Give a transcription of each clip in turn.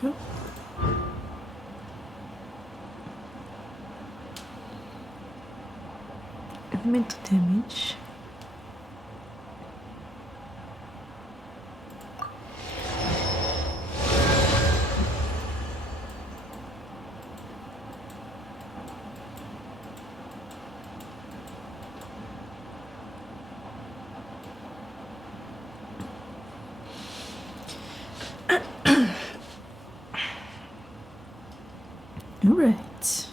Go. Elemental damage. Alright.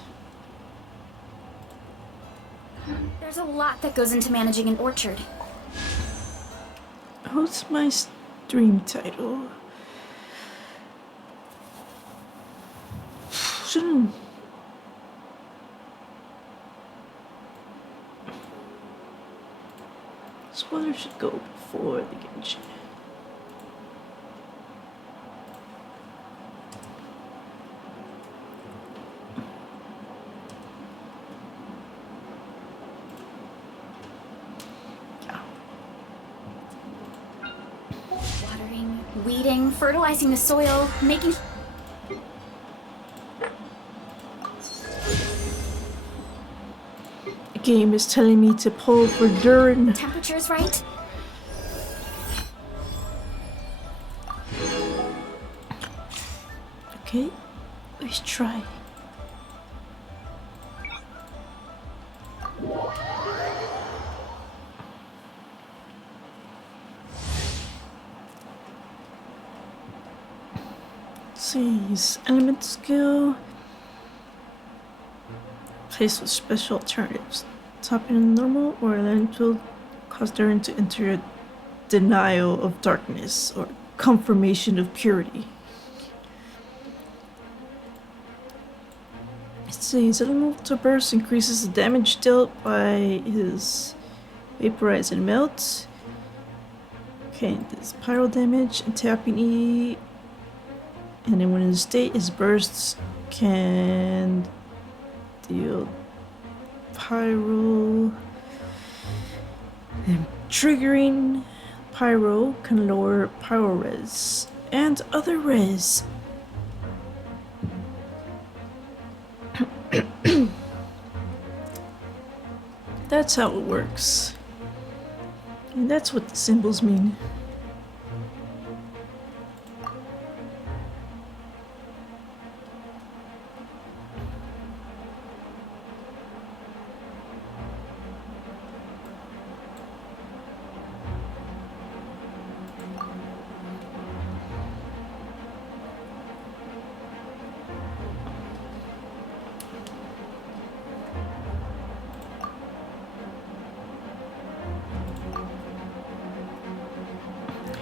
There's a lot that goes into managing an orchard. What's my stream title? Shouldn't. Spoiler should go before the Genshin. Watering, weeding, fertilizing the soil, making... The game is telling me to pull for Durin. temperatures right. Okay, let's try. See, his element skill. Place with special alternatives. Topping in normal or elemental cause Durin to enter a denial of darkness or confirmation of purity. See, his elemental burst increases the damage dealt by his vaporize and melt. Okay, this pyro damage and tapping E. And then when in the state, his bursts can deal pyro. And triggering pyro can lower pyro res and other res. That's how it works. And that's what the symbols mean.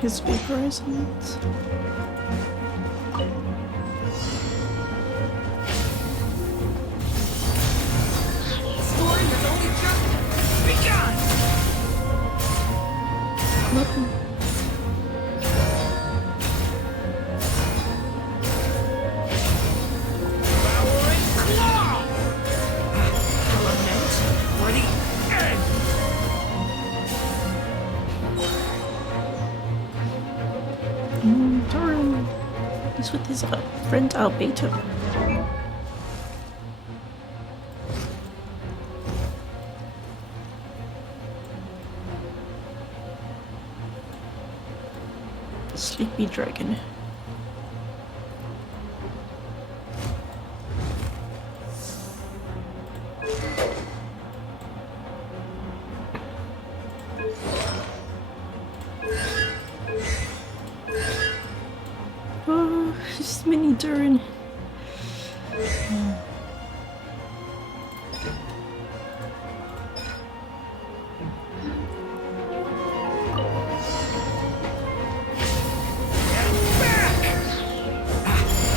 His vaporizing it. Story has only just begun! Devouring claw! Element for the end! Durin. He's with his friend Albedo. Sleepy dragon. Oh, just mini Durin.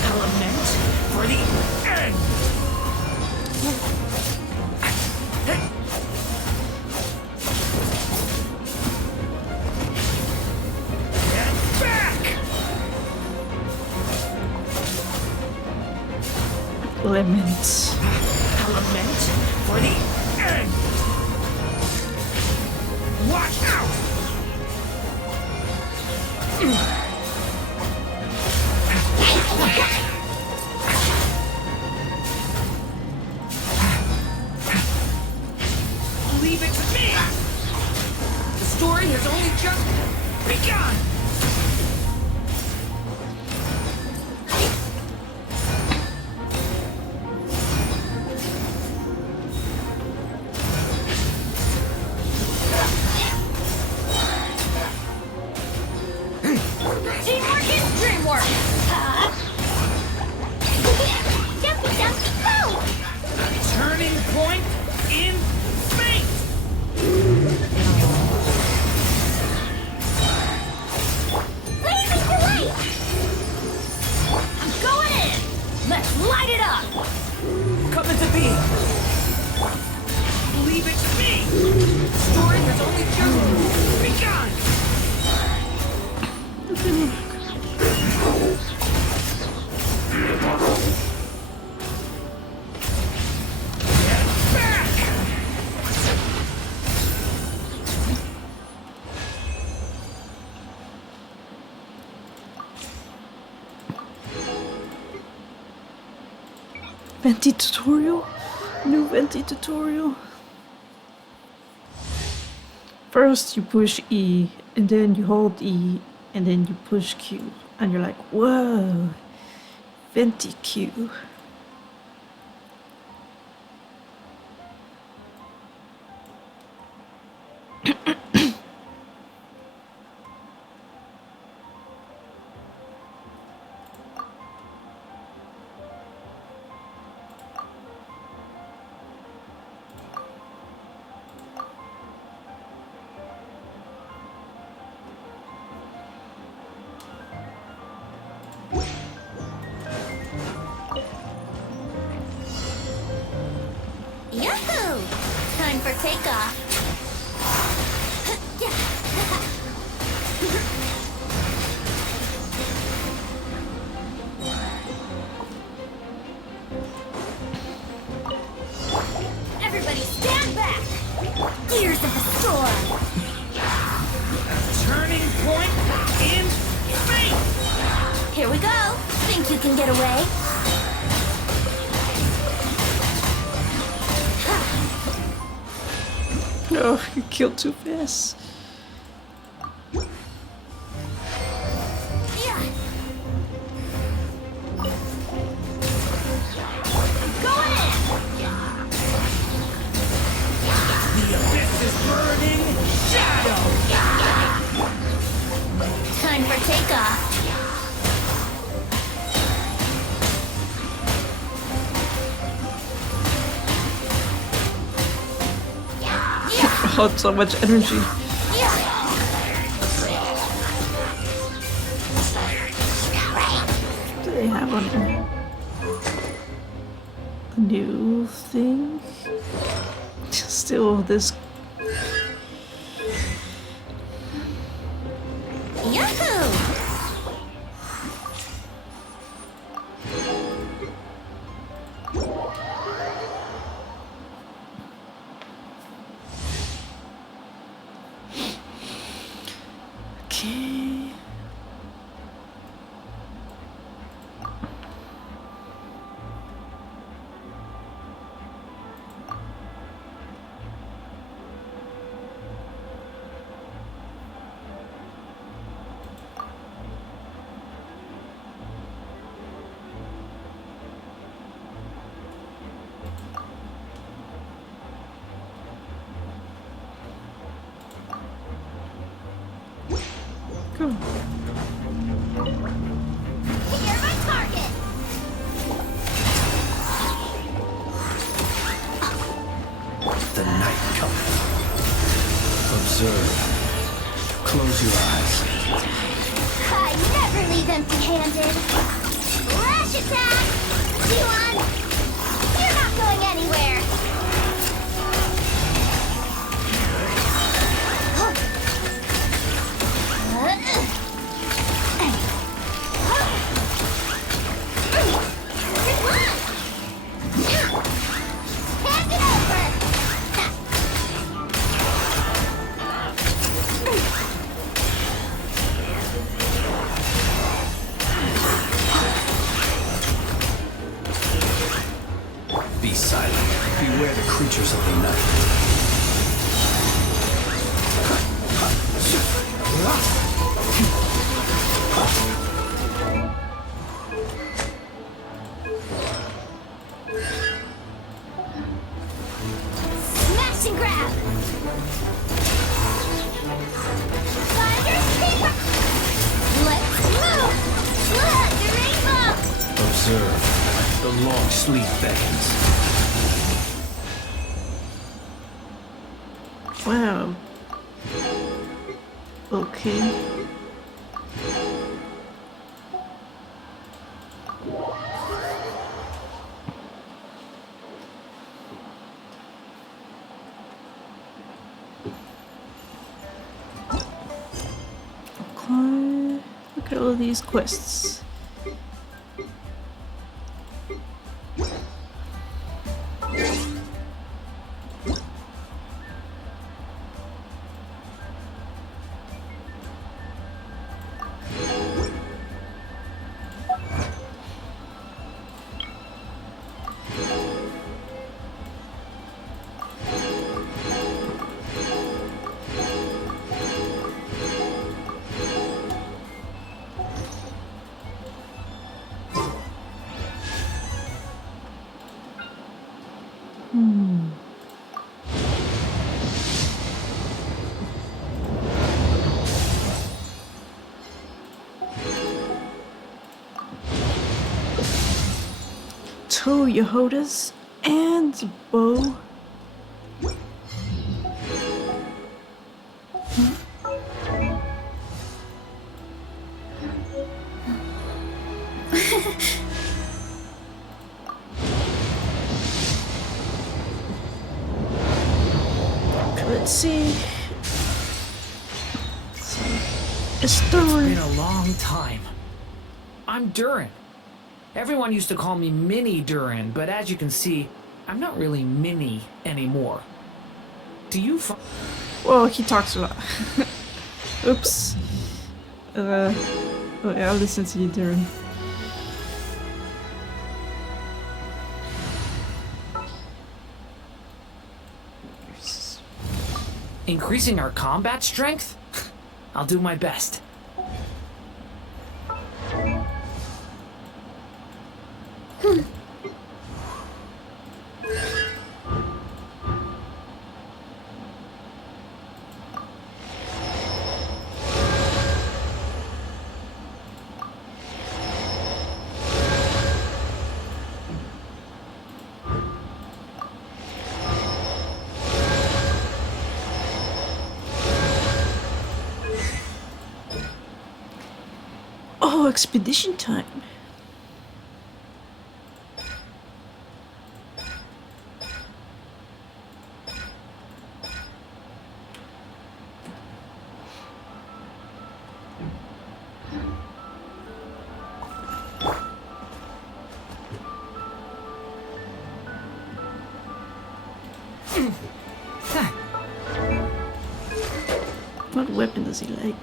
Element for the end! Get back! Lemons. Element for the end! Watch out! Let's light it up! Come into being. Believe it's me. Story has only just begun. Get back! Venti tutorial? New venti tutorial? First you push E, and then you hold E, and then you push Q. And you're like, whoa, venti Q. Yahoo! Time for takeoff. Everybody stand back! Gears of the storm! Turning point in fate. Here we go! Think you can get away? Oh, you killed too fast. Yeah. Going in! The abyss is burning shadow. Time for takeoff. Oh, so much energy. Do they have a new thing? Still this. Yahoo! Okay. Cool. You're my target! The night cometh. Observe. Close your eyes. I never leave empty-handed. Flash attack! G1! You're not going anywhere! Hand it over! Be silent. Beware the creatures of the night. Smash and grab! Finders keeper! Let's move! Blood the rainbow! Observe. The long sleep beckons. Wow. Okay. all of these quests. Two Yehodas and bow. Let's see. A story. It's been a long time. I'm Durin. Everyone used to call me Mini Durin, but as you can see, I'm not really Mini anymore. Do you find... Whoa, he talks a lot. Oops. Oh yeah, I'll listen to you, Durin. Increasing our combat strength? I'll do my best. Oh, expedition time. What weapon does he like?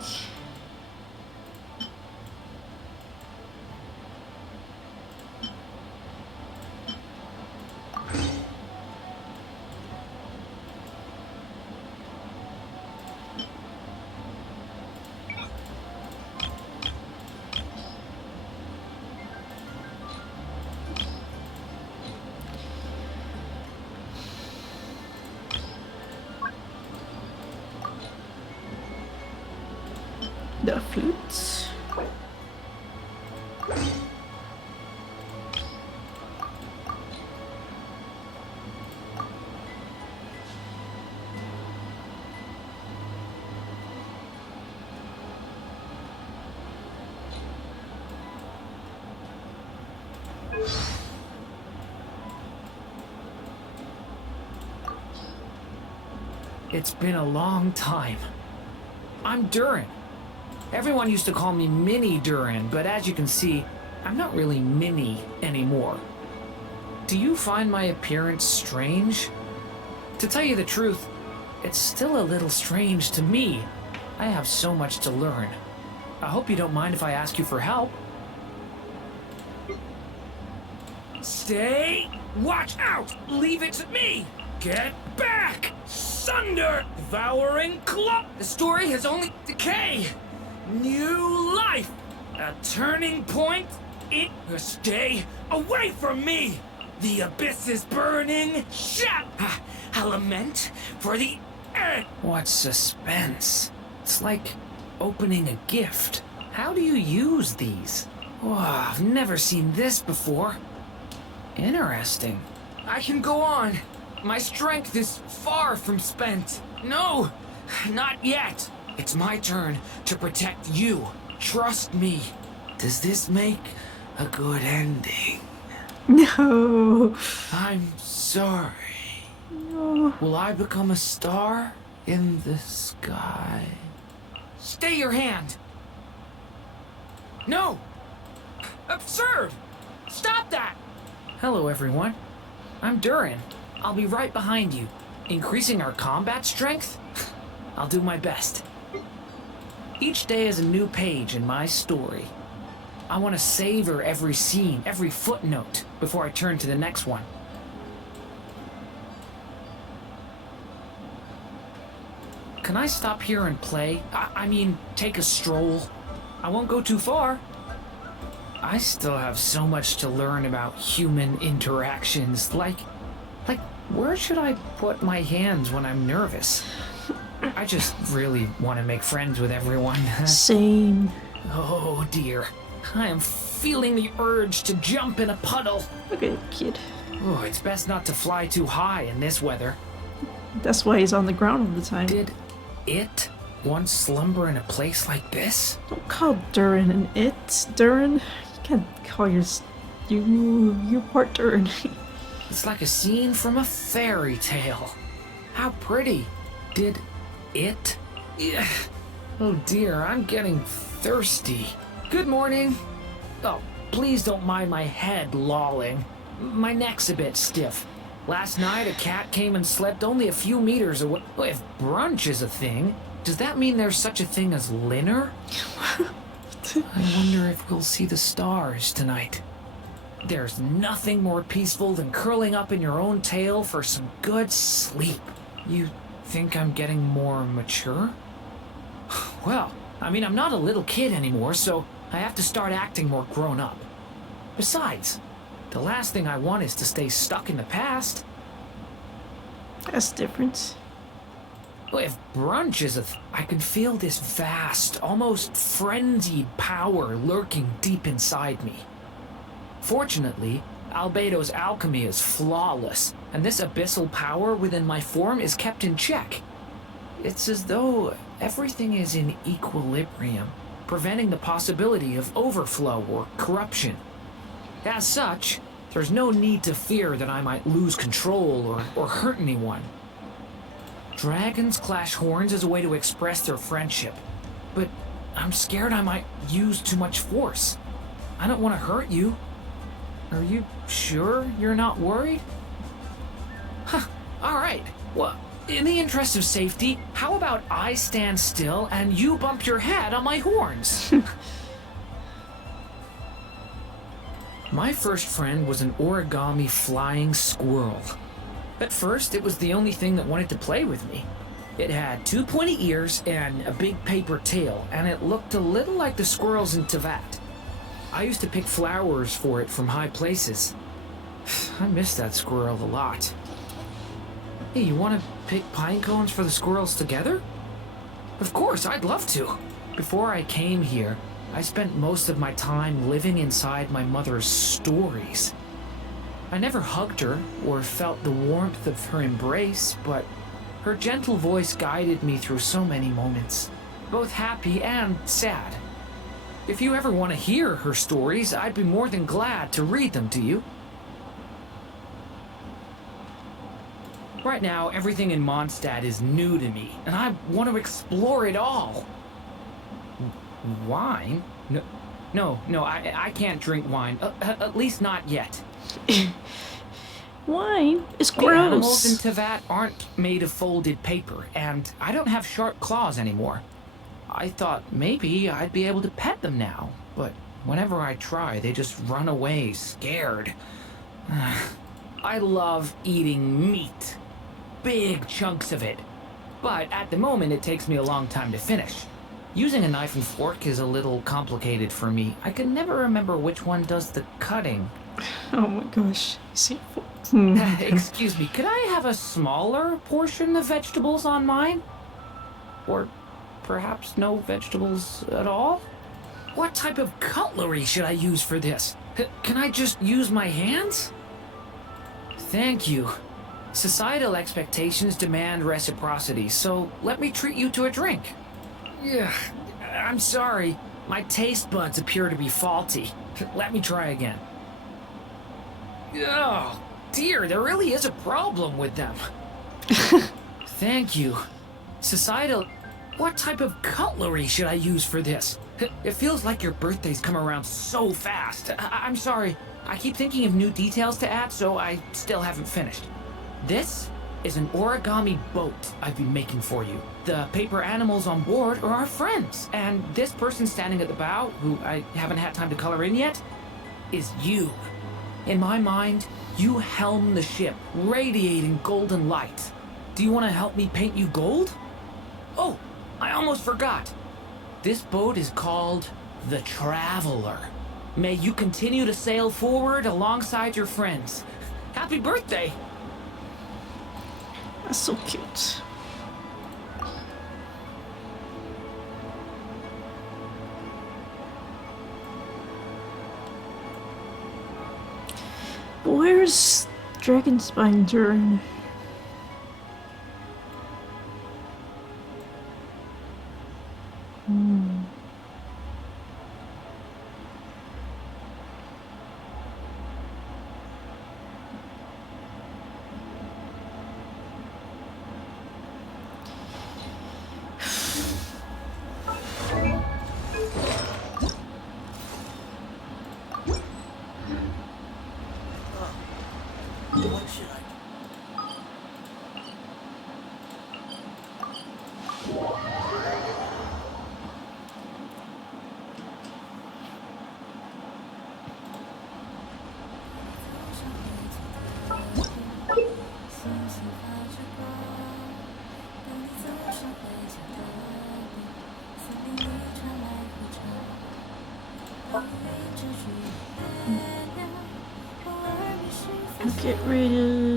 The flute. It's been a long time. I'm Durin. Everyone used to call me Mini Durin, but as you can see, I'm not really Mini anymore. Do you find my appearance strange? To tell you the truth, it's still a little strange to me. I have so much to learn. I hope you don't mind if I ask you for help. Stay! Watch out! Leave it to me! Get back! Sunder! Devouring claw! The story has only decay! New life! A turning point? It will stay away from me! The abyss is burning! Shout! A lament for the end! What suspense. It's like opening a gift. How do you use these? Oh, I've never seen this before. Interesting. I can go on. My strength is far from spent. No, not yet. It's my turn to protect you. Trust me. Does this make a good ending? No. I'm sorry. No. Will I become a star in the sky? Stay your hand. No! Absurd! Stop that! Hello, everyone. I'm Durin. I'll be right behind you. Increasing our combat strength? I'll do my best. Each day is a new page in my story. I want to savor every scene, every footnote, before I turn to the next one. Can I stop here and play? I mean, take a stroll? I won't go too far. I still have so much to learn about human interactions, like where should I put my hands when I'm nervous? I just really want to make friends with everyone. Same. Oh dear, I am feeling the urge to jump in a puddle. Okay, kid. Oh, it's best not to fly too high in this weather. That's why he's on the ground all the time. Did it once slumber in a place like this? Don't call Durin an it, Durin. You can't call you're part Durin. It's like a scene from a fairy tale. How pretty. Did it? Yeah. Oh dear, I'm getting thirsty. Good morning. Oh, please don't mind my head lolling. My neck's a bit stiff. Last night a cat came and slept only a few meters away. If brunch is a thing, does that mean there's such a thing as dinner? I wonder if we'll see the stars tonight. There's nothing more peaceful than curling up in your own tail for some good sleep. You think I'm getting more mature? Well, I mean, I'm not a little kid anymore, so I have to start acting more grown up. Besides, the last thing I want is to stay stuck in the past. That's different. If brunch is I can feel this vast, almost frenzied power lurking deep inside me. Fortunately, Albedo's alchemy is flawless, and this abyssal power within my form is kept in check. It's as though everything is in equilibrium, preventing the possibility of overflow or corruption. As such, there's no need to fear that I might lose control or hurt anyone. Dragons clash horns as a way to express their friendship, but I'm scared I might use too much force. I don't want to hurt you. Are you sure you're not worried? Huh, alright. Well, in the interest of safety, how about I stand still and you bump your head on my horns? My first friend was an origami flying squirrel. At first, it was the only thing that wanted to play with me. It had 2 pointy ears and a big paper tail, and it looked a little like the squirrels in Tevat. I used to pick flowers for it from high places. I miss that squirrel a lot. Hey, you want to pick pine cones for the squirrels together? Of course, I'd love to. Before I came here, I spent most of my time living inside my mother's stories. I never hugged her or felt the warmth of her embrace, but her gentle voice guided me through so many moments, both happy and sad. If you ever want to hear her stories, I'd be more than glad to read them to you. Right now, everything in Mondstadt is new to me, and I want to explore it all. Wine? No, I can't drink wine. At least not yet. Wine is The animals gross. in Tevat aren't made of folded paper, and I don't have sharp claws anymore. I thought maybe I'd be able to pet them now, but whenever I try, they just run away, scared. I love eating meat. Big chunks of it. But at the moment, it takes me a long time to finish. Using a knife and fork is a little complicated for me. I can never remember which one does the cutting. Oh my gosh. You see? Excuse me, could I have a smaller portion of vegetables on mine? Or perhaps no vegetables at all? What type of cutlery should I use for this? Can I just use my hands? Thank you. Societal expectations demand reciprocity, so let me treat you to a drink. Yeah, I'm sorry. My taste buds appear to be faulty. Let me try again. Oh, dear, there really is a problem with them. Thank you. Societal... What type of cutlery should I use for this? It feels like your birthday's come around so fast. I'm sorry. I keep thinking of new details to add, so I still haven't finished. This is an origami boat I've been making for you. The paper animals on board are our friends, and this person standing at the bow, who I haven't had time to color in yet, is you. In my mind, you helm the ship, radiating golden light. Do you want to help me paint you gold? Oh, I almost forgot. This boat is called the Traveler. May you continue to sail forward alongside your friends. Happy birthday! That's so cute. Where's Dragonspine Durin? What should I do? Get rid of...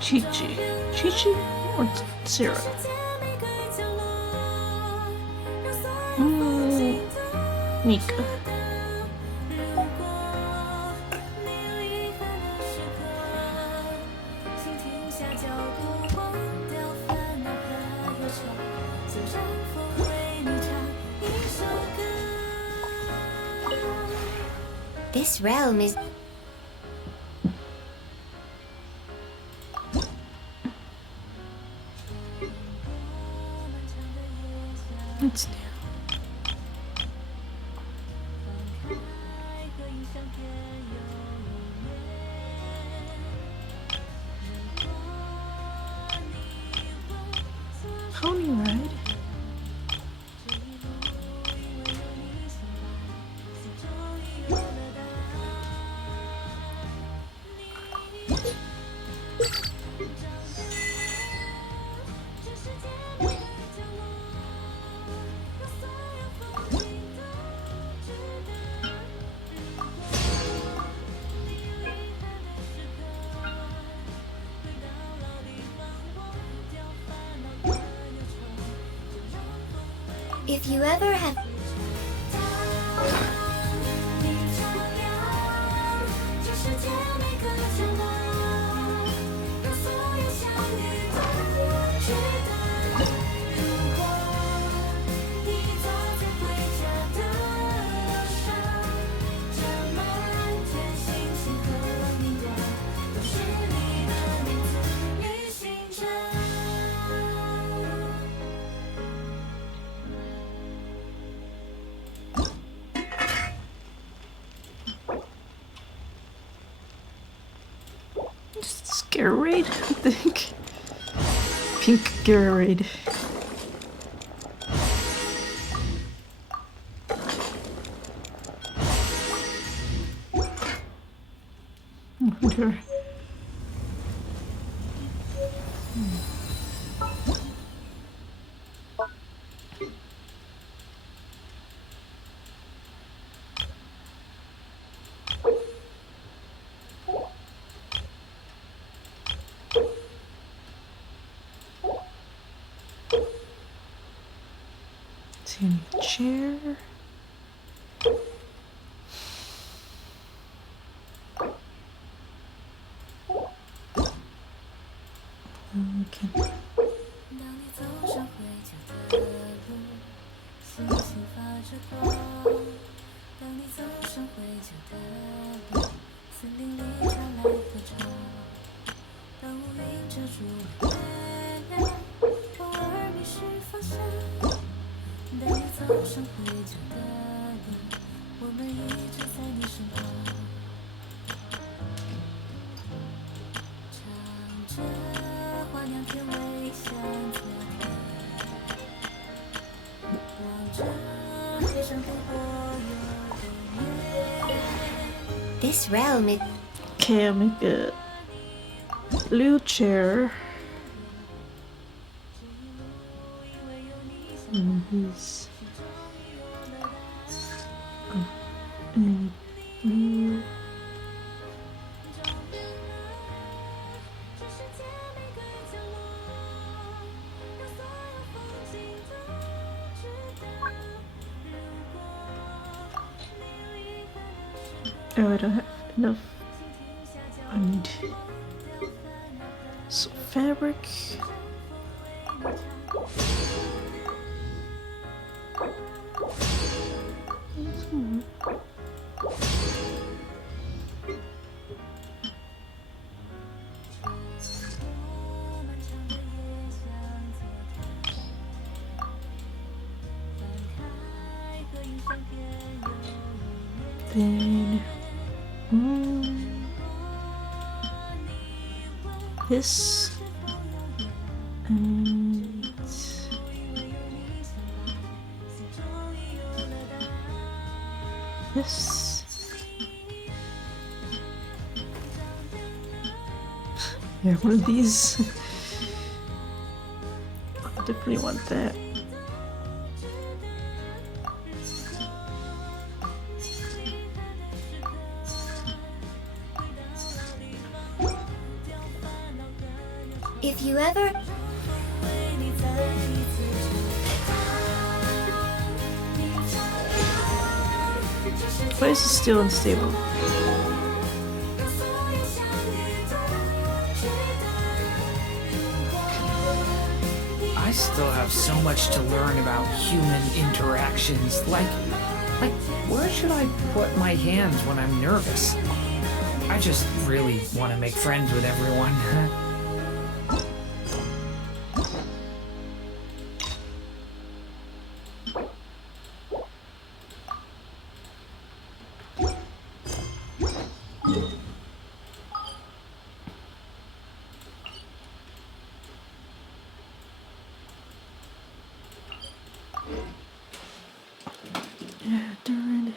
Chi-Chi. Chi-Chi or Sarah? Mika. This realm is... It's new. Pony ride? If you ever have... Gatorade, I think. Pink Gatorade. I wonder. Tin chair. Okay. 当你走上回家的路，星星发着光。当你走上回家的路，森林里传来合唱。当乌云遮住了月亮，偶尔迷失方向。当你走上回家的路，我们一直在你身旁。唱着花鸟甜味香泽天，望着海上灯火悠的月。This realm is Okay, I'll make a blue chair. And this. Oh, and blue. Oh, I don't have enough. I need some fabric. Then this and this. Yeah, one of these. I definitely want that. If you ever Place is still unstable. I still have so much to learn about human interactions. Like, where should I put my hands when I'm nervous? I just really want to make friends with everyone. Yeah, darn.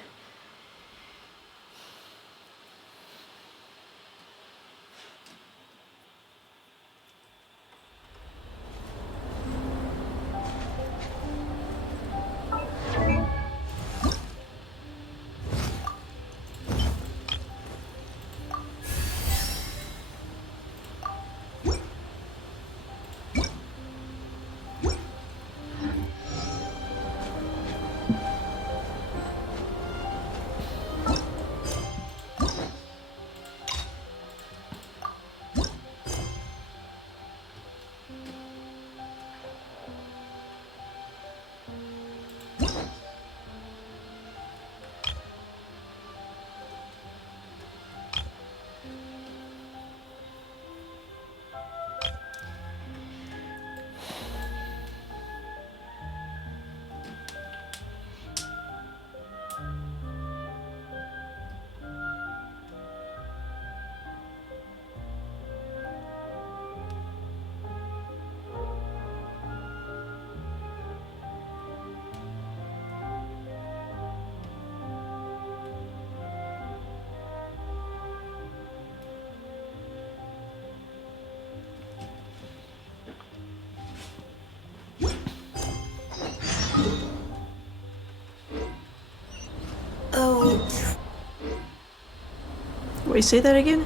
Oh, Wait, say that again?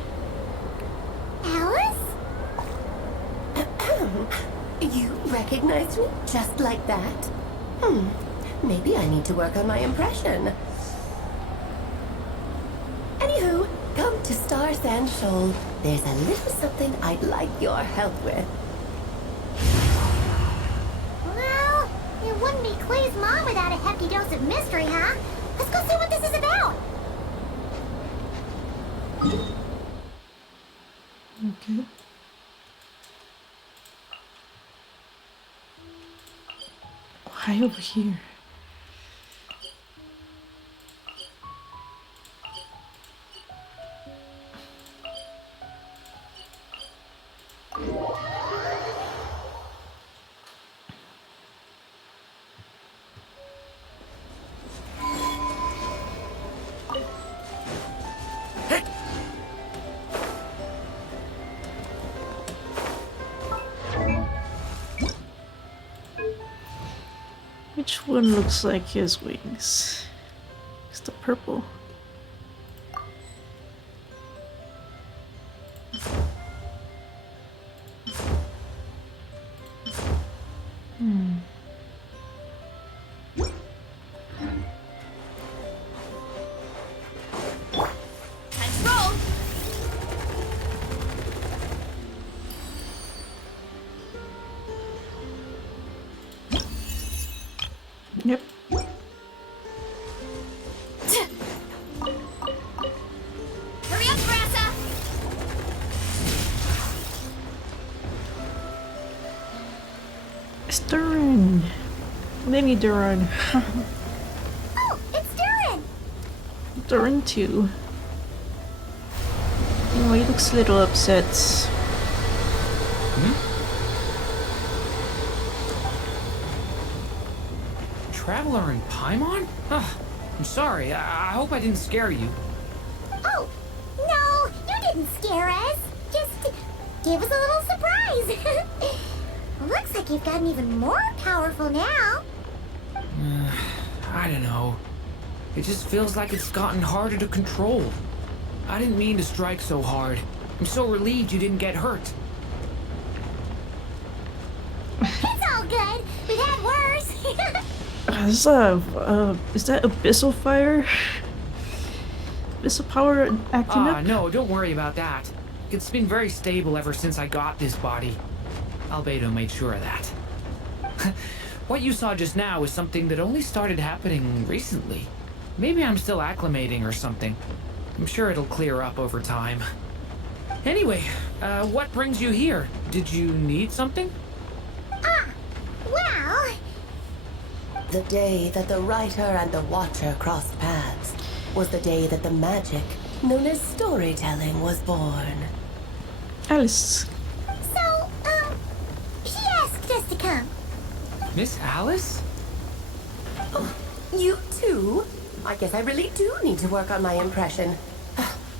Alice? You recognized me just like that? Maybe I need to work on my impression. Anywho, come to Star Sand Shoal. There's a little something I'd like your help with. Well, it wouldn't be Clay's mom without a hefty dose of mystery, huh? Let's go see what this is about. Okay. Why over here? Which one looks like his wings? It's the purple. Let's roll. Yep. Hurry up, Grassa. It's Durin. Mini Durin. Oh, it's Durin. Durin 2. You know, he looks a little upset. Traveler in Paimon? I'm sorry. I hope I didn't scare you. Oh, no, you didn't scare us. Just gave us a little surprise. Looks like you've gotten even more powerful now. I don't know. It just feels like it's gotten harder to control. I didn't mean to strike so hard. I'm so relieved you didn't get hurt. It's all good. We've had worse. Is that abyssal fire? Abyssal power acting up? No, don't worry about that. It's been very stable ever since I got this body. Albedo made sure of that. What you saw just now is something that only started happening recently. Maybe I'm still acclimating or something. I'm sure it'll clear up over time. Anyway, what brings you here? Did you need something? Well, The day that the writer and the watcher crossed paths was the day that the magic known as storytelling was born. Alice. so, she asked us to come. Miss Alice? You too? I guess I really do need to work on my impression.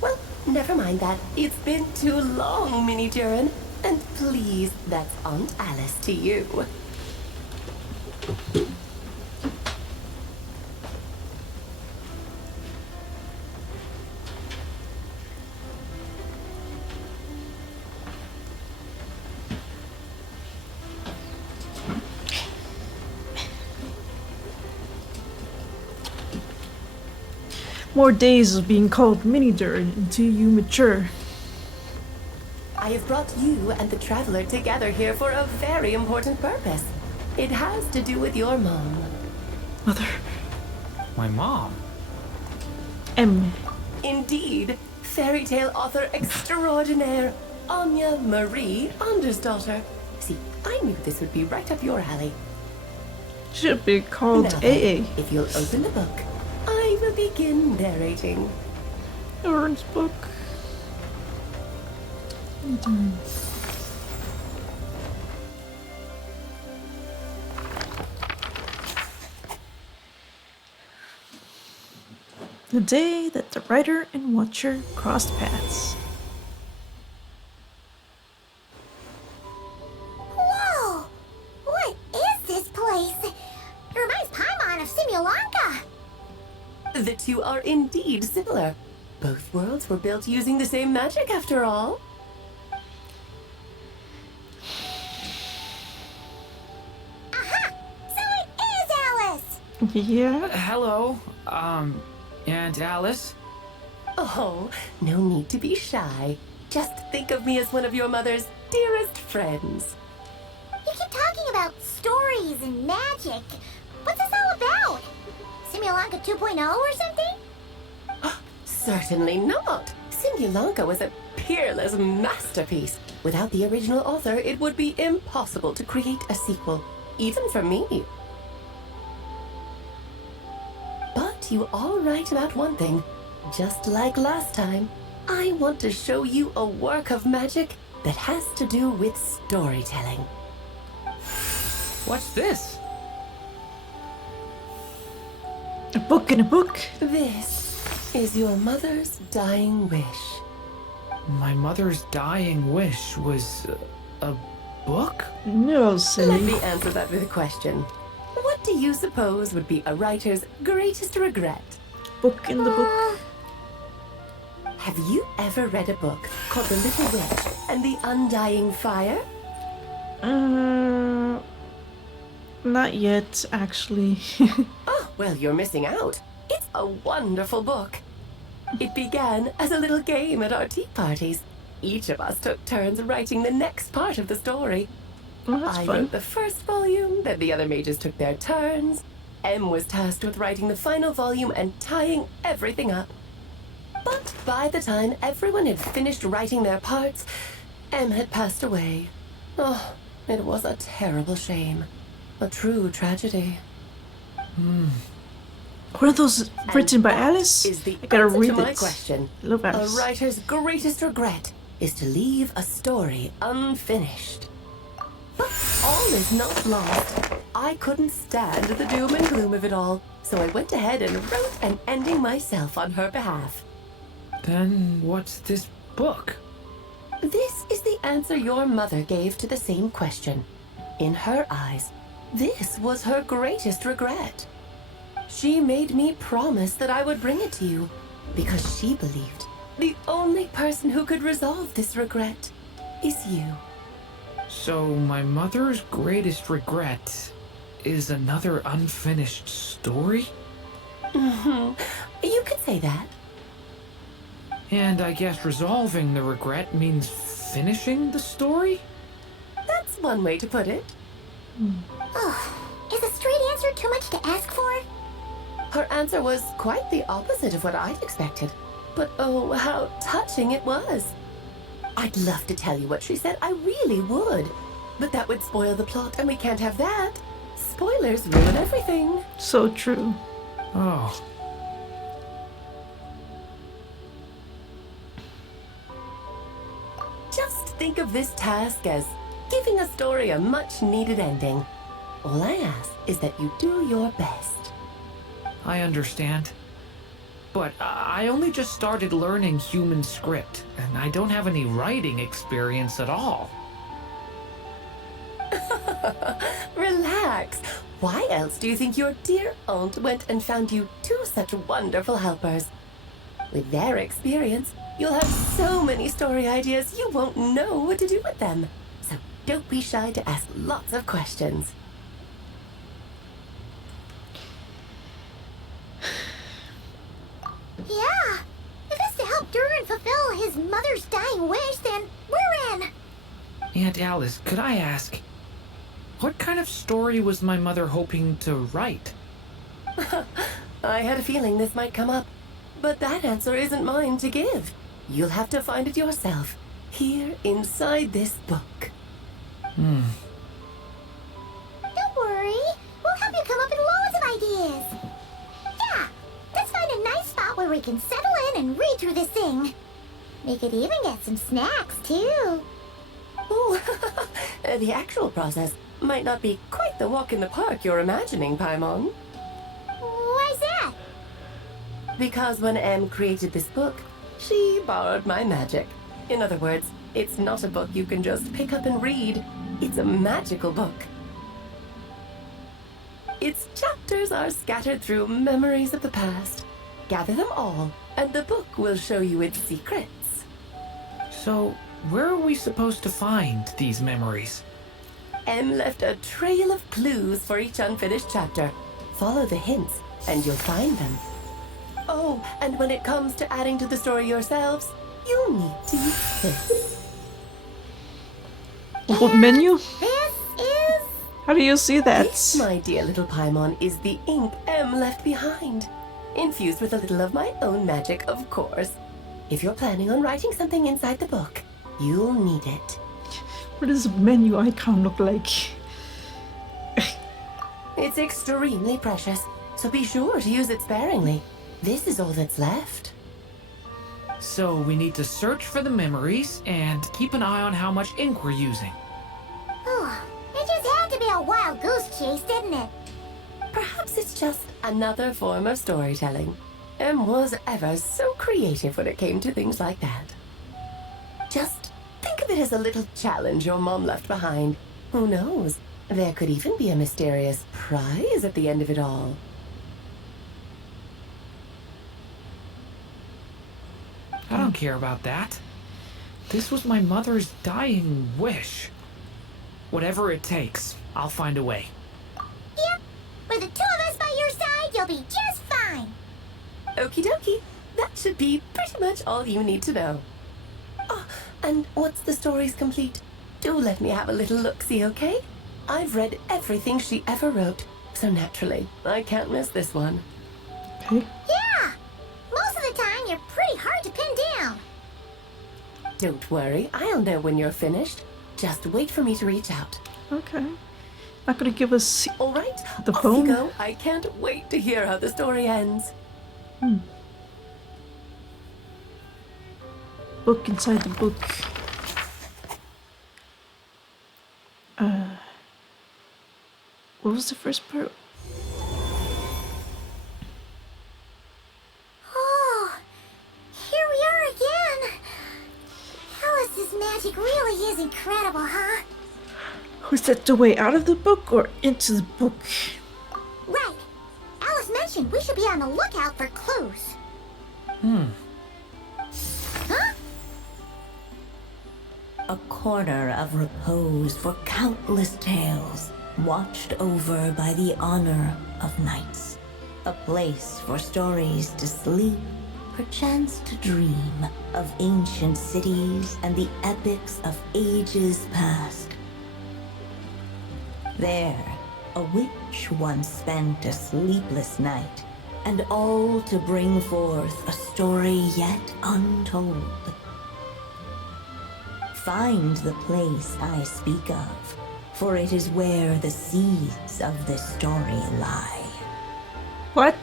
Well, never mind that. It's been too long, Mini Durin. And please, that's Aunt Alice to you. More days of being called Mini Durin until you mature. I have brought you and the Traveler together here for a very important purpose. It has to do with your mom. Mother. My mom? M. Indeed, fairy tale author extraordinaire, Anya Marie Andersdottir. See, I knew this would be right up your alley. Should be called Now, AA. if you'll open the book, I will begin narrating. Durin's book. Durin. The day that the writer and watcher crossed paths. Whoa! What is this place? It reminds Paimon of Simulanka. The two are indeed similar. Both worlds were built using the same magic after all. Aha! So it is Alice! Yeah? Hello, Aunt Alice. Oh, no need to be shy. Just think of me as one of your mother's dearest friends. You keep talking about stories and magic. What's this all about? Simulanka 2.0 or something? Certainly not. Simulanka was a peerless masterpiece. Without the original author, it would be impossible to create a sequel, even for me. But you are right about one thing. Just like last time, I want to show you a work of magic that has to do with storytelling. What's this? A book in a book? This is your mother's dying wish. My mother's dying wish was a book? No, Let silly. me answer that with a question. What do you suppose would be a writer's greatest regret? Book in the book. Have you ever read a book called The Little Witch and the Undying Fire? Not yet, actually. Oh, well, you're missing out. It's a wonderful book. It began as a little game at our tea parties. Each of us took turns writing the next part of the story. Oh, that's I fun. wrote the first volume, then the other mages took their turns. Em was tasked with writing the final volume and tying everything up. But by the time everyone had finished writing their parts, Em had passed away. Oh, it was a terrible shame. A true tragedy. Were those written by And that Alice? is the I gotta answer read to my it. question. Love A Alice. writer's greatest regret is to leave a story unfinished. But all is not lost. I couldn't stand the doom and gloom of it all, so I went ahead and wrote an ending myself on her behalf. Then what's this book? This is the answer your mother gave to the same question. In her eyes, this was her greatest regret. She made me promise that I would bring it to you because she believed the only person who could resolve this regret is you. So my mother's greatest regret is another unfinished story? You could say that. And I guess resolving the regret means finishing the story? That's one way to put it. Is a straight answer too much to ask for? Her answer was quite the opposite of what I'd expected. But oh, how touching it was. I'd love to tell you what she said, I really would. But that would spoil the plot, and we can't have that. Spoilers ruin everything. So true. Oh, Just think of this task as giving a story a much-needed ending. All I ask is that you do your best. I understand. But I only just started learning human script, and I don't have any writing experience at all. Relax. Why else do you think your dear aunt went and found you two such wonderful helpers? With their experience, you'll have so many story ideas you won't know what to do with them. So don't be shy to ask lots of questions. Yeah. If it's to help Durin fulfill his mother's dying wish, then we're in. Aunt Alice, could I ask, what kind of story was my mother hoping to write? I had a feeling this might come up, but that answer isn't mine to give. You'll have to find it yourself, here inside this book. Don't worry. We'll help you come up with loads of ideas. Yeah. Let's find a nice spot where we can settle in and read through this thing. We could even get some snacks, too. Ooh, the actual process might not be quite the walk in the park you're imagining, Paimon. Why's that? Because when Em created this book, she borrowed my magic. In other words, it's not a book you can just pick up and read. It's a magical book. Its chapters are scattered through memories of the past. Gather them all, and the book will show you its secrets. So, where are we supposed to find these memories? Em left a trail of clues for each unfinished chapter. follow the hints, and you'll find them. Oh, and when it comes to adding to the story yourselves, you'll need to use this. What menu? This is... How do you see that? This, my dear little Paimon, is the ink M left behind. Infused with a little of my own magic, of course. If you're planning on writing something inside the book, you'll need it. What does the menu icon look like? It's extremely precious, so be sure to use it sparingly. This is all that's left. So we need to search for the memories and keep an eye on how much ink we're using. Oh, it just had to be a wild goose chase, didn't it? Perhaps it's just another form of storytelling. Em was ever so creative when it came to things like that. Just think of it as a little challenge your mom left behind. Who knows? There could even be a mysterious prize at the end of it all. I don't care about that. This was my mother's dying wish. Whatever it takes, I'll find a way. Yep. With the two of us by your side, you'll be just fine. Okie dokie. That should be pretty much all you need to know. Oh, and once the story's complete, do let me have a little look-see, okay? I've read everything she ever wrote, so naturally, I can't miss this one. Okay. Yeah. Most of the time, you're pretty hard to pin down. Don't worry, I'll know when you're finished. Just wait for me to reach out. Okay. Not gonna give us All right, the off phone. you go. I can't wait to hear how the story ends. Book inside the book. What was the first part? Oh, here we are again. Alice's magic really is incredible, huh? Was that the way out of the book or into the book? Right. Alice mentioned we should be on the lookout for clues. Huh? A corner of repose for countless tales, watched over by the honor of knights. A place for stories to sleep, perchance to dream of ancient cities and the epics of ages past. There, a witch once spent a sleepless night, and all to bring forth a story yet untold. Find the place I speak of, for it is where the seeds of this story lie. What?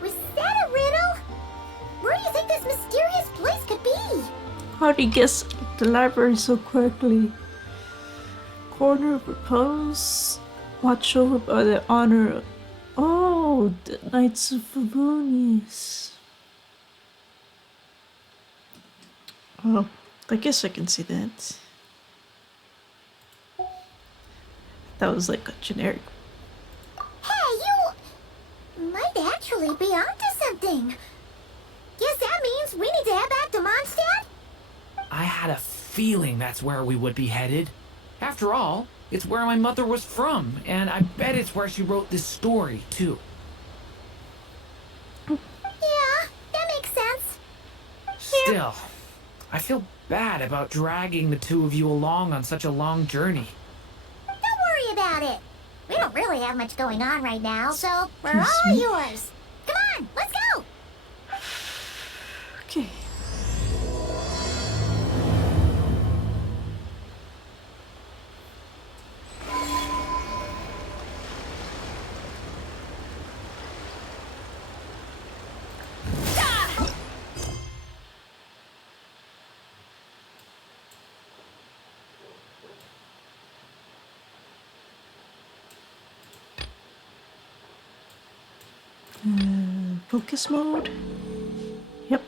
Was that a riddle? Where do you think this mysterious place could be? How do you guess the library so quickly? Corner of repose, watch over by the honor. Oh, the Knights of Valunius. Oh, I guess I can see that. That was like a generic. Hey, you might actually be onto something. Guess that means we need to head back to Mondstadt? I had a feeling that's where we would be headed. After all, it's where my mother was from, and I bet it's where she wrote this story, too. Yeah, that makes sense. Still, I feel bad about dragging the two of you along on such a long journey. Don't worry about it. We don't really have much going on right now, so we're Excuse all me? yours. Come on, let's go. Okay. Focus mode. Yep.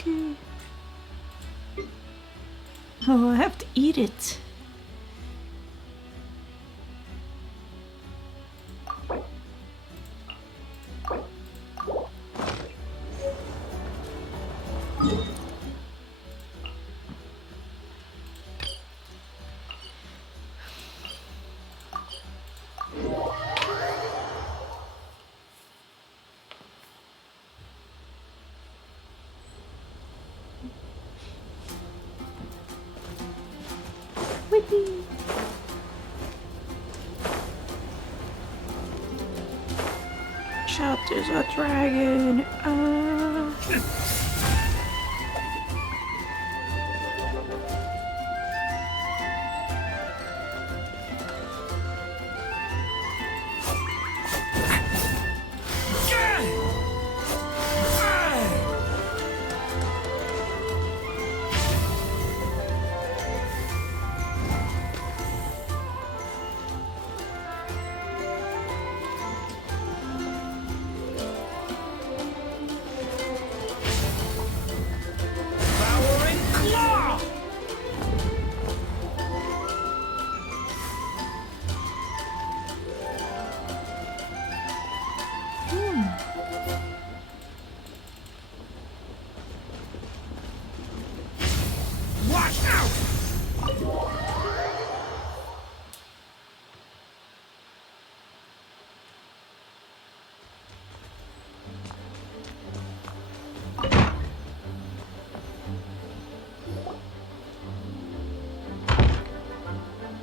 Okay. Oh, I have to eat it. Whippy. Shout, there's a dragon. Devouring claw! Watch out!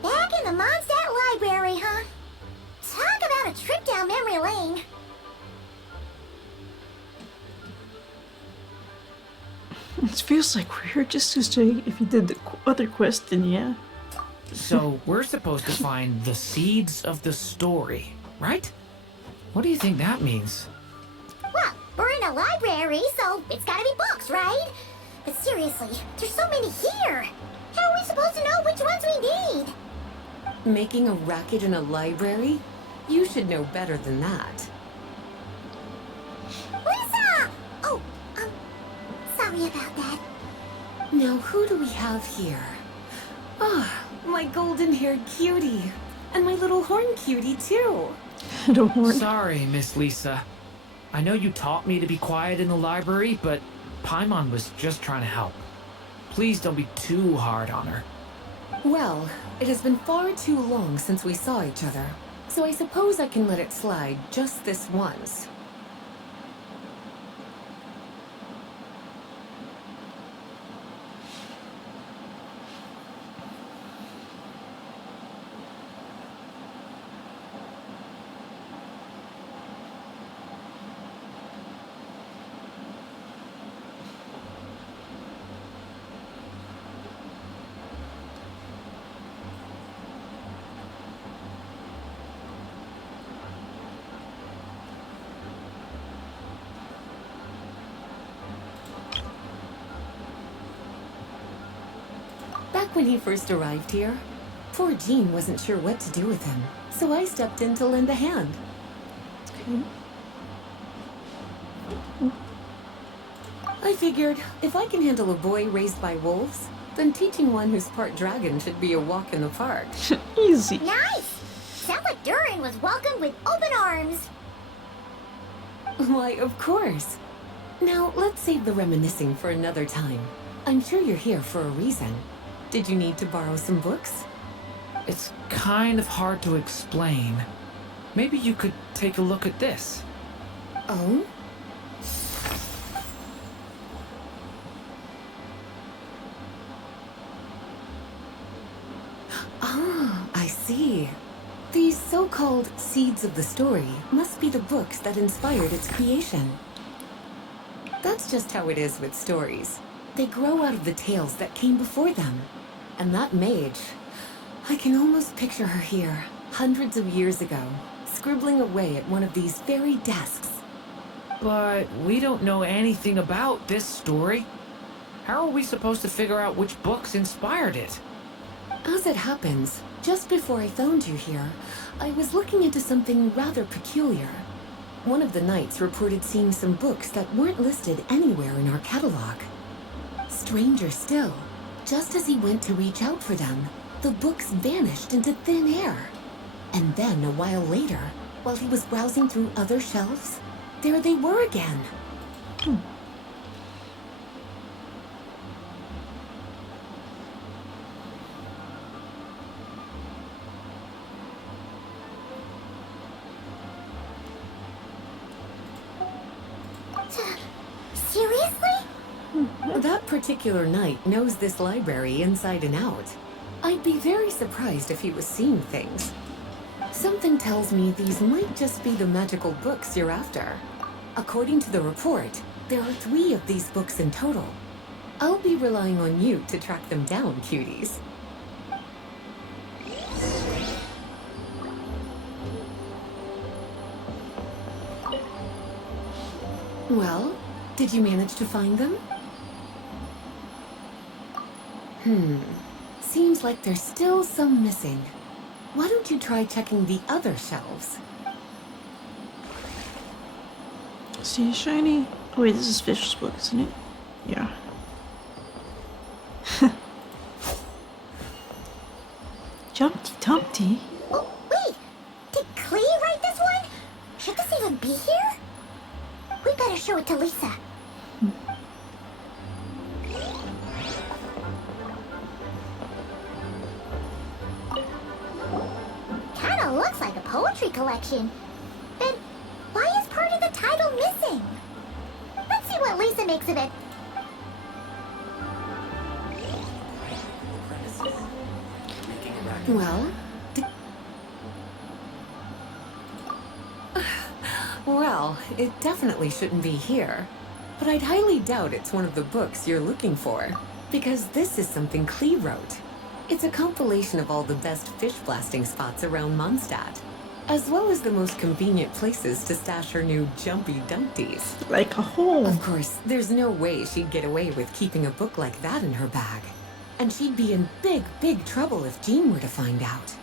Back in the Mondstadt Library, huh? Talk about a trip down memory lane. It feels like we're here just to say if you did the other quest, then yeah. So we're supposed to find the seeds of the story, right? What do you think that means? Well, we're in a library, so it's gotta be books, right? But seriously, there's so many here. How are we supposed to know which ones we need? Making a racket in a library? You should know better than that. Lisa! Oh, sorry about that. Now, who do we have here? Ah, my golden-haired cutie. And my little horn cutie, too. Don't worry. Sorry, Miss Lisa. I know you taught me to be quiet in the library, but Paimon was just trying to help. Please don't be too hard on her. Well, it has been far too long since we saw each other, so I suppose I can let it slide just this once. Back when he first arrived here, poor Jean wasn't sure what to do with him, so I stepped in to lend a hand. Okay. I figured, if I can handle a boy raised by wolves, then teaching one who's part dragon should be a walk in the park. Easy. Nice! Sounds like Durin was welcomed with open arms. Why, of course. Now, let's save the reminiscing for another time. I'm sure you're here for a reason. Did you need to borrow some books? It's kind of hard to explain. Maybe you could take a look at this. Oh? Ah, I see. These so-called seeds of the story must be the books that inspired its creation. That's just how it is with stories. They grow out of the tales that came before them. And that mage, I can almost picture her here, hundreds of years ago, scribbling away at one of these very desks. But we don't know anything about this story. How are we supposed to figure out which books inspired it? As it happens, just before I found you here, I was looking into something rather peculiar. One of the knights reported seeing some books that weren't listed anywhere in our catalog. Stranger still, just as he went to reach out for them, the books vanished into thin air. And then, a while later, while he was browsing through other shelves, there they were again. Seriously? That particular knight knows this library inside and out. I'd be very surprised if he was seeing things. Something tells me these might just be the magical books you're after. According to the report, there are 3 of these books in total. I'll be relying on you to track them down, cuties. Well, did you manage to find them? Seems like there's still some missing. Why don't you try checking the other shelves? See, shiny. Oh wait, this is Fish's book, isn't it? Yeah. Jumpty Dumpty. Oh, wait! Did Klee write this one? Should this even be here? We better show it to Lisa. Kinda looks like a poetry collection. Then why is part of the title missing? Let's see what Lisa makes of it. Well, well, it definitely shouldn't be here. But I'd highly doubt it's one of the books you're looking for, because this is something Klee wrote. It's a compilation of all the best fish blasting spots around Mondstadt, as well as the most convenient places to stash her new jumpy dumpties. Like a hole. Of course, there's no way she'd get away with keeping a book like that in her bag. And she'd be in big, big trouble if Jean were to find out.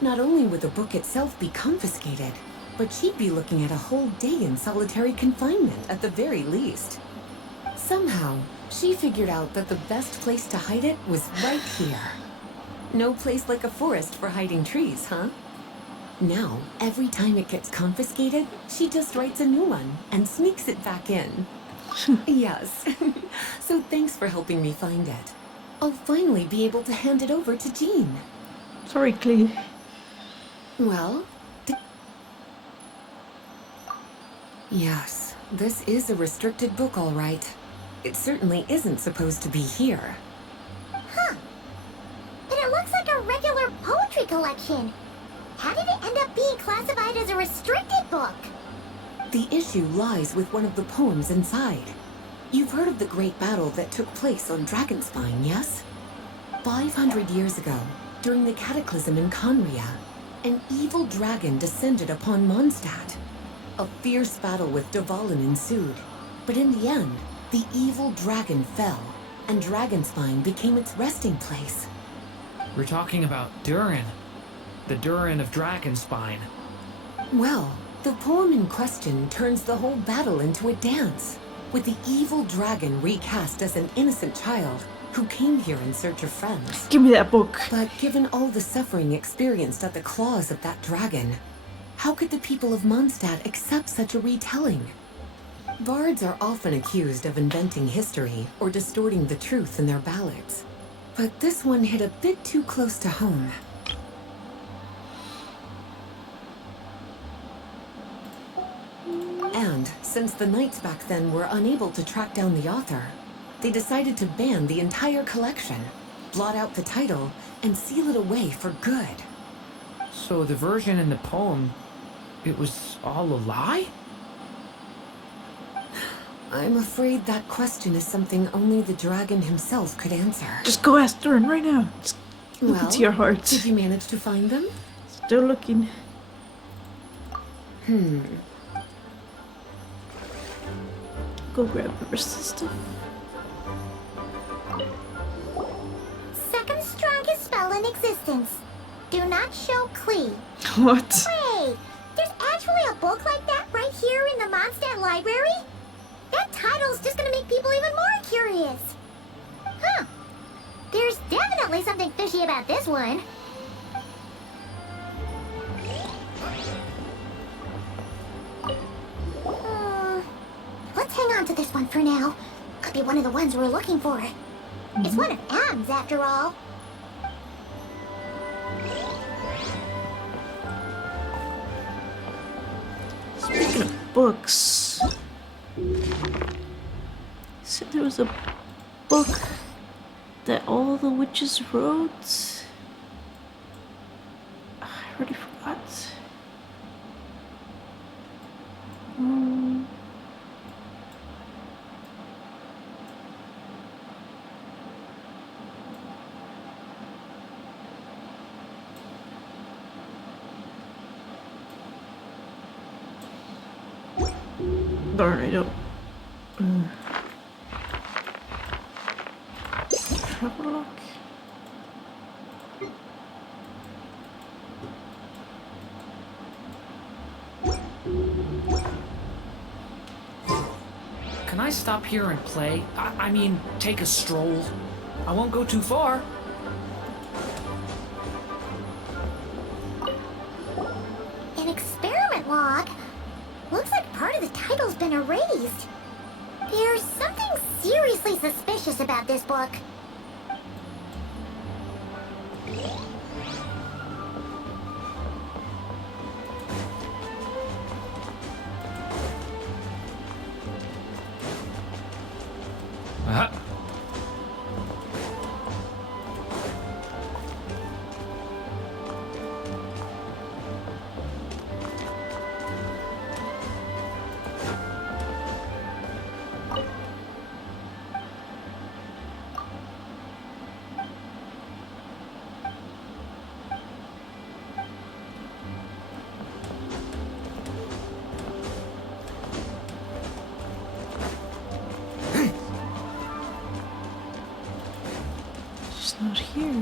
Not only would the book itself be confiscated, but she'd be looking at a whole day in solitary confinement at the very least. Somehow, she figured out that the best place to hide it was right here. No place like a forest for hiding trees, huh? Now, every time it gets confiscated, she just writes a new one and sneaks it back in. Yes. So thanks for helping me find it. I'll finally be able to hand it over to Jean. Sorry, Klee. Well, yes, this is a restricted book, all right. It certainly isn't supposed to be here. Huh. But it looks like a regular poetry collection. How did it end up being classified as a restricted book? The issue lies with one of the poems inside. You've heard of the great battle that took place on Dragonspine, yes? 500 years ago, during the cataclysm in Conria, an evil dragon descended upon Mondstadt. A fierce battle with Dvalin ensued, but in the end, the evil dragon fell, and Dragonspine became its resting place. We're talking about Durin. The Durin of Dragonspine. Well, the poem in question turns the whole battle into a dance, with the evil dragon recast as an innocent child who came here in search of friends. Give me that book. But given all the suffering experienced at the claws of that dragon, how could the people of Mondstadt accept such a retelling? Bards are often accused of inventing history or distorting the truth in their ballads. But this one hit a bit too close to home. And since the knights back then were unable to track down the author, they decided to ban the entire collection, blot out the title, and seal it away for good. So the version in the poem, it was all a lie? I'm afraid that question is something only the dragon himself could answer. Just go ask Durin right now. Just look Well, into your heart. did you manage to find them? Still looking. Go grab the rest of the stuff. Second strongest spell in existence. Do not show Klee. What? Wait, there's actually a book like that right here in the Mondstadt library? That title's just gonna make people even more curious. Huh. There's definitely something fishy about this one. Let's hang on to this one for now. Could be one of the ones we're looking for. It's one of M's after all. Speaking of books, said there was a book that all the witches wrote. I already forgot. Darn, I don't. Travelogue. Can I stop here and play? I mean, take a stroll. I won't go too far. An experiment log? Looks like part of the title's been erased. There's something seriously suspicious about this book. She's not here.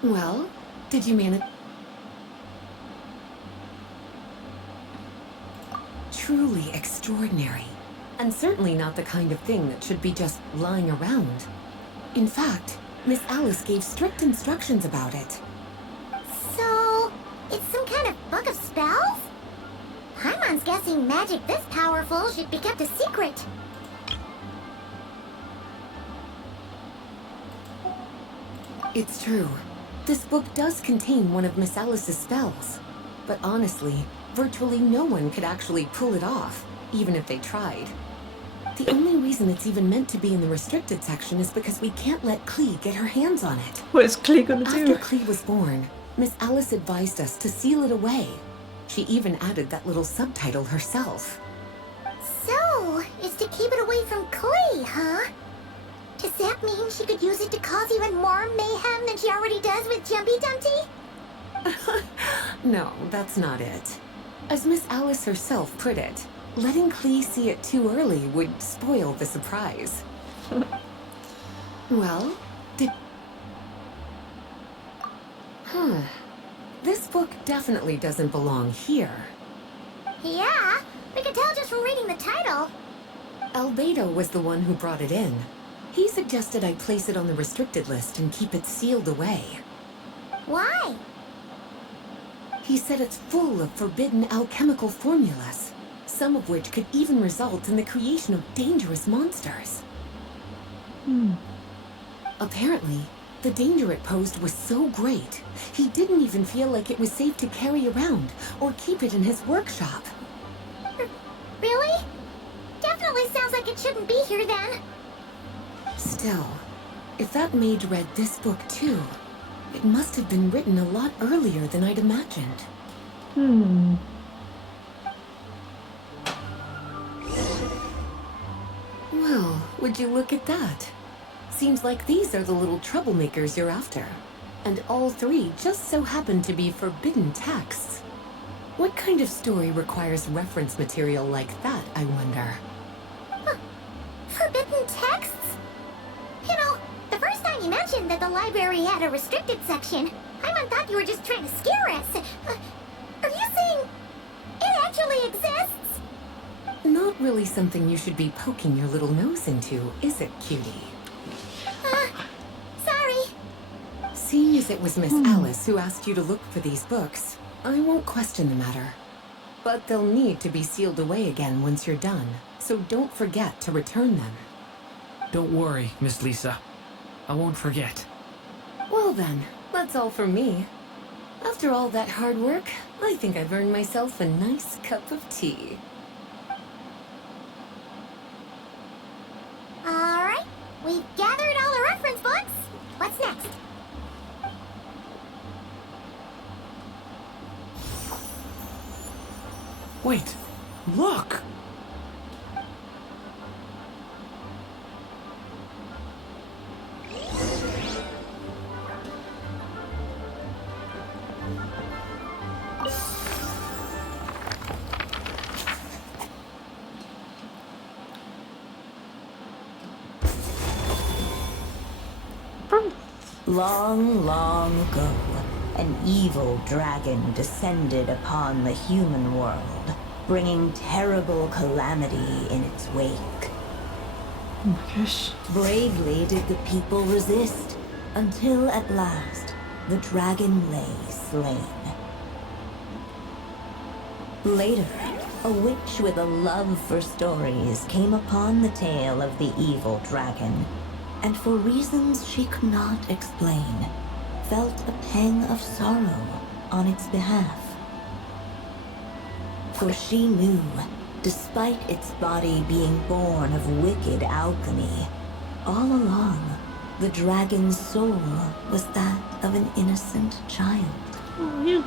Well, did you manage? Truly extraordinary. And certainly not the kind of thing that should be just lying around. In fact, Miss Alice gave strict instructions about it. So, it's some kind of book of spells? Paimon's guessing magic this powerful should be kept a secret. It's true. This book does contain one of Miss Alice's spells. But honestly, virtually no one could actually pull it off, even if they tried. The only reason it's even meant to be in the restricted section is because we can't let Klee get her hands on it. What is Klee gonna After do? Klee was born, Miss Alice advised us to seal it away. She even added that little subtitle herself. So, it's to keep it away from Klee, huh? Does that mean she could use it to cause even more mayhem than she already does with Jumpy Dumpty? No, that's not it. As Miss Alice herself put it, letting Klee see it too early would spoil the surprise. Well, This book definitely doesn't belong here. Yeah, we could tell just from reading the title. Albedo was the one who brought it in. He suggested I place it on the restricted list and keep it sealed away. Why? He said it's full of forbidden alchemical formulas, some of which could even result in the creation of dangerous monsters. Apparently, the danger it posed was so great, he didn't even feel like it was safe to carry around or keep it in his workshop. Really? Definitely sounds like it shouldn't be here then. Still, if that mage read this book too, it must have been written a lot earlier than I'd imagined. Well, would you look at that? Seems like these are the little troublemakers you're after. And all three just so happen to be forbidden texts. What kind of story requires reference material like that, I wonder? Forbidden mentioned that the library had a restricted section, Paimon thought you were just trying to scare us. Are you saying it actually exists? Not really something you should be poking your little nose into, is it, cutie? Sorry. Seeing as it was Miss Alice who asked you to look for these books, I won't question the matter. But they'll need to be sealed away again once you're done, so don't forget to return them. Don't worry, Miss Lisa. I won't forget. Well then, that's all from me. After all that hard work, I think I've earned myself a nice cup of tea. Alright, we've gathered all the reference books. What's next? Wait, look! Long, long ago, an evil dragon descended upon the human world, bringing terrible calamity in its wake. Oh my gosh. Bravely did the people resist, until at last, the dragon lay slain. Later, a witch with a love for stories came upon the tale of the evil dragon, and for reasons she could not explain, felt a pang of sorrow on its behalf. For she knew, despite its body being born of wicked alchemy, all along, the dragon's soul was that of an innocent child. Oh, you.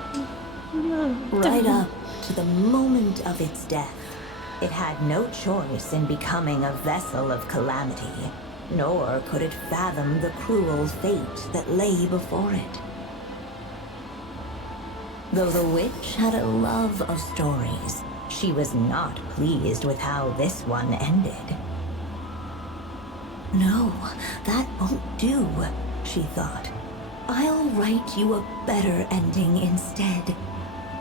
No. Right up to the moment of its death, it had no choice in becoming a vessel of calamity, nor could it fathom the cruel fate that lay before it. Though the witch had a love of stories, she was not pleased with how this one ended. No, that won't do, she thought. I'll write you a better ending instead.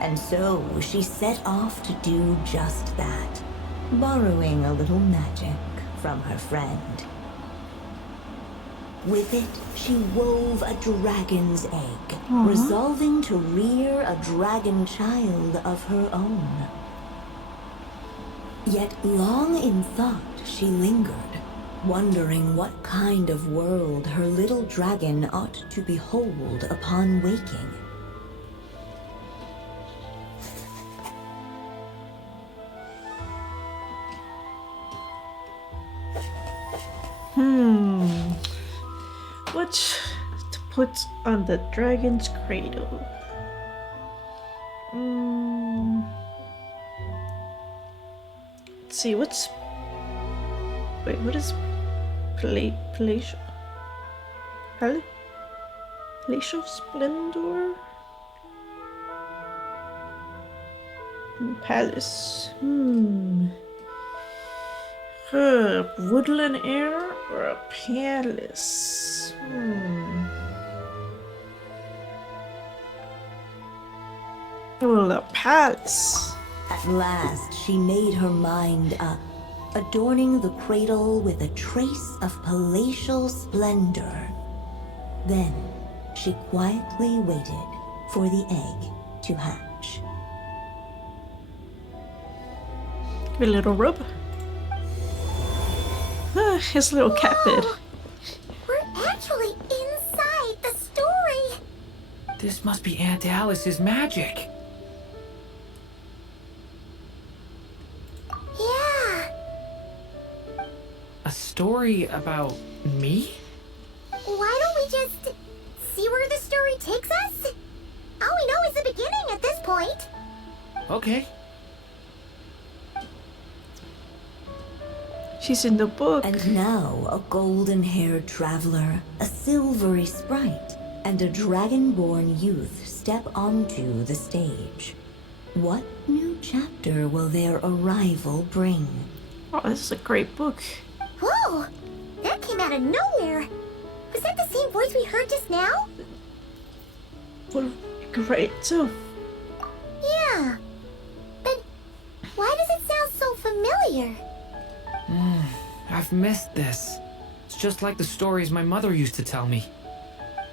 And so she set off to do just that, borrowing a little magic from her friend. With it, she wove a dragon's egg, resolving to rear a dragon child of her own. Yet long in thought she lingered, wondering what kind of world her little dragon ought to behold upon waking. What to put on the dragon's cradle? Let's see, what's... Wait, what is... Palatial? Palatial Splendor? Palace. A woodland air or a palace? Well, a palace. At last, she made her mind up, adorning the cradle with a trace of palatial splendor. Then, she quietly waited for the egg to hatch. A little robe. His little cat bed. We're actually inside the story. This must be Aunt Alice's magic. Yeah. A story about me? Why don't we just see where the story takes us? All we know is the beginning at this point. Okay. She's in the book. And now a golden-haired traveler, a silvery sprite, and a dragon-born youth step onto the stage. What new chapter will their arrival bring? Oh, this is a great book. Whoa! That came out of nowhere. Was that the same voice we heard just now? Well, great too. Yeah. But why does it sound so familiar? I've missed this. It's just like the stories my mother used to tell me.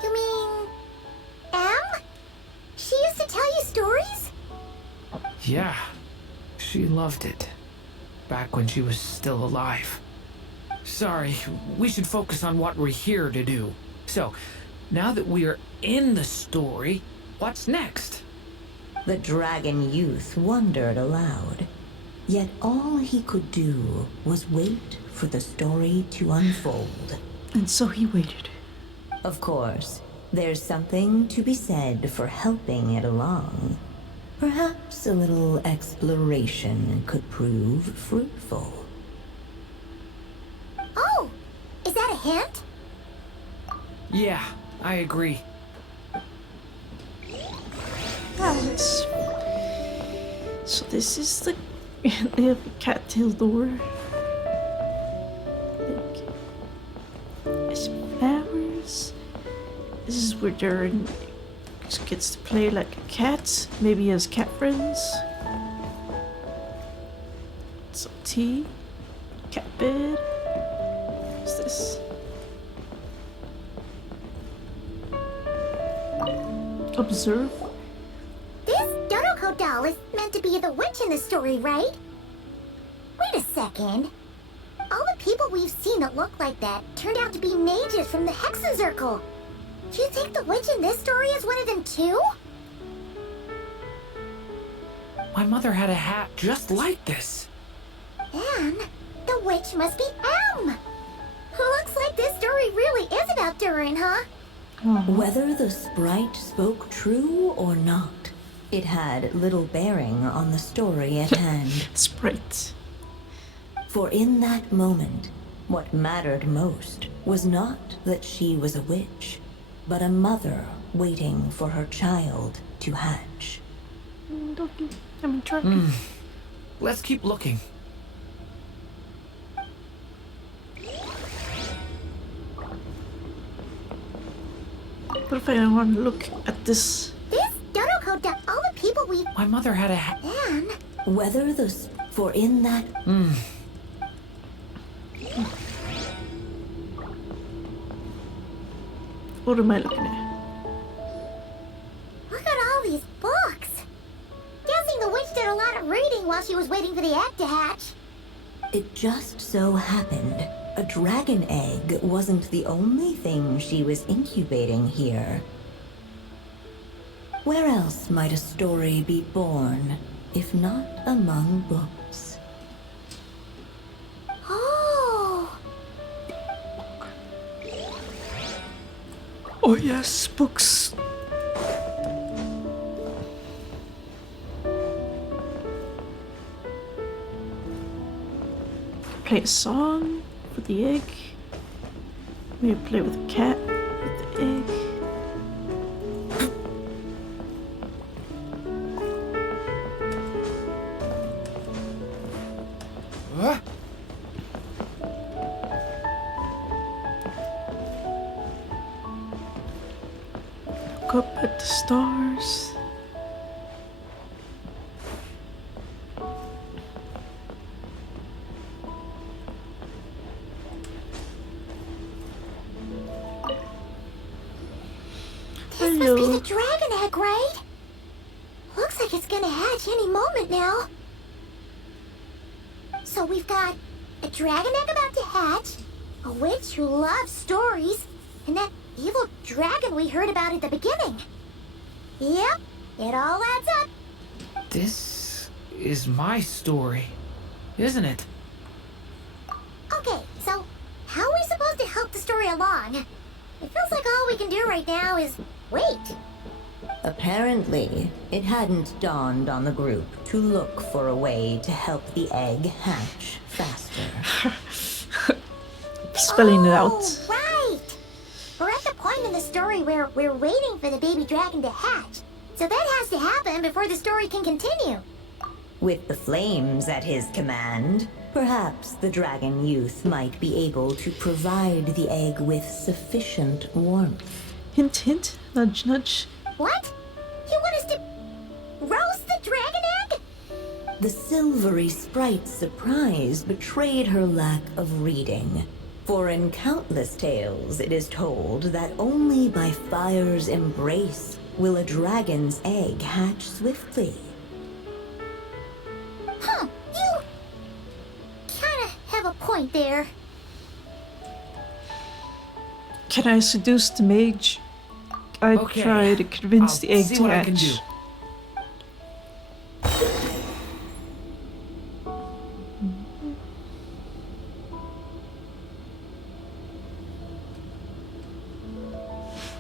You mean... Em? She used to tell you stories? Yeah, she loved it. Back when she was still alive. Sorry, we should focus on what we're here to do. So, now that we are in the story, what's next? The dragon youth wondered aloud. Yet all he could do was wait for the story to unfold. And so he waited. Of course, there's something to be said for helping it along. Perhaps a little exploration could prove fruitful. Oh! Is that a hint? Yeah, I agree. Nice. So this is the they have a cattail door. Like, it's flowers. This is where Durin gets to play like a cat. Maybe he has cat friends. Some tea. Cat bed. What's this? Observe. This Doroko doll is meant to be the witch in the story, right? Wait a second. All the people we've seen that look like that turned out to be mages from the Hexen Circle. Do you think the witch in this story is one of them too? My mother had a hat just like this. And the witch must be Em. Looks like this story really is about Durin, huh? Whether the sprite spoke true or not, it had little bearing on the story at hand. Sprite. For in that moment, what mattered most was not that she was a witch, but a mother waiting for her child to hatch. Doggy. I'm trying. Let's keep looking. What if I want to look at this? This Doroko doll, all the people we've... My mother had a hat. And Whether the for in that What am I looking at? look at all these books. Guessing the witch did a lot of reading while she was waiting for the egg to hatch. it just so happened, a dragon egg wasn't the only thing she was incubating here. Where else might a story be born, if not among books? Oh, Oh yes, books. Play a song with the egg. Maybe play with a cat with the egg. Huh? Look up at the stars. this must be Hello. the dragon egg, right? Looks like it's gonna hatch any moment now. So we've got a dragon egg about to hatch, a witch who loves stories, and that evil dragon we heard about at the beginning. Yep, it all adds up. This is my story, isn't it? Okay, so how are we supposed to help the story along? It feels like all we can do right now is wait. Apparently, it hadn't dawned on the group to look for a way to help the egg hatch faster. Spelling it out. Oh, right. We're at the point in the story where we're waiting for the baby dragon to hatch. So that has to happen before the story can continue. With the flames at his command, Perhaps the dragon youth might be able to provide the egg with sufficient warmth. Hint, hint, nudge, nudge. What? You want us to roast the dragon egg? The silvery sprite's surprise betrayed her lack of reading. For in countless tales, it is told that only by fire's embrace will a dragon's egg hatch swiftly. Huh, you kinda have a point there. Can I seduce the mage? I Okay, try to convince I'll the egg see to what I hatch. can do.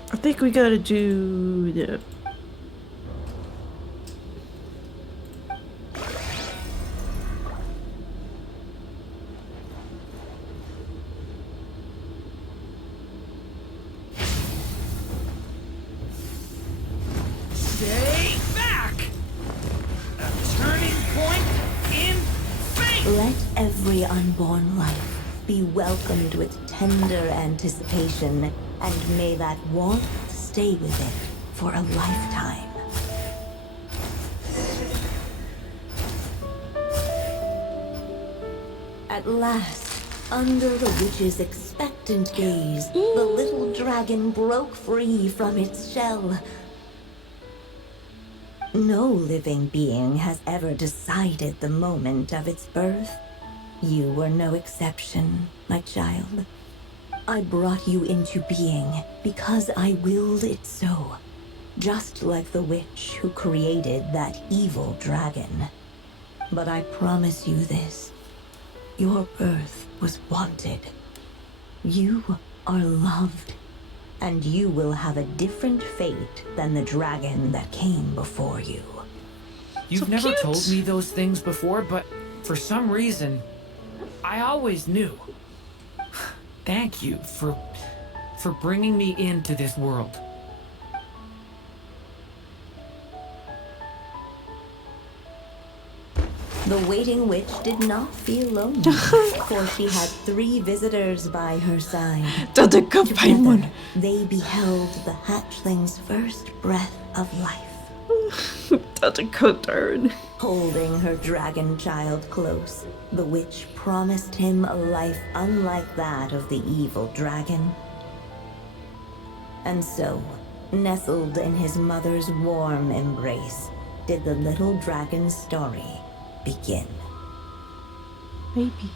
I think we gotta do the... Stay back! A turning point in fate! Let every unborn life be welcomed with tender anticipation, and may that warmth stay with it for a lifetime. At last, under the witch's expectant gaze, the little dragon broke free from its shell. No living being has ever decided the moment of its birth. You were no exception, my child. I brought you into being because I willed it so, just like the witch who created that evil dragon. But I promise you this, your birth was wanted. You are loved, and you will have a different fate than the dragon that came before you. You've So never cute. told me those things before, but for some reason, I always knew. Thank you for bringing me into this world. The waiting witch did not feel lonely, for she had 3 visitors by her side. Dada ka Paimon. Together, they beheld the hatchling's first breath of life. Dada ka Darn. Holding her dragon child close, the witch promised him a life unlike that of the evil dragon. And so, nestled in his mother's warm embrace, did the little dragon's story begin. Maybe.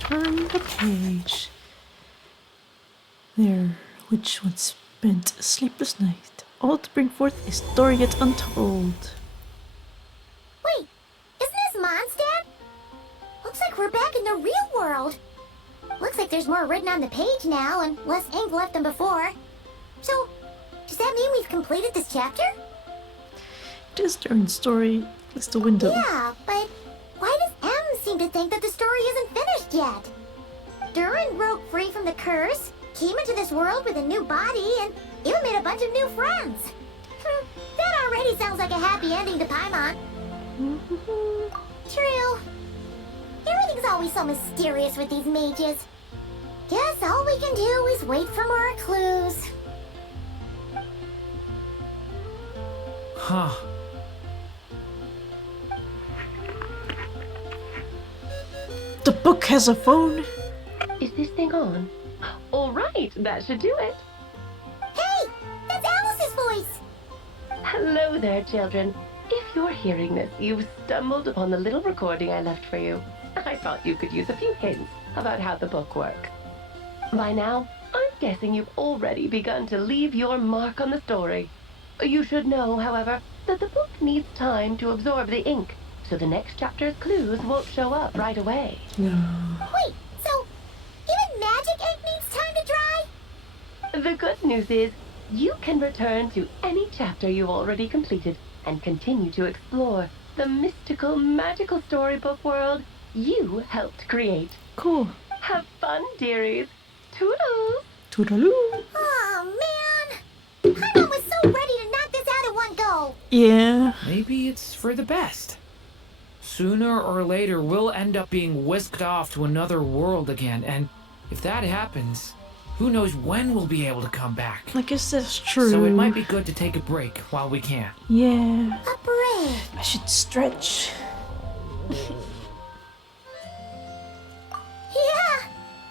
Turn the page. There, which one spent a sleepless night, all to bring forth a story yet untold. Wait, isn't this Mondstadt? Looks like we're back in the real world. Looks like there's more written on the page now and less ink left than before. So, does that mean we've completed this chapter? It is Durin's story. It's the window. Yeah, but why does M seem to think that the story isn't finished yet? Durin broke free from the curse, came into this world with a new body, and even made a bunch of new friends. That already sounds like a happy ending to Paimon. True. Everything's always so mysterious with these mages. Guess all we can do is wait for more clues. Huh. The book has a phone. Is this thing on? All right, that should do it. Hey, that's Alice's voice. Hello there, children. If you're hearing this, you've stumbled upon the little recording I left for you. I thought you could use a few hints about how the book works. By now, I'm guessing you've already begun to leave your mark on the story. You should know, however, that the book needs time to absorb the ink, so the next chapter's clues won't show up right away. Wait, so even magic ink needs time to dry? The good news is, you can return to any chapter you've already completed and continue to explore the mystical, magical storybook world you helped create. Cool. Have fun, dearies. Toodles! Toodaloo. Oh, man. Paimon was so ready to knock this out in one go. Yeah. Maybe it's for the best. Sooner or later, we'll end up being whisked off to another world again, and if that happens, who knows when we'll be able to come back. I guess that's true. So it might be good to take a break while we can. Yeah. A break. I should stretch. Yeah!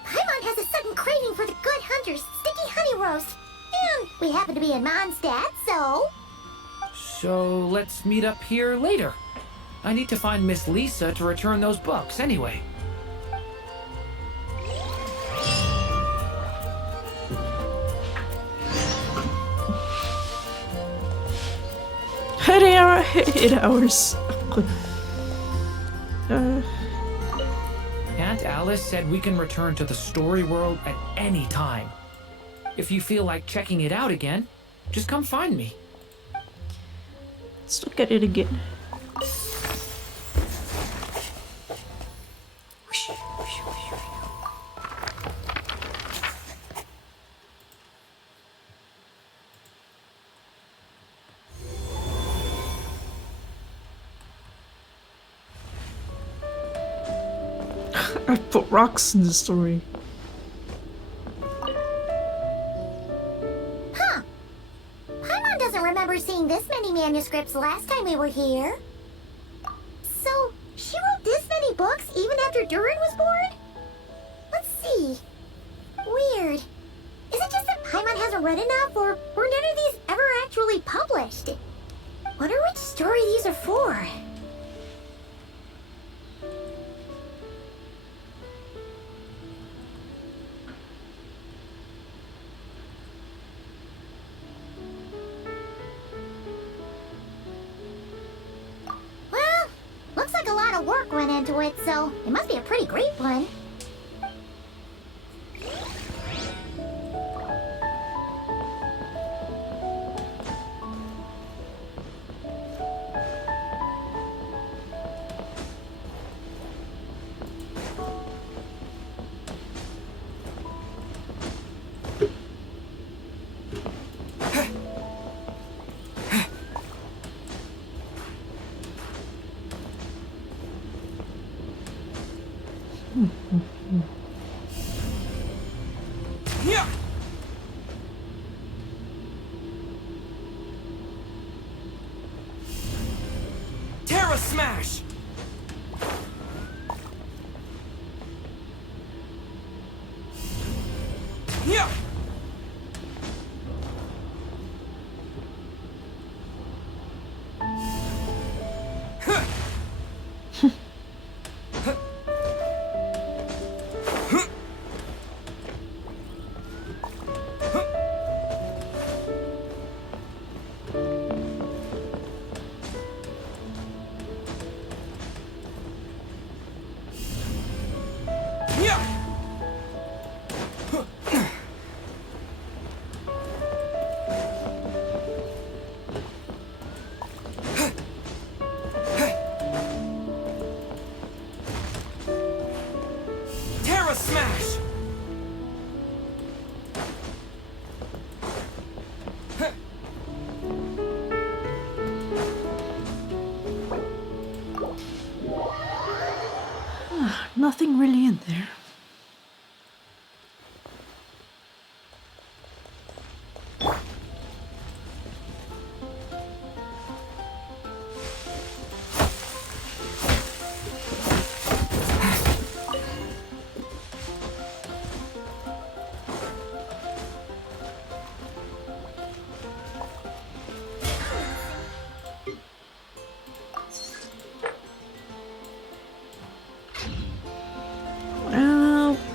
Paimon has a sudden craving for the Good Hunter's sticky honey roast. And we happen to be in Mondstadt, so... So let's meet up here later. I need to find Miss Lisa to return those books anyway. Hey, 8 hours. Aunt Alice said we can return to the story world at any time. If you feel like checking it out again, just come find me. Let's look at it again. I put rocks in the story. Huh. Paimon doesn't remember seeing this many manuscripts last time we were here. So, she wrote this many books even after Durin was born? Let's see. Weird. Is it just that Paimon hasn't read enough, or were none of these ever actually published? Wonder which story these are for. Well, looks like a lot of work went into it, so it must be a pretty great one. Yeah. Terra Smash! Yeah! Yeah! Terra Smash! Nothing really in there.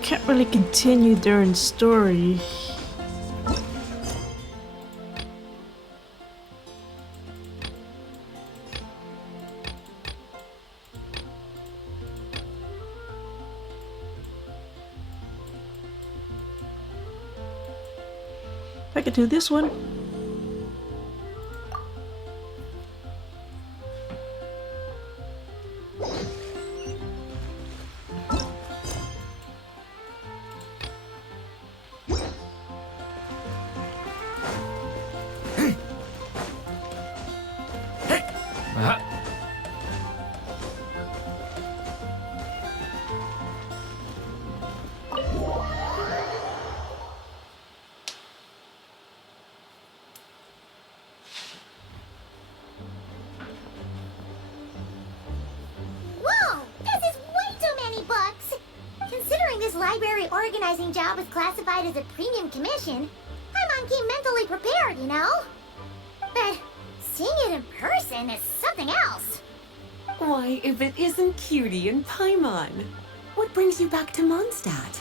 Can't really continue Durin's story. I could do this one. organizing job was classified as a premium commission, Paimon came mentally prepared, you know? But seeing it in person is something else. Why, if it isn't Cutie and Paimon? What brings you back to Mondstadt?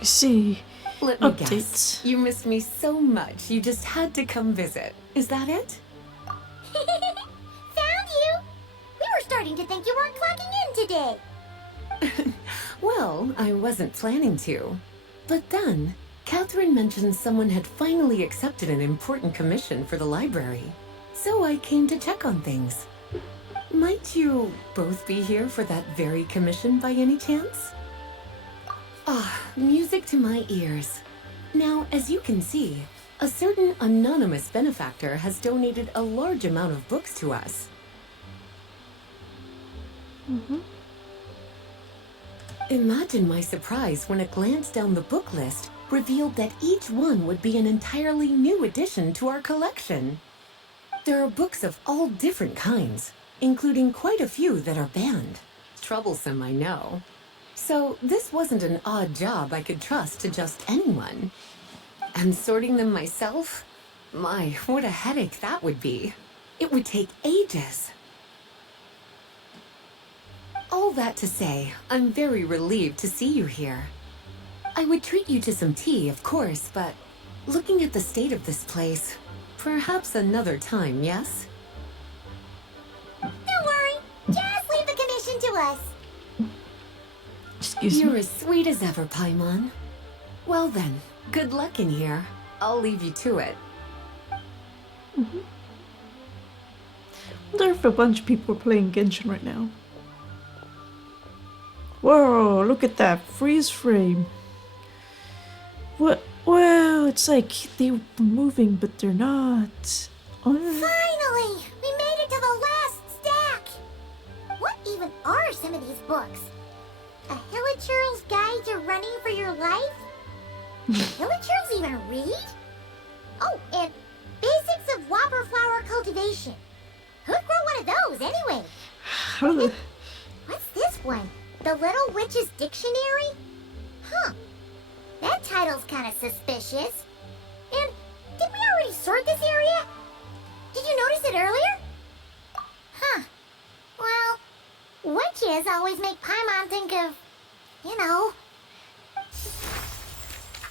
I see. Let me Updates. guess. You missed me so much, you just had to come visit. Is that it? Found you! We were starting to think you weren't clocking in today. Well, I wasn't planning to. But then, Catherine mentioned someone had finally accepted an important commission for the library. So I came to check on things. Might you both be here for that very commission by any chance? Ah, music to my ears. Now, as you can see, a certain anonymous benefactor has donated a large amount of books to us. Imagine my surprise when a glance down the book list revealed that each one would be an entirely new addition to our collection. There are books of all different kinds, including quite a few that are banned. Troublesome, I know. So this wasn't an odd job I could trust to just anyone. And sorting them myself? My, what a headache that would be. It would take ages. All that to say, I'm very relieved to see you here. I would treat you to some tea, of course, but looking at the state of this place, perhaps another time, yes? Don't worry, just leave the commission to us. Excuse You're me. as sweet as ever, Paimon. Well then, good luck in here. I'll leave you to it. Wonder if a bunch of people are playing Genshin right now. Whoa, look at that freeze frame. What? Wow, it's like they were moving, but they're not. Oh, Finally! We made it to the last stack! What even are some of these books? A Hilichurl's Guide to Running for Your Life? Hilichurls even read? Oh, and Basics of Whopper Flower Cultivation. Who'd grow one of those anyway? how the- What's this one? The Little Witch's Dictionary? Huh. That title's kind of suspicious. And did we already sort this area? Did you notice it earlier? Huh. Well, witches always make Paimon think of, you know.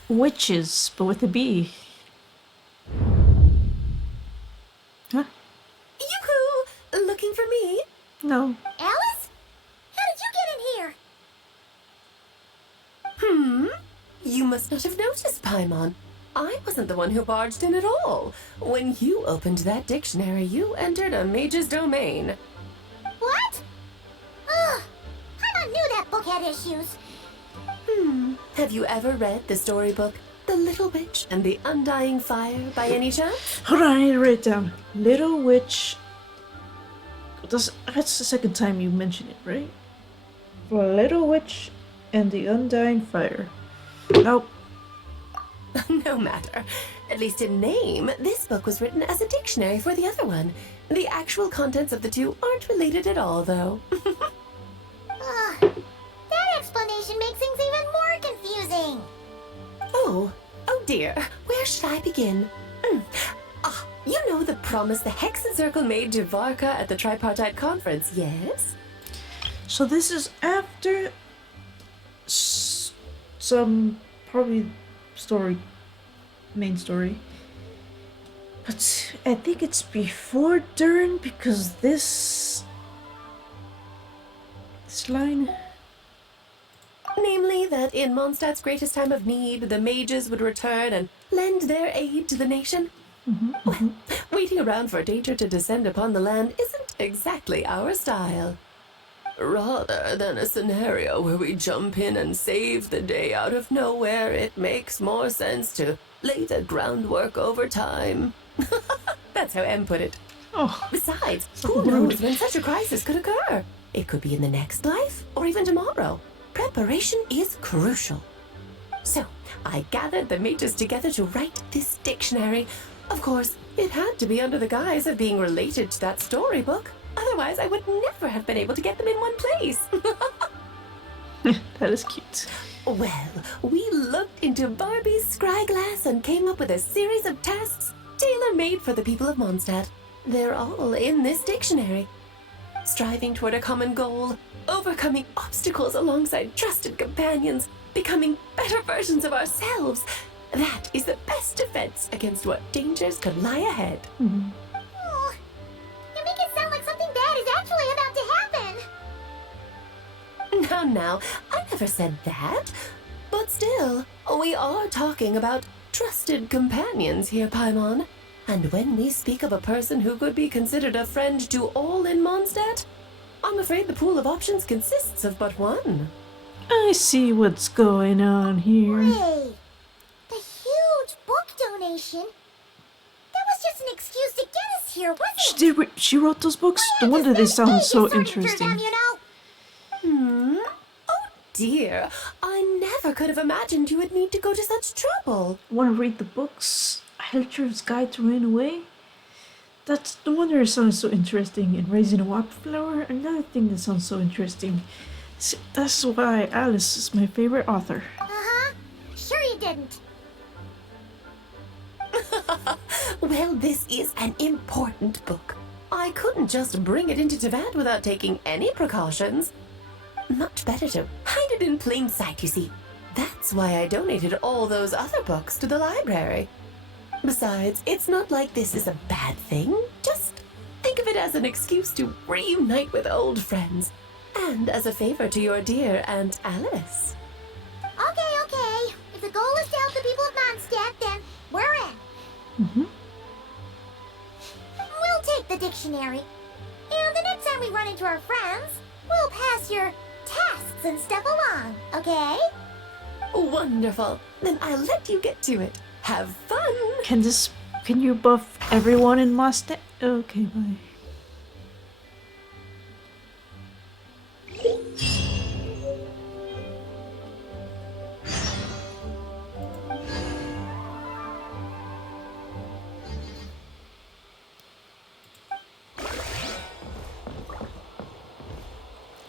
witches, but with a B. Huh? Yoo-hoo! Looking for me? No. Alice? How did you get in here? You must not have noticed, Paimon. I wasn't the one who barged in at all. When you opened that dictionary, you entered a mage's domain. What? Ugh. Paimon knew that book had issues. Have you ever read the storybook, The Little Witch and the Undying Fire, by any chance? Hold on, I need to write it down. Little Witch. That's the second time you mention it, right? For Little Witch and the Undying Fire. Nope. No matter. At least in name, this book was written as a dictionary for the other one. The actual contents of the two aren't related at all, though. Ugh. That explanation makes things even more confusing. Oh dear. Where should I begin? You know the promise the Hex and Circle made to Varka at the Tripartite Conference, yes? So this is after some probably main story. But I think it's before Durin because this line. Namely, that in Mondstadt's greatest time of need, the mages would return and lend their aid to the nation. Well, waiting around for danger to descend upon the land isn't exactly our style. Rather than a scenario where we jump in and save the day out of nowhere, it makes more sense to lay the groundwork over time. That's how Em put it. Oh, Besides, So who rude. knows when such a crisis could occur? It could be in the next life, or even tomorrow. Preparation is crucial. So, I gathered the mages together to write this dictionary. Of course, it had to be under the guise of being related to that storybook. Otherwise, I would never have been able to get them in one place. that is cute. Well, we looked into Barbie's scryglass and came up with a series of tasks tailor-made for the people of Mondstadt. They're all in this dictionary. Striving toward a common goal, overcoming obstacles alongside trusted companions, becoming better versions of ourselves. That is the best defense against what dangers could lie ahead. Oh, you make it sound like something bad is actually about to happen. Now, I never said that. But still, we are talking about trusted companions here, Paimon. And when we speak of a person who could be considered a friend to all in Mondstadt, I'm afraid the pool of options consists of but one. I see what's going on here. Wait, the huge book donation? That was just an excuse to get us here, wasn't it? She wrote those books? No wonder they sound so interesting. Them, you know? Oh dear, I never could have imagined you would need to go to such trouble. Want to read the books? Helter's Guide to Rain Away? That's no wonder it sounds so interesting. And Raising a Wildflower, another thing that sounds so interesting. That's why Alice is my favorite author. Uh-huh. Sure you didn't. Well, this is an important book. I couldn't just bring it into Teyvat without taking any precautions. Much better to hide it in plain sight, you see. That's why I donated all those other books to the library. Besides, it's not like this is a bad thing. Just think of it as an excuse to reunite with old friends. And as a favor to your dear Aunt Alice. Okay. If the goal is to help the people of Mondstadt, then we're in. We'll take the dictionary. And the next time we run into our friends, we'll pass your tasks and stuff along, okay? Wonderful. Then I'll let you get to it. Have fun! Can you buff everyone in Mondstadt? Okay, bye.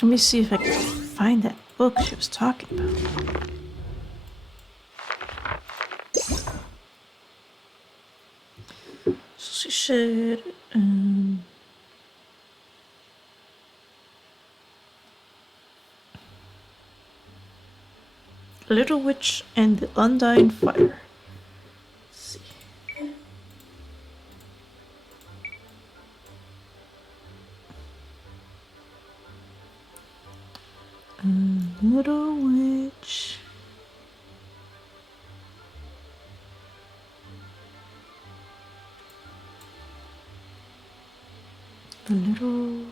Let me see if I can find that book she was talking about. So she said, Little Witch and the Undying Fire. Let's see. Little Witch. The little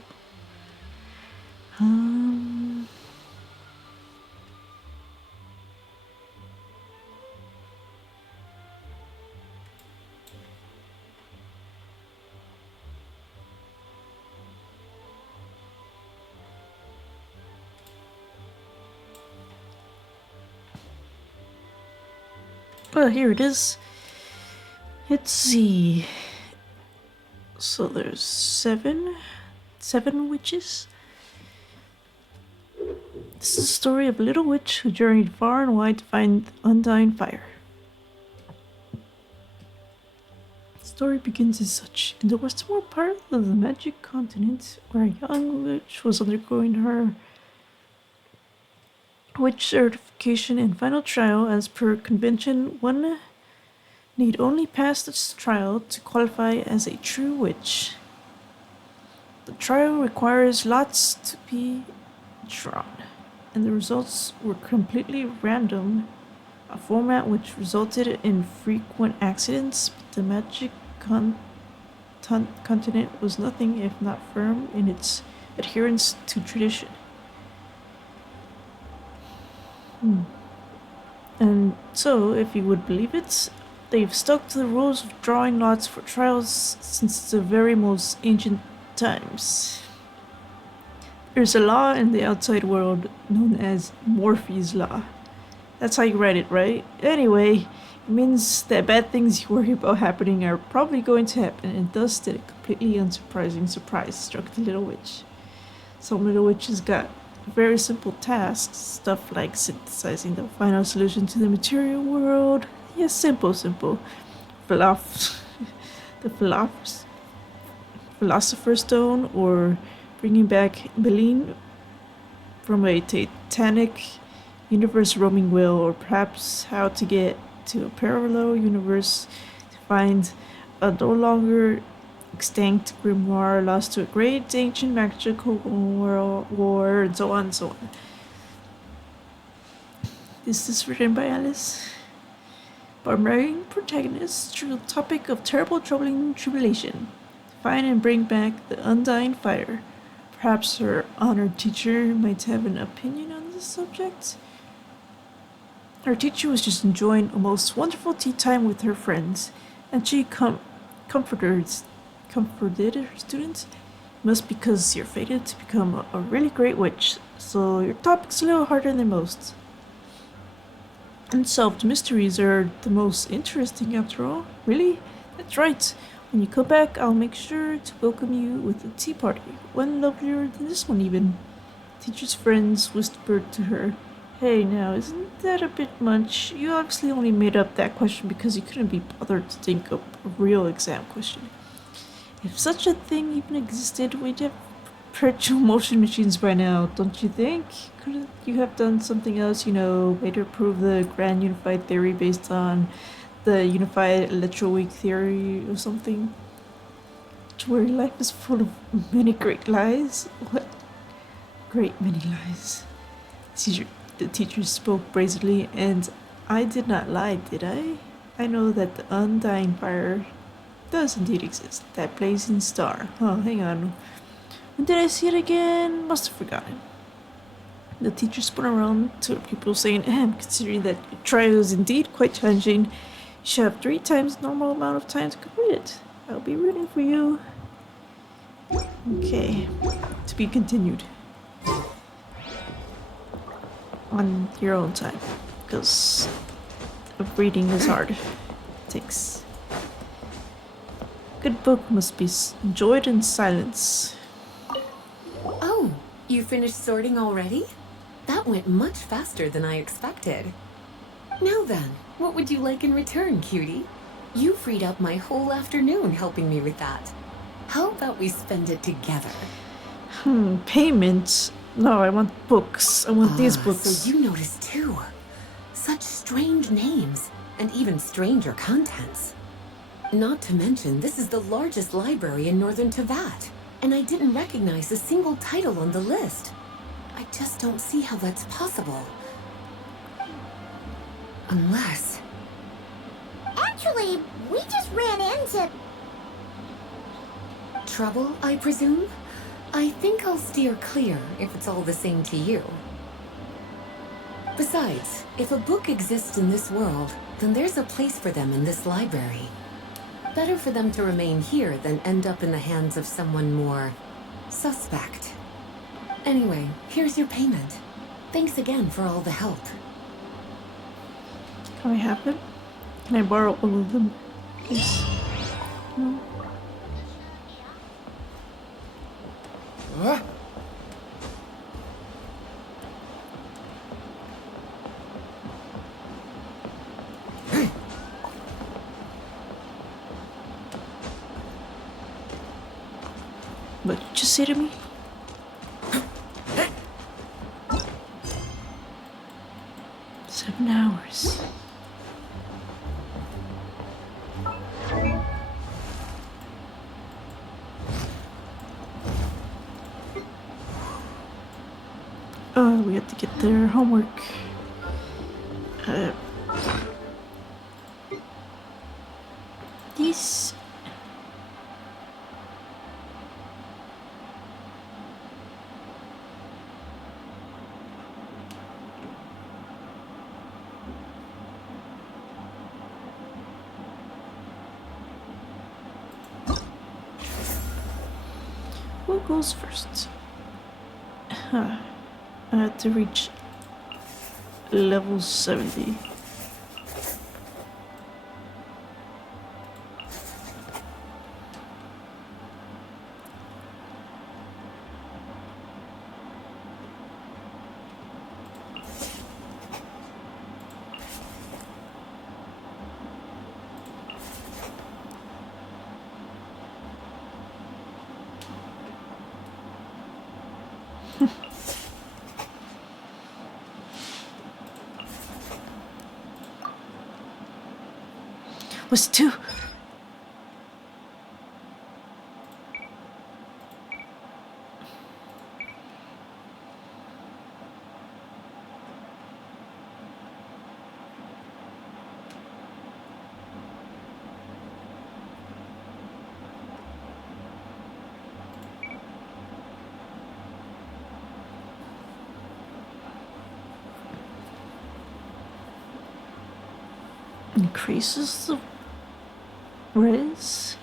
well, here it is. Let's see. So there's seven witches. This is the story of a little witch who journeyed far and wide to find the undying fire. The story begins as such. In the western part of the magic continent, where a young witch was undergoing her witch certification and final trial, as per convention, one need only pass this trial to qualify as a true witch. The trial requires lots to be drawn, and the results were completely random, a format which resulted in frequent accidents, but the magic continent was nothing if not firm in its adherence to tradition. And so, if you would believe it, they've stuck to the rules of drawing lots for trials since the very most ancient times. There's a law in the outside world known as Morphe's Law. That's how you write it, right? Anyway, it means that bad things you worry about happening are probably going to happen, and thus did a completely unsurprising surprise struck the little witch. Some little witches got very simple tasks, stuff like synthesizing the final solution to the material world. Yes, simple. Philosoph- the Philosopher's Stone, or bringing back Beline from a Titanic universe roaming whale, or perhaps how to get to a parallel universe to find a no longer extinct grimoire lost to a great ancient magical war, and so on and so on. This is written by Alice. Barbarian protagonist through the topic of terrible troubling tribulation. Find and bring back the undying fire. Perhaps her honored teacher might have an opinion on this subject. Her teacher was just enjoying a most wonderful tea time with her friends, and she comforted her students. Must because you're fated to become a really great witch, so your topic's a little harder than most. Unsolved mysteries are the most interesting after all. Really? That's right. When you come back, I'll make sure to welcome you with a tea party. One lovelier than this one even. Teacher's friends whispered to her, "Hey now, isn't that a bit much? You obviously only made up that question because you couldn't be bothered to think up a real exam question. If such a thing even existed, we'd have perpetual motion machines by now, don't you think? Couldn't you have done something else, later prove the grand unified theory based on the unified electroweak theory or something? Where life is full of many great lies? What? Great many lies. The teacher spoke brazenly, and I did not lie, did I? I know that the undying fire does indeed exist. That blazing star. Oh, hang on. When did I see it again? Must have forgotten. The teacher spun around to her pupil, saying, considering that your trial is indeed quite challenging, you should have 3 times the normal amount of time to complete it. I'll be rooting for you. Okay. To be continued. On your own time. Because reading is hard. It takes... Good book must be enjoyed in silence. Oh, you finished sorting already? That went much faster than I expected. Now then, what would you like in return, cutie? You freed up my whole afternoon helping me with that. How about we spend it together? Payment? No, I want books. I want these books. So you noticed too. Such strange names, and even stranger contents. Not to mention, this is the largest library in northern Teyvat, and I didn't recognize a single title on the list. I just don't see how that's possible. Unless... Actually, we just ran into... Trouble, I presume? I think I'll steer clear if it's all the same to you. Besides, if a book exists in this world, then there's a place for them in this library. Better for them to remain here than end up in the hands of someone more suspect. Anyway, here's your payment. Thanks again for all the help. Can I have them? Can I borrow all of them? Please. No. Huh? What did you just say to me? Seven hours. Oh, we have to get their homework. These... What goes first? Huh. I had to reach level 70. Was 2. Increases the res.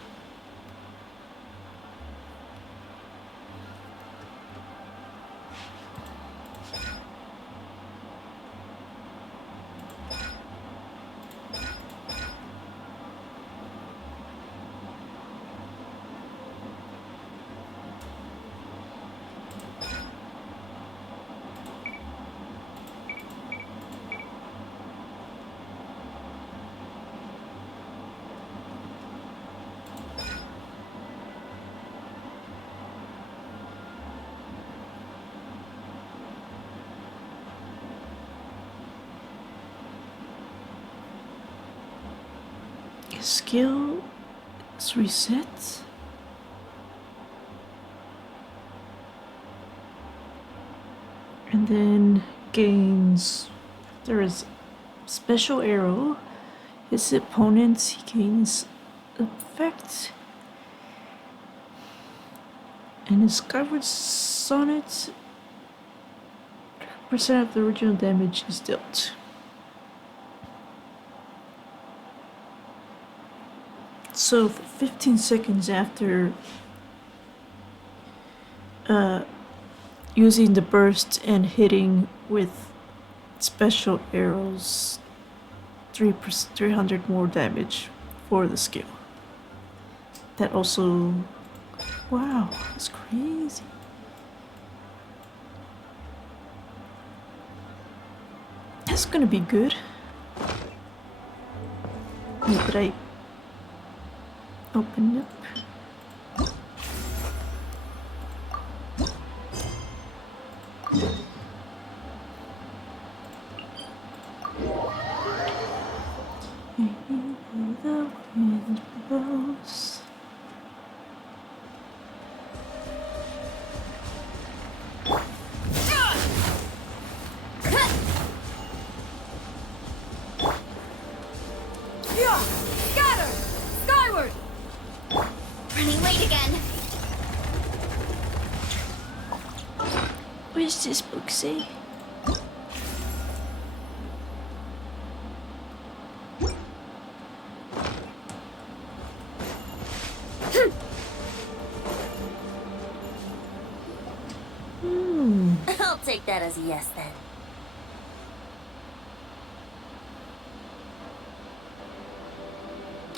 Skill is reset. And then gains, there is special arrow. His opponents, he gains effect. And his skyward sonnet, percent of the original damage is dealt. So for 15 seconds after using the burst and hitting with special arrows, 300 more damage for the skill. That also, wow, that's crazy. That's gonna be good. Yeah, but I open up. The wind blows. Scatter! Skyward! Running late again. What does this book say? I'll take that as a yes then.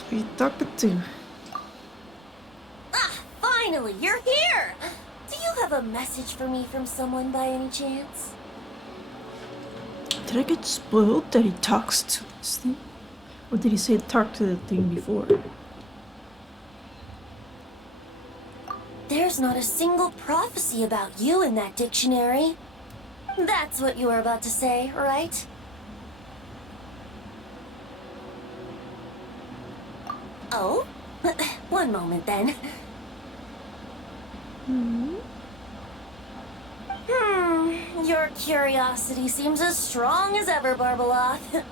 Who you talking to? Ah, finally, you're here! Do you have a message for me from someone by any chance? Did I get spoiled that he talks to this thing? Or did he say talk to the thing before? There's not a single prophecy about you in that dictionary. That's what you were about to say, right? Oh? One moment then. Your curiosity seems as strong as ever, Barbeloth.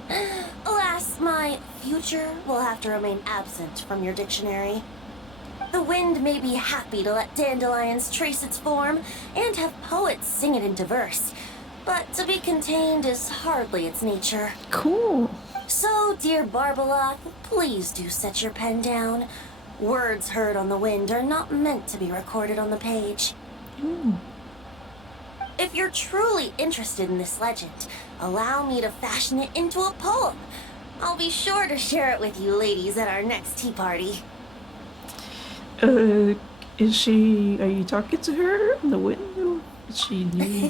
Alas, my future will have to remain absent from your dictionary. The wind may be happy to let dandelions trace its form and have poets sing it into verse, but to be contained is hardly its nature. Cool. So, dear Barbeloth, please do set your pen down. Words heard on the wind are not meant to be recorded on the page. If you're truly interested in this legend, allow me to fashion it into a poem. I'll be sure to share it with you ladies at our next tea party. Is she, are you talking to her in the window? Is she new?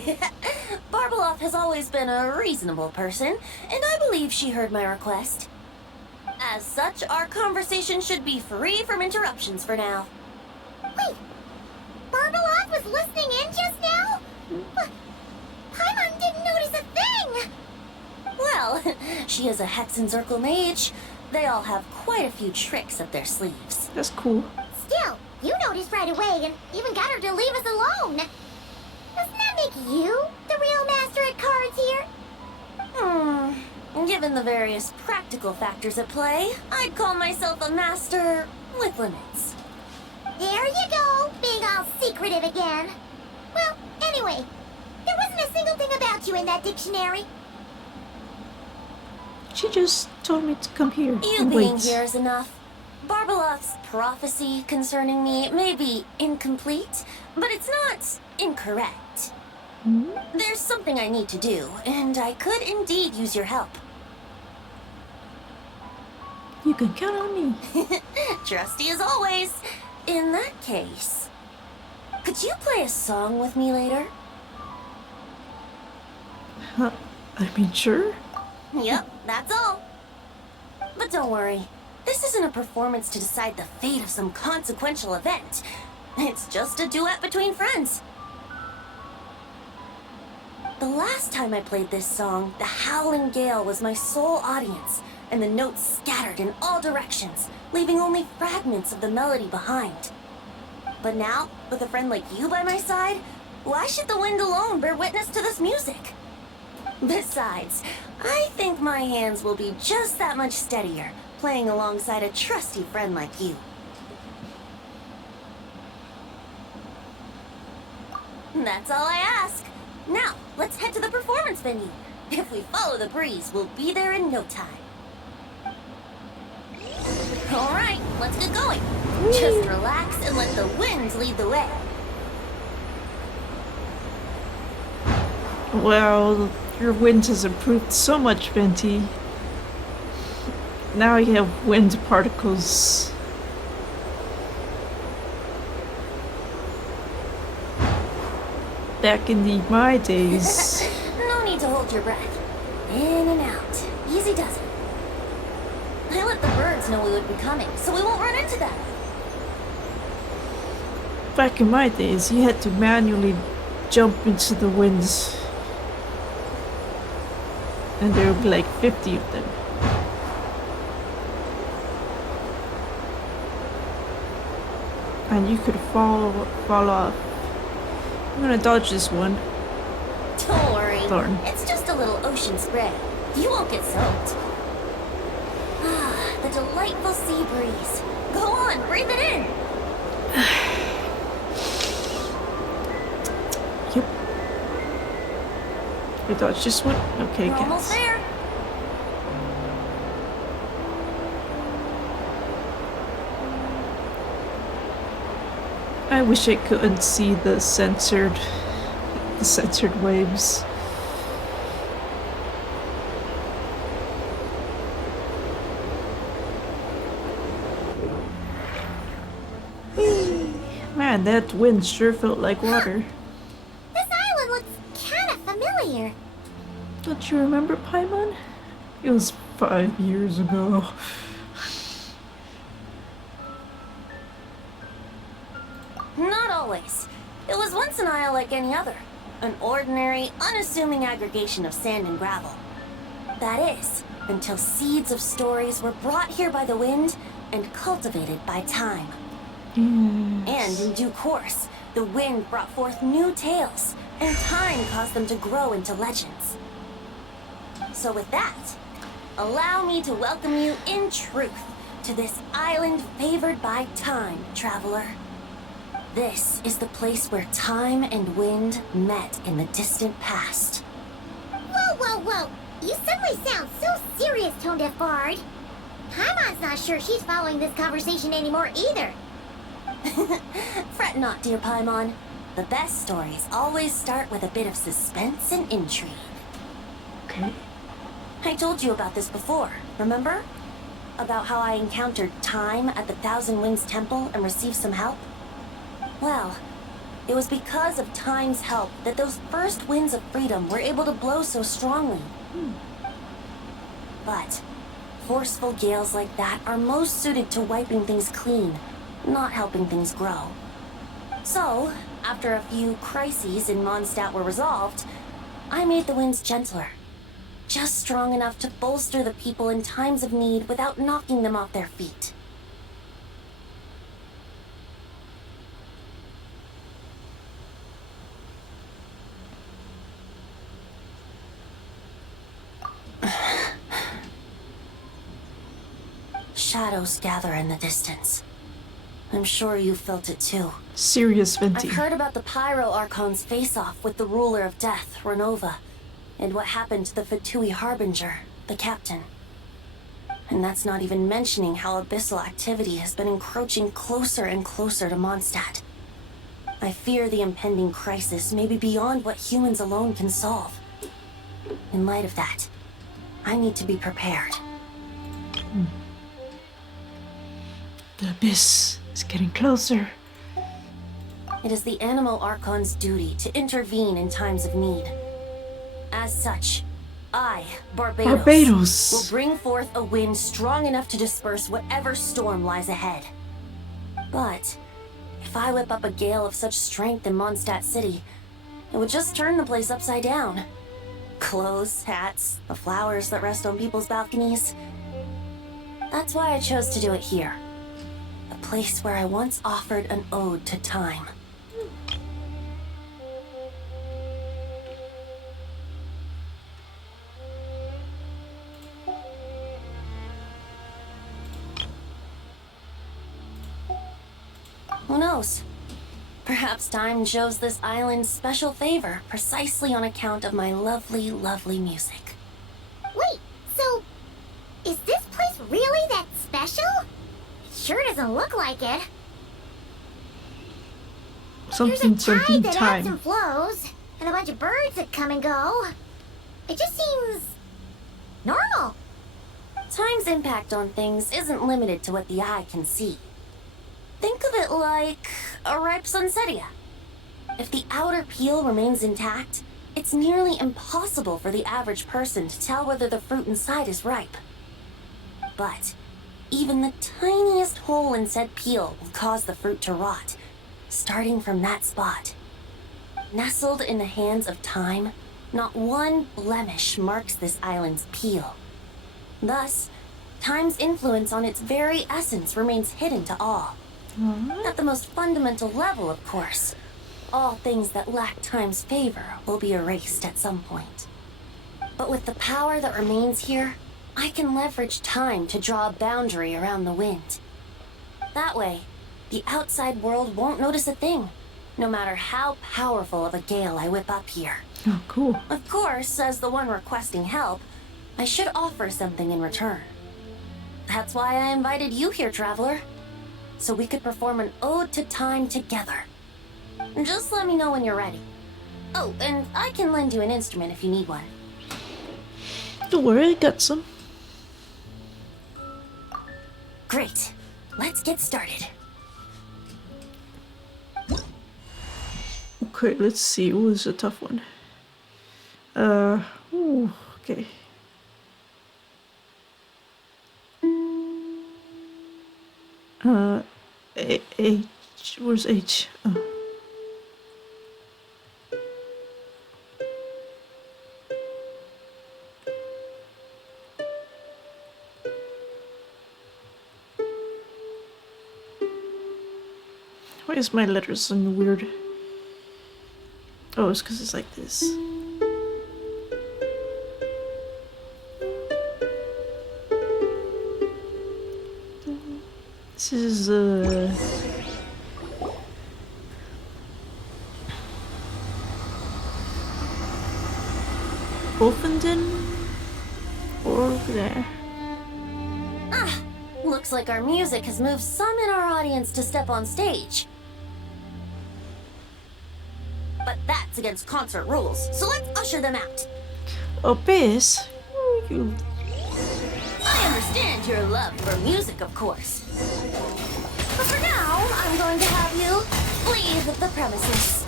Barbeloth has always been a reasonable person, and I believe she heard my request. As such, our conversation should be free from interruptions for now. Wait, Barbeloth was listening in just now? Paimon didn't notice a thing! Well, she is a Hex and Circle mage. they all have quite a few tricks up their sleeves. That's cool. Still, you noticed right away and even got her to leave us alone. Doesn't that make you the real master at cards here? Given the various practical factors at play, I'd call myself a master with limits. There you go, being all secretive again. Well, anyway, there wasn't a single thing about you in that dictionary. She just told me to come here You and being wait. here is enough. Barbalov's prophecy concerning me may be incomplete, but it's not incorrect. There's something I need to do, and I could indeed use your help. You can count on me. Trusty as always. In that case, could you play a song with me later? Huh? I mean, sure. Yep, that's all. But don't worry, this isn't a performance to decide the fate of some consequential event. It's just a duet between friends. The last time I played this song, the howling gale was my sole audience, and the notes scattered in all directions, leaving only fragments of the melody behind. But now, with a friend like you by my side, why should the wind alone bear witness to this music? Besides, I think my hands will be just that much steadier, playing alongside a trusty friend like you. That's all I ask. Now, let's head to the performance venue. If we follow the breeze, we'll be there in no time. All right, let's get going. Just relax and let the wind lead the way. Well, your wind has improved so much, Venti. Now you have wind particles. Back in my days. No need to hold your breath. In and out. Easy does it. I let the birds know we would be coming, so we won't run into them. Back in my days, you had to manually jump into the winds. And there would be like 50 of them. And you could fall off. I'm gonna dodge this one. Don't worry. Darn. It's just a little ocean spray. You won't get soaked. Ah, the delightful sea breeze. Go on, breathe it in. Yep. We dodge this one? Okay, We're almost guys. there. I wish I couldn't see the censored waves. Whee! Man, that wind sure felt like water. This island looks kinda familiar. Don't you remember, Paimon? It was 5 years ago. Not always. It was once an isle like any other. An ordinary, unassuming aggregation of sand and gravel. That is, until seeds of stories were brought here by the wind and cultivated by time. And in due course, the wind brought forth new tales, and time caused them to grow into legends. So with that, allow me to welcome you in truth to this island favored by time, traveler. This is the place where time and wind met in the distant past. Whoa, whoa, whoa! You suddenly sound so serious, Tone Deaf Bard. Paimon's not sure she's following this conversation anymore either. Fret not, dear Paimon. The best stories always start with a bit of suspense and intrigue. Okay. I told you about this before, remember? About how I encountered time at the Thousand Winds Temple and received some help? Well, it was because of time's help that those first winds of freedom were able to blow so strongly. But forceful gales like that are most suited to wiping things clean, not helping things grow. So, after a few crises in Mondstadt were resolved, I made the winds gentler. just strong enough to bolster the people in times of need without knocking them off their feet. Shadows gather in the distance. I'm sure you felt it too. Serious venti. I've heard about the Pyro Archon's face-off with the ruler of death, Renova, and what happened to the Fatui Harbinger, the captain. And that's not even mentioning how abyssal activity has been encroaching closer and closer to Mondstadt. I fear the impending crisis may be beyond what humans alone can solve. In light of that, I need to be prepared. The abyss is getting closer. It is the Animal Archon's duty to intervene in times of need. As such, I, Barbados, will bring forth a wind strong enough to disperse whatever storm lies ahead. But if I whip up a gale of such strength in Mondstadt City, it would just turn the place upside down. Clothes, hats, the flowers that rest on people's balconies. That's why I chose to do it here. A place where I once offered an ode to time. Who knows? Perhaps time shows this island special favor precisely on account of my lovely, lovely music. Wait, so is this place really that special? Sure doesn't look like it. Something There's a tide that ebbs time. and flows, and a bunch of birds that come and go. It just seems normal. Time's impact on things isn't limited to what the eye can see. Think of it like a ripe sunsetia. If the outer peel remains intact, it's nearly impossible for the average person to tell whether the fruit inside is ripe. But even the tiniest hole in said peel will cause the fruit to rot, starting from that spot. Nestled in the hands of time, not one blemish marks this island's peel. Thus, time's influence on its very essence remains hidden to all. At the most fundamental level, of course. All things that lack time's favor will be erased at some point. But with the power that remains here, I can leverage time to draw a boundary around the wind. That way, the outside world won't notice a thing, no matter how powerful of a gale I whip up here. Oh, cool. Of course, as the one requesting help, I should offer something in return. That's why I invited you here, traveler. So we could perform an ode to time together. Just let me know when you're ready. Oh, and I can lend you an instrument if you need one. Don't worry, I got some. Great. Let's get started. Okay, let's see. Ooh, this is a tough one. Ooh, okay. H. Where's H? Oh. Why is my letters so weird? Oh, it's because it's like this. This is Wolfenden or over there. Looks like our music has moved some in our audience to step on stage. But that's against concert rules, so let's usher them out. Abyss? You. I understand your love for music, of course. But for now, I'm going to have you leave the premises.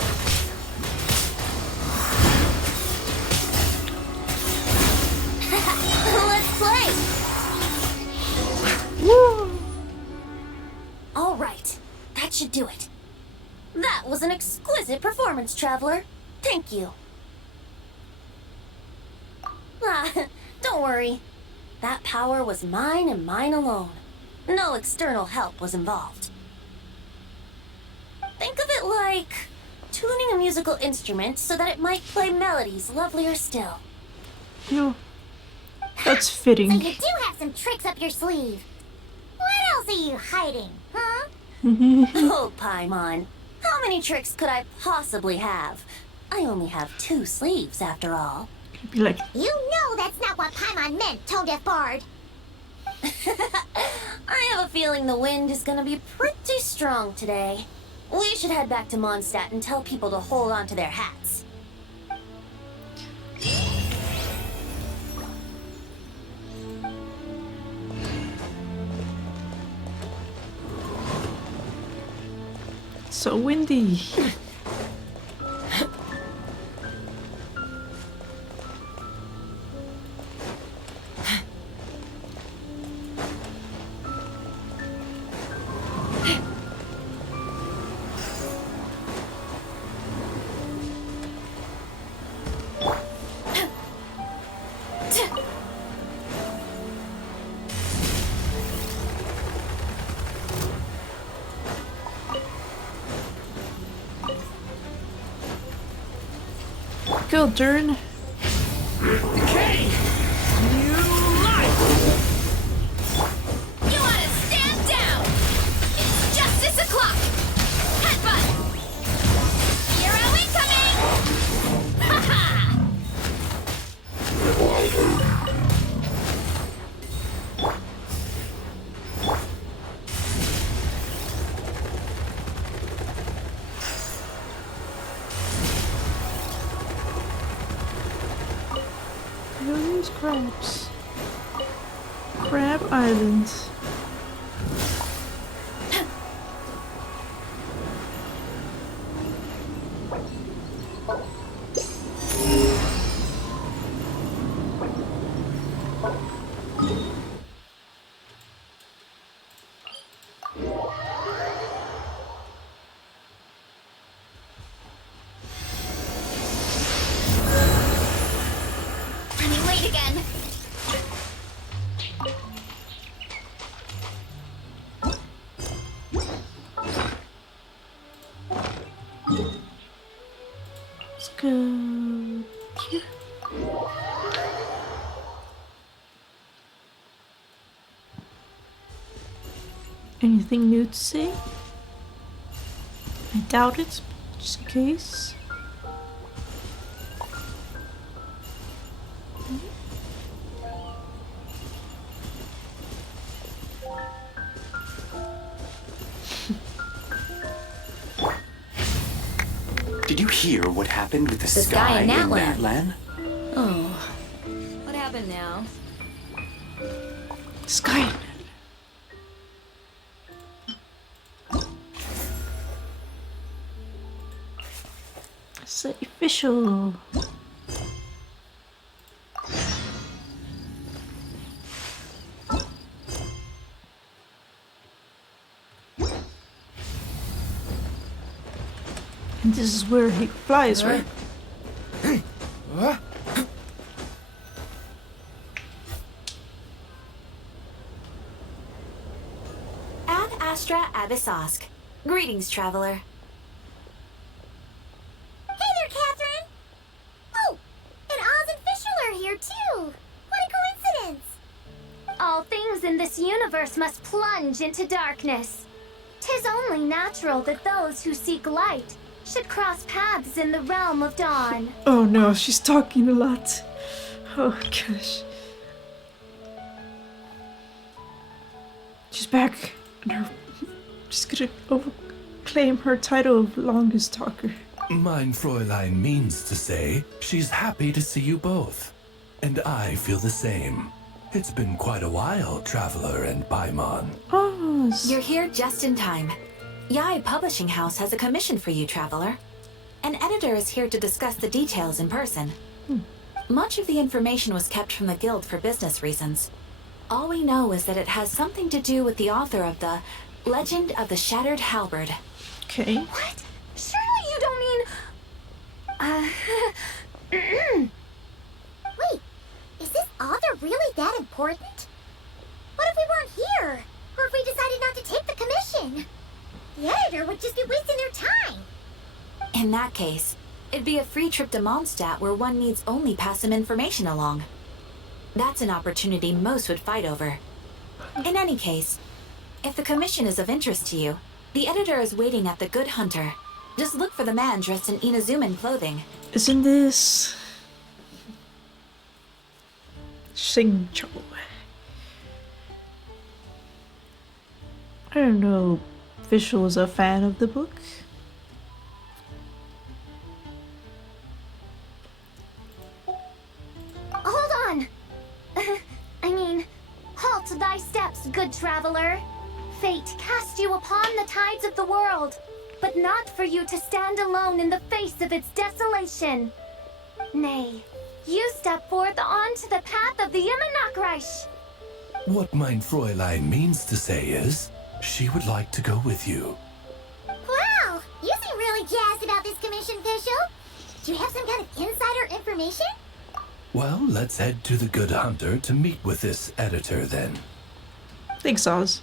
Let's play! Woo! All right, that should do it. That was an exquisite performance, traveler. Thank you. Don't worry. That power was mine and mine alone. No external help was involved. Think of it like tuning a musical instrument so that it might play melodies lovelier still. You know, that's So fitting. you do have some tricks up your sleeve. What else are you hiding, huh? Oh, Paimon. How many tricks could I possibly have? I only have 2 sleeves, after all. You'd be like, You know that's not what Paimon meant, Tone Deaf Bard. I have a feeling the wind is gonna be pretty strong today. We should head back to Mondstadt and tell people to hold on to their hats. so windy. Go, Durin. Decay! New life! You wanna stand down? It's justice o'clock! Headbutt! Hero incoming! Ha ha! We'll use crabs. Crab Island. Let me wait again. Let's go here. Anything new to say? I doubt it, but just in case. Did you hear what happened with the sky in in Natlan? Natlan? Oh. What happened now? Sky. It's official. And this is where he flies, right? Ad Astra Abyssosk. Greetings, traveler. Hey there, Catherine! Oh, and Oz and Fischl are here too! What a coincidence! All things in this universe must plunge into darkness. 'Tis only natural that those who seek light should cross paths in the realm of dawn. Oh no, she's talking a lot. Oh gosh. She's back. And her, she's gonna claim her title of longest talker. Mein Fräulein means to say she's happy to see you both. And I feel the same. It's been quite a while, Traveler and Paimon. Oh, You're here just in time. Yai Publishing House has a commission for you, traveler. An editor is here to discuss the details in person. Much of the information was kept from the guild for business reasons. All we know is that it has something to do with the author of the Legend of the Shattered Halberd. okay. What? Surely you don't mean... Wait, is this author it really that important? What if we weren't here? Or if we decided not to take the commission? The editor would just be wasting their time. In that case, it'd be a free trip to Mondstadt where one needs only pass some information along. That's an opportunity most would fight over. In any case, if the commission is of interest to you, the editor is waiting at the Good Hunter. Just look for the man dressed in Inazuman clothing. Isn't this Shincho? I don't know. Visual is a fan of the book. Hold on! I mean, halt thy steps, good traveler. Fate cast you upon the tides of the world, but not for you to stand alone in the face of its desolation. Nay, you step forth onto the path of the Immanakreich. What mein Fräulein means to say is, she would like to go with you. Wow, you seem really jazzed about this commission, Fischl. Do you have some kind of insider information? Well, let's head to the Good Hunter to meet with this editor then. Thanks, Oz.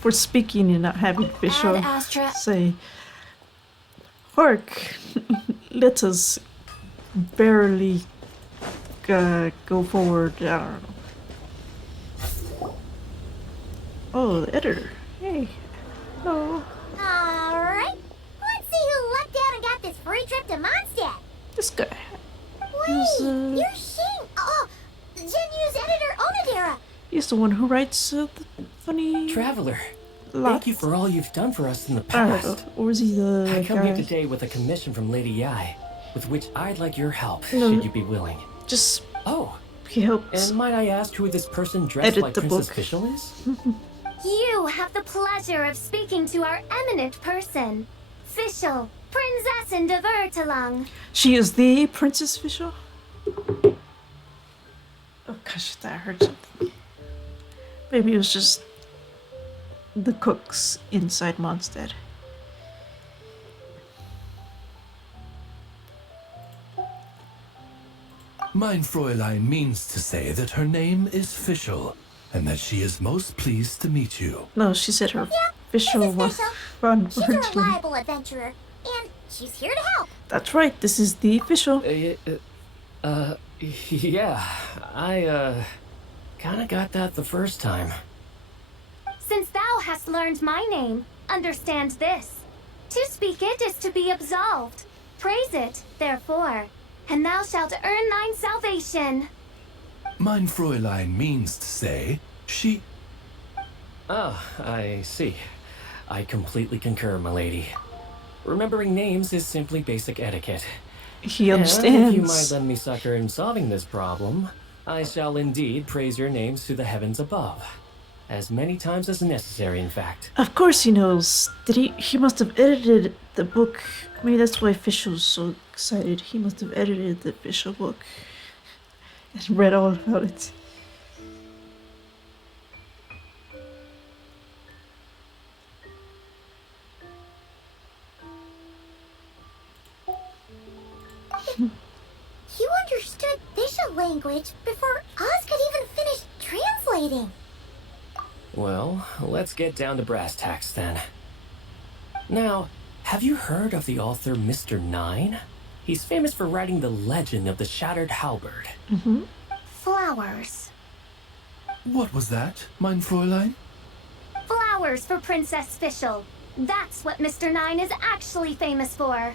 For speaking and not having Visual Ad Astra. say, Hark, let us barely go forward. I don't know. Oh, the editor. Hey. Hello. Alright, let's see who lucked out and got this free trip to Mondstadt. This guy. Wait, you're Shing. Oh, Genyu's editor, Onodera. He's the one who writes the funny Traveler, lot. thank you for all you've done for us in the I don't know. past. Or is he the I come guy? here today with a commission from Lady Yai, with which I'd like your help, No. should you be willing. Just Oh, he helps. and might I ask who this person dressed Edit like the Princess book. Fischl is? You have the pleasure of speaking to our eminent person, Fischl, Prinzessin de Vertalang. She is the Princess Fischl? Oh gosh, that hurt something. Maybe it was just the cooks inside Mondstadt. Mein Fräulein means to say that her name is Fischl, and that she is most pleased to meet you. No, she said her Fischl This is was Fischl. fun She's a originally. reliable adventurer, and she's here to help. That's right, this is the Fischl. Yeah, I, kinda got that the first time. Since thou hast learned my name, understand this. To speak it is to be absolved. Praise it, therefore, and thou shalt earn thine salvation. Mein Fräulein means to say, she... Ah, I see. I completely concur, milady. Remembering names is simply basic etiquette. He And if you might understands. lend me succor in solving this problem, I shall indeed praise your names to the heavens above. As many times as necessary, in fact. Of course he knows. He must have edited the book. Maybe that's why Fischl's so excited. He must have edited the Fischl book and read all about it. You understood Fischl language before Oz could even finish translating. Well, let's get down to brass tacks then. Now, have you heard of the author Mr. Nine? He's famous for writing the legend of the Shattered Halberd. Mm-hmm. Flowers. What was that, mein Fräulein? Flowers for Princess Fischl. That's what Mr. Nine is actually famous for.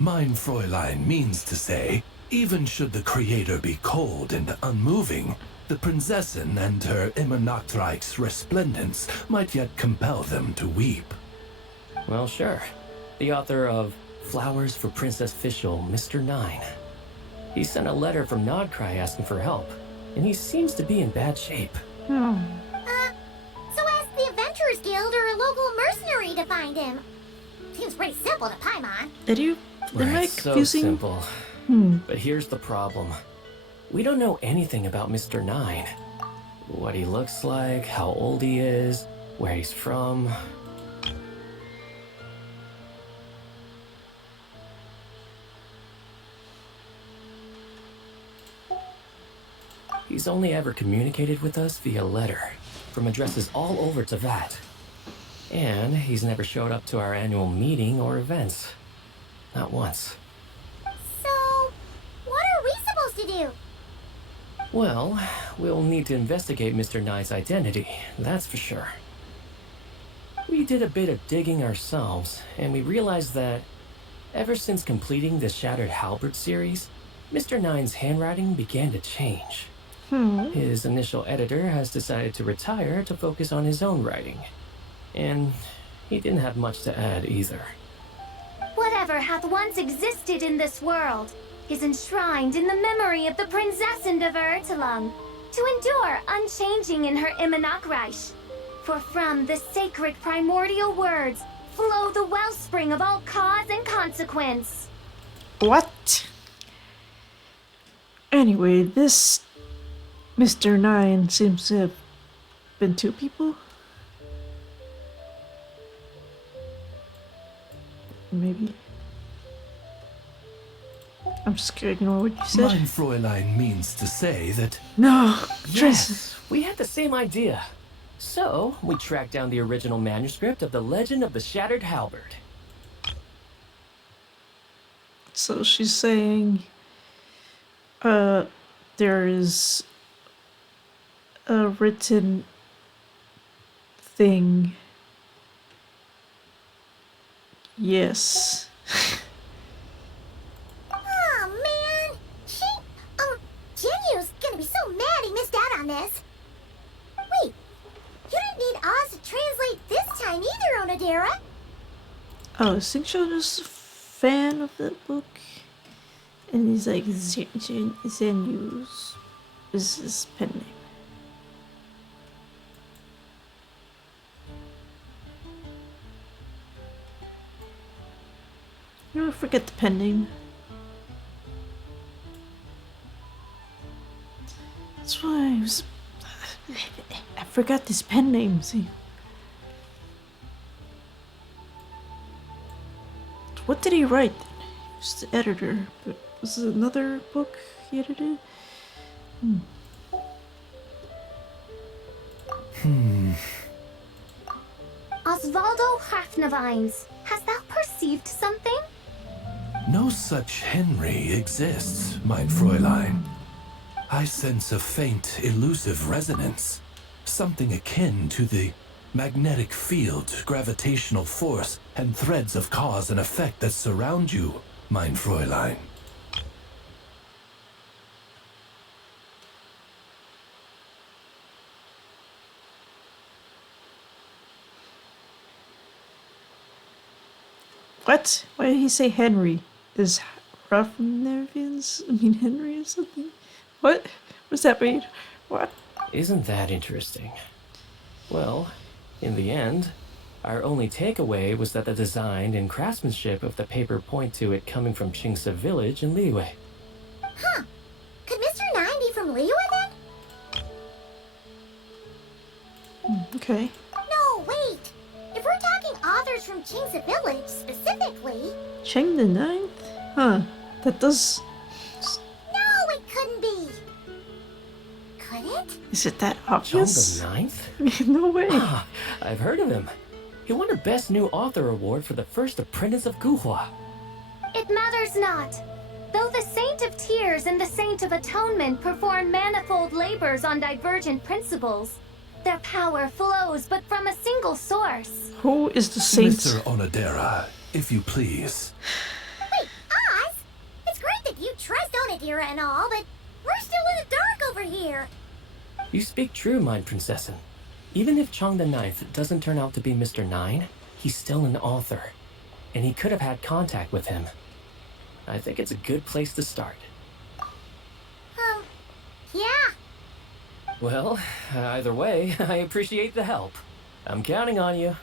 Mein Fräulein means to say, even should the creator be cold and unmoving, the Prinzessin and her Immanakreich's resplendence might yet compel them to weep. Well, sure. The author of Flowers for Princess Fischl, Mr. Nine. He sent a letter from Nodcry asking for help, and he seems to be in bad shape. Oh. So ask the Adventurers Guild or a local mercenary to find him. Seems pretty simple to Paimon. Am I So confusing? simple. Hmm. But here's the problem. We don't know anything about Mr. Nine. What he looks like, how old he is, where he's from. He's only ever communicated with us via letter, from addresses all over Teyvat. And he's never showed up to our annual meeting or events. Not once. So, what are we supposed to do? Well, we'll need to investigate Mr. Nine's identity, that's for sure. We did a bit of digging ourselves, and we realized that ever since completing the Shattered Halberd series, Mr. Nine's handwriting began to change. His initial editor has decided to retire to focus on his own writing. And he didn't have much to add either. Whatever hath once existed in this world is enshrined in the memory of the Prinzessin of Ertelung, to endure unchanging in her Immanakreich. For from the sacred primordial words flow the wellspring of all cause and consequence. What? Anyway, this Mr. Nine seems to have been two people. Maybe. I'm just gonna ignore what you said. Mein Fräulein means to say that... No! Yes, we had the same idea. So, we tracked down the original manuscript of the Legend of the Shattered Halberd. So she's saying there is a written thing. Yes. Oh man! Jinyu's gonna be so mad he missed out on this. Wait, you didn't need Oz to translate this time either, Onodera. Oh, Singshon is a fan of that book. And he's like, Zenyu's is his pen name. You know, I forget the pen name. That's why I forgot this pen name, see. What did he write? He was the editor, but was it another book he edited? Osvaldo Hafnavines, hast thou perceived something? No such Henry exists, mein Fräulein. I sense a faint, elusive resonance. Something akin to the magnetic field, gravitational force, and threads of cause and effect that surround you, mein Fräulein. What? Why did he say Henry? Is Ruffnervians mean Henry or something? What? What does that mean? What? Isn't that interesting? Well, in the end, our only takeaway was that the design and craftsmanship of the paper point to it coming from Qingse village in Liyue. Huh. Could Mr. Nine be from Liyue then? Okay. No, wait. If we're talking authors from Qingse village specifically... Cheng the Ninth? Huh. That does... No, it couldn't be. Could it? Is it that John obvious? the Ninth? No way. Ah, I've heard of him. He won a Best New Author award for the first apprentice of Guhua. It matters not. Though the Saint of Tears and the Saint of Atonement perform manifold labors on divergent principles, their power flows but from a single source. Who is the saint? Mr. Onodera, if you please. Wait, Oz? It's great that you trust Onodera and all, but we're still in the dark over here. You speak true, mein Prinzessin. Even if Chong the Ninth doesn't turn out to be Mr. Nine, he's still an author, and he could have had contact with him. I think it's a good place to start. Yeah. Well, either way, I appreciate the help. I'm counting on you.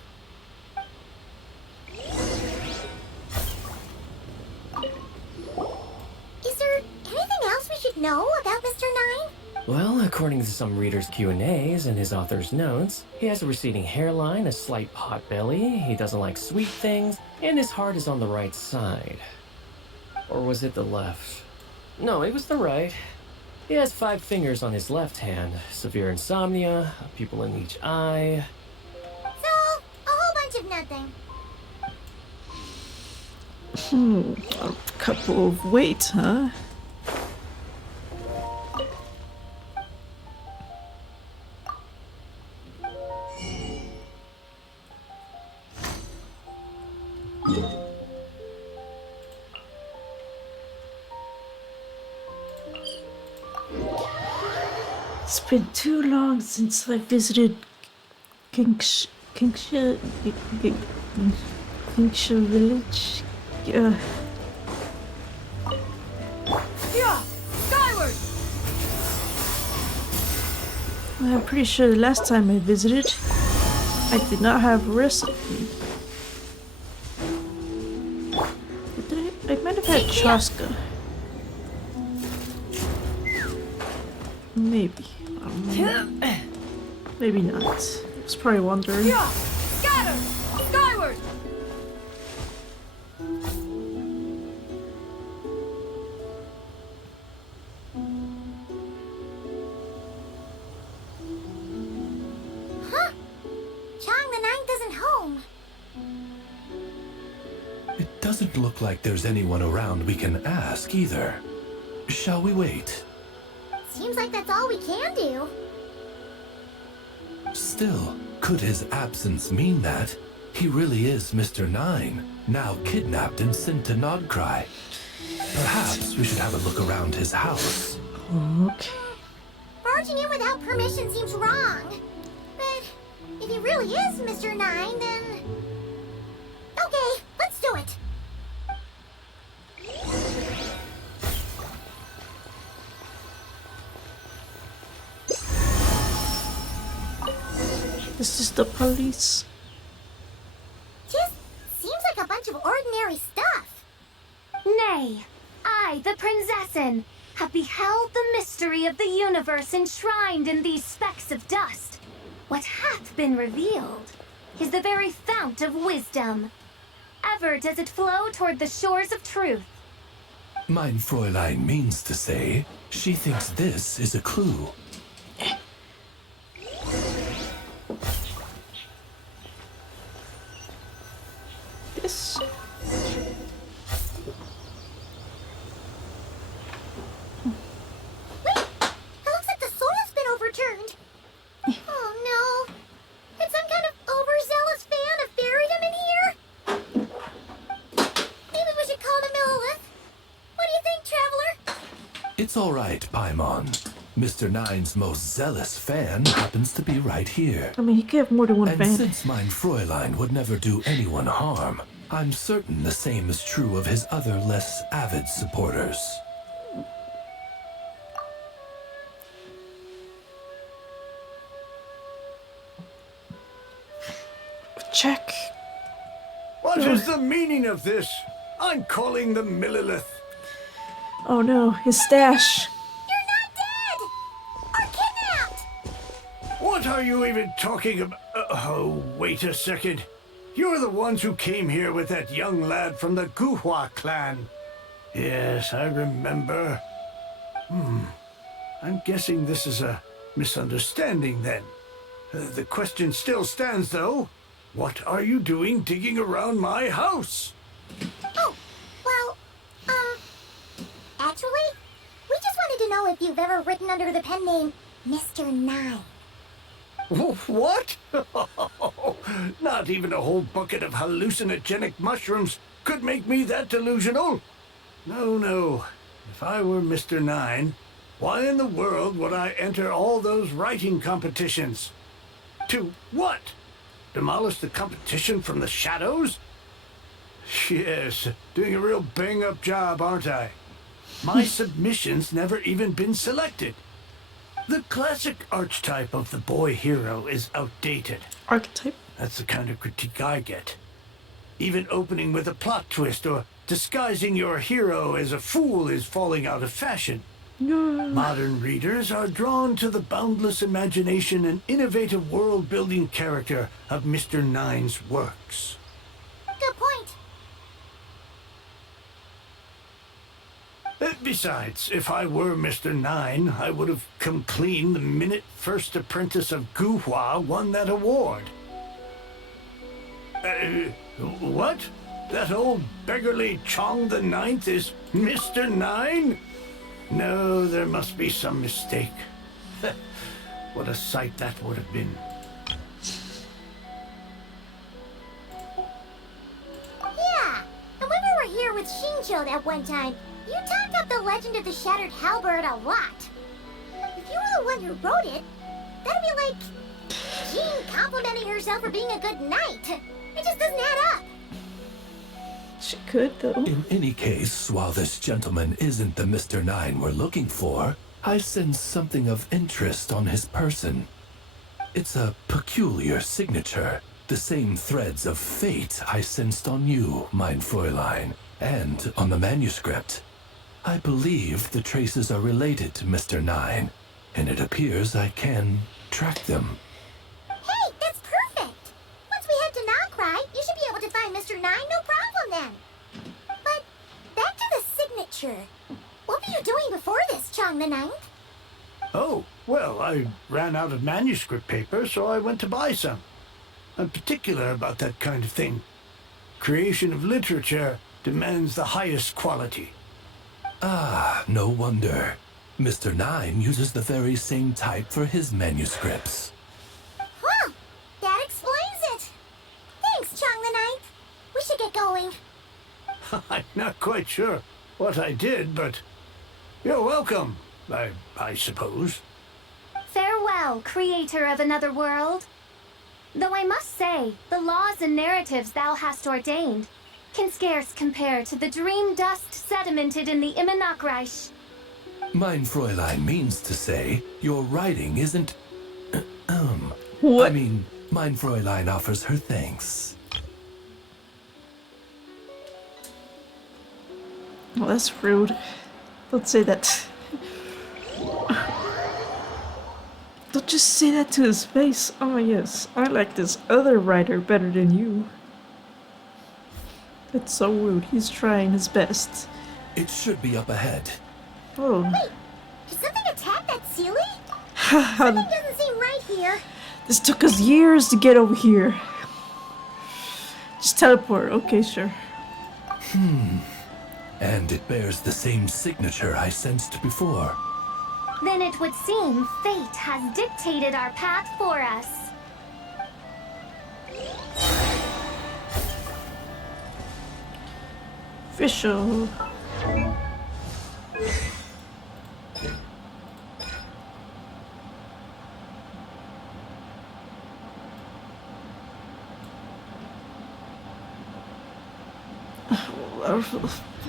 Is there anything else we should know about Mr. Nine? Well, according to some readers' Q&As and his author's notes, he has a receding hairline, a slight pot belly, he doesn't like sweet things, and his heart is on the right side. Or was it the left? No, it was the right. He has 5 fingers on his left hand, severe insomnia, a pupil in each eye. So, a whole bunch of nothing. A couple of weight, huh? It's been too long since I visited Kingsha village. Yeah, skyward! I'm pretty sure the last time I visited, I did not have a recipe. I might have had Chaska. Maybe. Maybe not. I was probably wondering. Yeah, scatter! Skyward! Huh? Chang the Ninth isn't home. It doesn't look like there's anyone around we can ask either. Shall we wait? Seems like that's all we can do. Still, could his absence mean that he really is Mr. Nine, now kidnapped and sent to Nodcry? Perhaps we should have a look around his house. Okay. Barging in without permission seems wrong. But if he really is Mr. Nine, then... Okay, let's do it. This is the police. Just seems like a bunch of ordinary stuff. Nay, I, the Prinzessin, have beheld the mystery of the universe enshrined in these specks of dust. What hath been revealed is the very fount of wisdom. Ever does it flow toward the shores of truth. Mein Fräulein means to say, she thinks this is a clue. This. Wait! It looks like the soil's been overturned. Oh no! Could some kind of overzealous fan have buried him in here? Maybe we should call him Millilith. What do you think, Traveler? It's all right, Paimon. Mr. Nine's most zealous fan happens to be right here. I mean, he could have more than one And fan. since mein Fräulein would never do anyone harm, I'm certain the same is true of his other less avid supporters. Check. What is the meaning of this? I'm calling the Millilith. Oh no, his stash. You're not dead! Or kidnapped! What are you even talking about? Oh, wait a second. You're the ones who came here with that young lad from the Guhua clan. Yes, I remember. I'm guessing this is a misunderstanding then. The question still stands though. What are you doing digging around my house? Oh, well, actually, we just wanted to know if you've ever written under the pen name Mr. Nine. What? Not even a whole bucket of hallucinogenic mushrooms could make me that delusional. No. If I were Mr. Nine, why in the world would I enter all those writing competitions? To what? Demolish the competition from the shadows? Yes, doing a real bang-up job, aren't I? My submission's never even been selected. The classic archetype of the boy hero is outdated. Archetype? That's the kind of critique I get. Even opening with a plot twist or disguising your hero as a fool is falling out of fashion. Modern readers are drawn to the boundless imagination and innovative world-building character of Mr. Nine's works. Good point. Besides, if I were Mr. Nine, I would have come clean the minute First Apprentice of Guhua won that award. What? That old beggarly Chong the Ninth is Mr. Nine? No, there must be some mistake. What a sight that would have been. Yeah, and when we were here with Shinjo that one time, you talked up the legend of the Shattered Halberd a lot. If you were the one who wrote it, that'd be like Jean complimenting herself for being a good knight. It just doesn't add up. She could, though. In any case, while this gentleman isn't the Mr. Nine we're looking for, I sense something of interest on his person. It's a peculiar signature, the same threads of fate I sensed on you, mein Fräulein, and on the manuscript. I believe the traces are related to Mr. Nine, and it appears I can track them. Hey, that's perfect! Once we head to Nokrai, you should be able to find Mr. Nine, no problem then. But, back to the signature. What were you doing before this, Chong the Ninth? Oh, well, I ran out of manuscript paper, so I went to buy some. I'm particular about that kind of thing. Creation of literature demands the highest quality. Ah, no wonder. Mr. Nine uses the very same type for his manuscripts. Huh, that explains it. Thanks, Chong the Ninth. We should get going. I'm not quite sure what I did, but you're welcome, I suppose. Farewell, creator of another world. Though I must say, the laws and narratives thou hast ordained can scarce compare to the dream dust sedimented in the Immenachreich. Mein Fräulein means to say, your writing isn't... What? I mean, mein Fräulein offers her thanks. Well, that's rude. Don't say that. Don't just say that to his face. Oh yes, I like this other writer better than you. That's so rude. He's trying his best. It should be up ahead. Oh. Wait, did something attack that Sealy? How Something doesn't seem right here. This took us years to get over here. Just teleport. Okay, sure. And it bears the same signature I sensed before. Then it would seem fate has dictated our path for us. Official.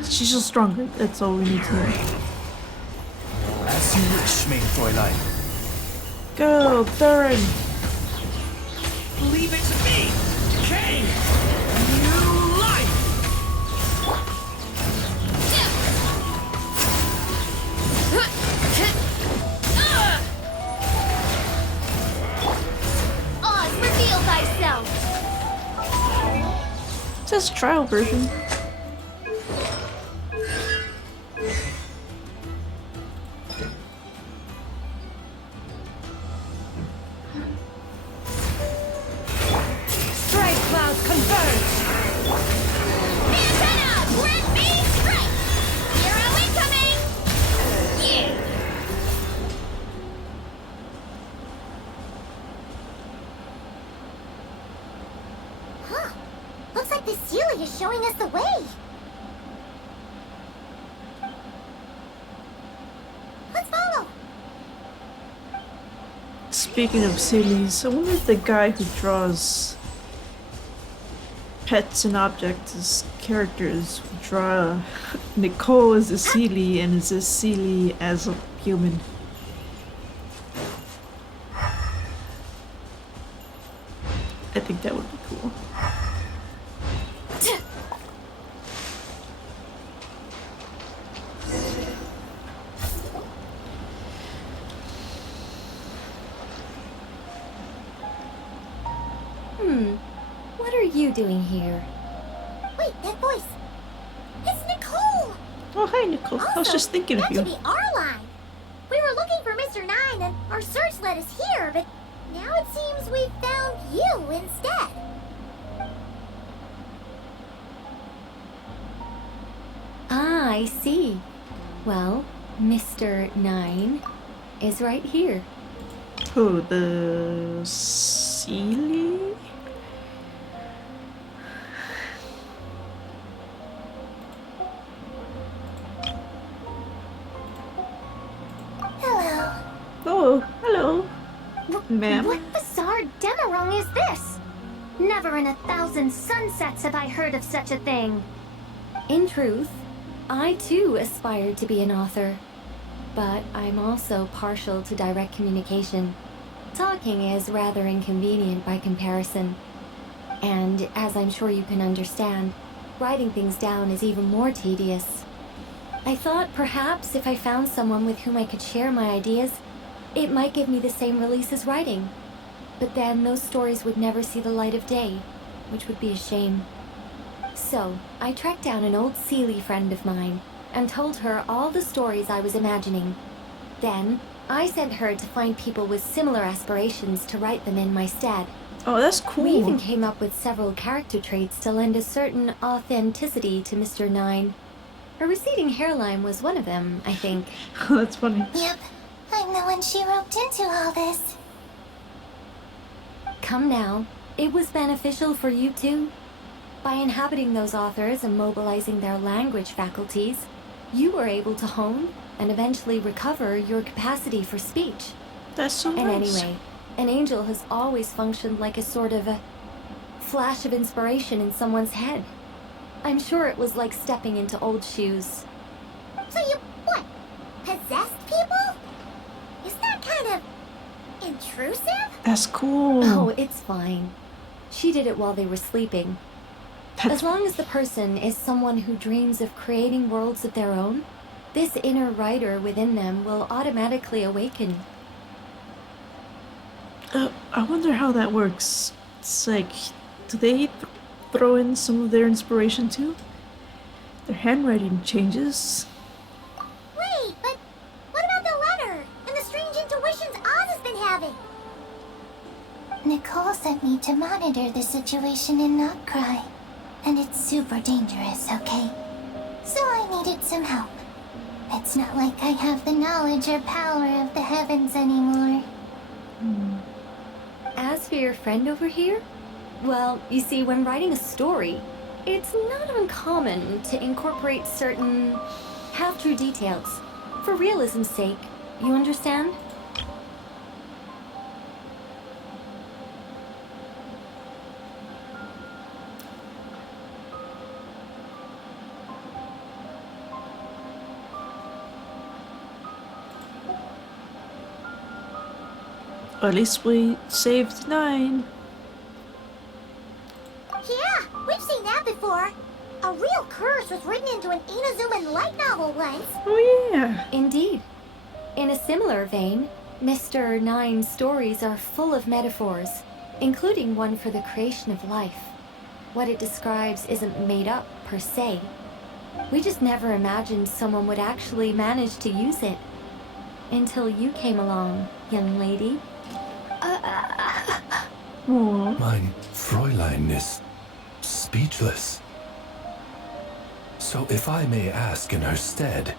She's just stronger. That's all we need to know. As you wish, mein Fräulein. Go, Durin! Leave it to me! Decay! New life! Oz, reveal thyself! It says trial version. Strike cloud converge! Antenna! Grant me strike! Hero incoming! Yeah! Huh. Looks like the Sealy is showing us the way. Let's follow. Speaking of Sealies, I wonder if the guy who draws pets and objects as characters would draw Nicole as a Sealy and as a Sealy as a human. I think that would be cool. What are you doing here? Wait, that voice. It's Nicole! Oh, hi, Nicole. I was just thinking of that you. should be our line. We were looking for Mr. Nine and our search led us here, but now it seems we found you instead. Ah, I see. Well, Mr. Nine is right here. Oh, the Sealy? Hello. Oh, hello, ma'am. What bizarre Demerung is this? Never in 1,000 sunsets have I heard of such a thing. In truth, I too aspired to be an author. But I'm also partial to direct communication. Talking is rather inconvenient by comparison. And as I'm sure you can understand, writing things down is even more tedious. I thought perhaps if I found someone with whom I could share my ideas, it might give me the same release as writing. But then those stories would never see the light of day, which would be a shame. So, I tracked down an old Sealy friend of mine and told her all the stories I was imagining. Then, I sent her to find people with similar aspirations to write them in my stead. Oh, that's cool. We even came up with several character traits to lend a certain authenticity to Mr. Nine. Her receding hairline was one of them, I think. That's funny. Yep, I'm the one she roped into all this. Come now, it was beneficial for you too. By inhabiting those authors and mobilizing their language faculties, you were able to hone and eventually recover your capacity for speech. That's so And nice. anyway, an angel has always functioned like a sort of a flash of inspiration in someone's head. I'm sure it was like stepping into old shoes. So you, what, possessed people? Isn't that kind of intrusive? That's cool. Oh, it's fine. She did it while they were sleeping. That's As long as the person is someone who dreams of creating worlds of their own, this inner writer within them will automatically awaken. I wonder how that works. It's like, do they throw in some of their inspiration too? Their handwriting changes. Wait, but what about the letter and the strange intuitions Oz has been having? Nicole sent me to monitor the situation and not cry. And it's super dangerous, okay? So I needed some help. It's not like I have the knowledge or power of the heavens anymore. As for your friend over here, well, you see, when writing a story, it's not uncommon to incorporate certain half-true details. For realism's sake, you understand? At least we saved 9. Yeah, we've seen that before. A real curse was written into an Inazuman light novel once. Oh yeah. Indeed. In a similar vein, Mr. Nine's stories are full of metaphors, including one for the creation of life. What it describes isn't made up, per se. We just never imagined someone would actually manage to use it. Until you came along, young lady. Aww. Mein Fräulein is speechless. So if I may ask in her stead,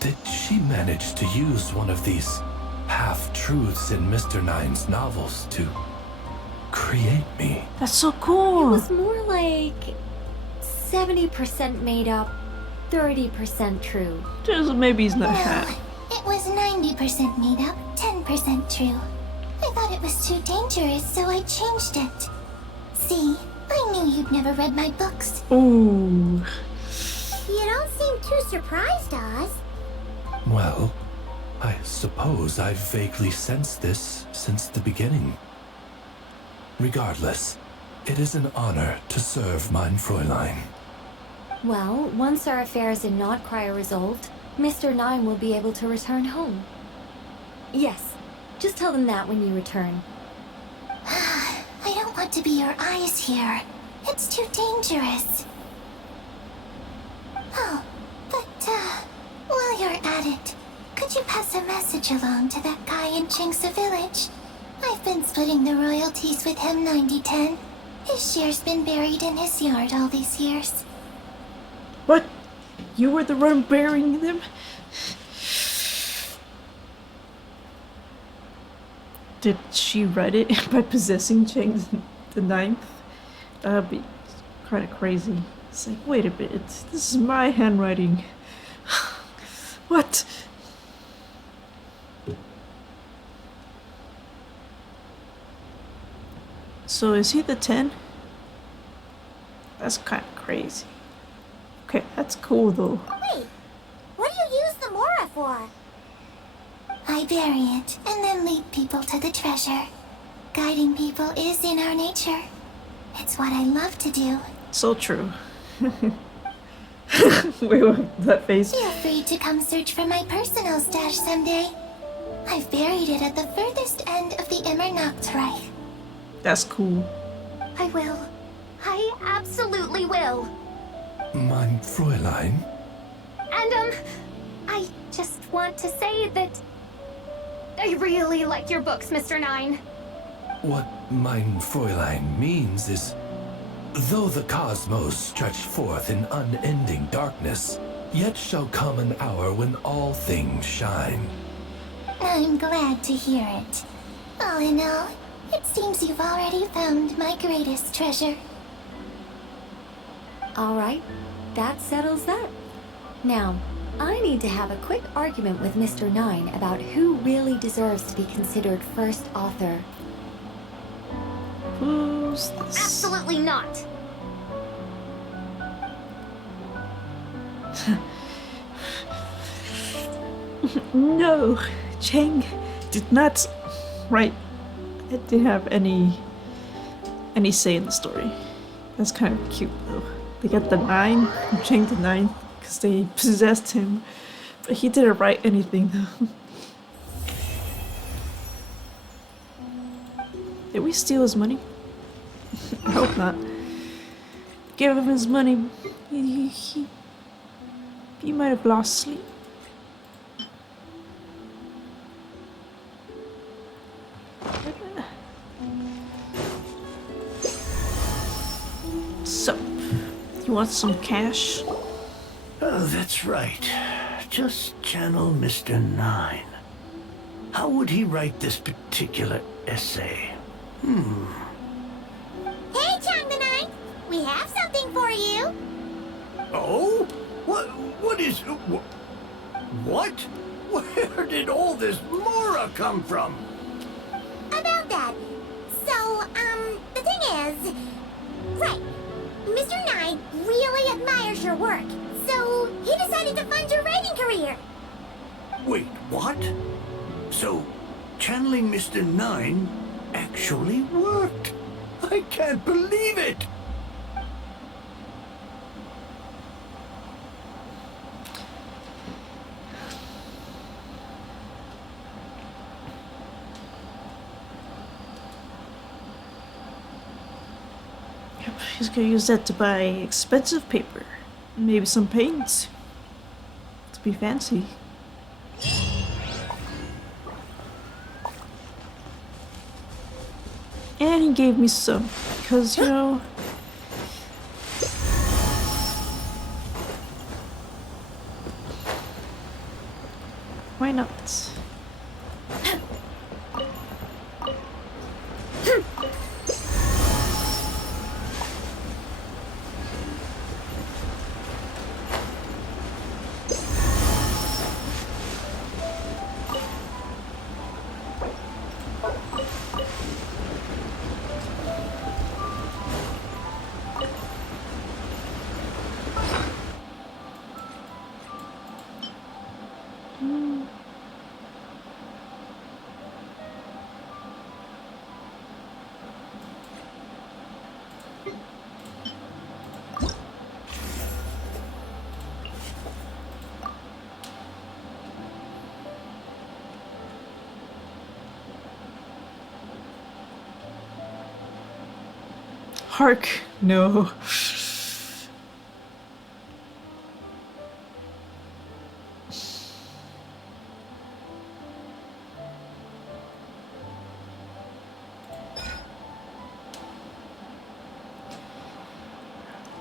did she manage to use one of these half-truths in Mr. Nine's novels to create me? That's so It cool. was more like 70% made up, 30% true. Just maybe he's not Well, half. it was 90% made up, 10% true. I thought it was too dangerous, so I changed it. See, I knew you'd never read my books. Ooh. You don't seem too surprised, Oz. Well, I suppose I've vaguely sensed this since the beginning. Regardless, it is an honor to serve mein Fräulein. Well, once our affairs in Notcry are resolved, Mr. Nine will be able to return home. Yes, just tell them that when you return. I don't want to be your eyes here. It's too dangerous. Oh, but got it. Could you pass a message along to that guy in Chingsa village? I've been splitting the royalties with him 90-10. His share's been buried in his yard all these years. What? You were the one burying them? Did she write it by possessing Chang the Ninth? That'd be kind of crazy. It's like, wait a minute, this is my handwriting. What? So is he the 10? That's kind of crazy. Okay, that's cool though. Wait, what do you use the Mora for? I bury it and then lead people to the treasure. Guiding people is in our nature. It's what I love to do. So true. Wait, what? That face? Feel free to come search for my personal stash someday. I've buried it at the furthest end of the Immernachtreich. That's cool. I will. I absolutely will. Mein Fräulein? And, I just want to say that I really like your books, Mr. Nine. What mein Fräulein means is, though the cosmos stretch forth in unending darkness, yet shall come an hour when all things shine. I'm glad to hear it. All in all, it seems you've already found my greatest treasure. All right, that settles that. Now, I need to have a quick argument with Mr. Nine about who really deserves to be considered first author. Who's this? Absolutely not. No, Chang did not write. It didn't have any say in the story. That's kind of cute though. They got the 9 from Chang the 9 because they possessed him, but he didn't write anything though. Did we steal his money? I hope not. Give him his money. He might have lost sleep. So, you want some cash? Oh, that's right. Just channel Mr. Nine. How would he write this particular essay? Hey, Chang the Ninth! We have something for you! Oh? What is... What? Where did all this Mora come from? About that. So, the thing is... Right. Mr. Nine really admires your work, so he decided to fund your writing career. Wait, what? So, channeling Mr. Nine actually worked. I can't believe it. Yep, he's gonna use that to buy expensive paper. Maybe some paint. To be fancy. And he gave me some, because, you know... Why not? Hark, no.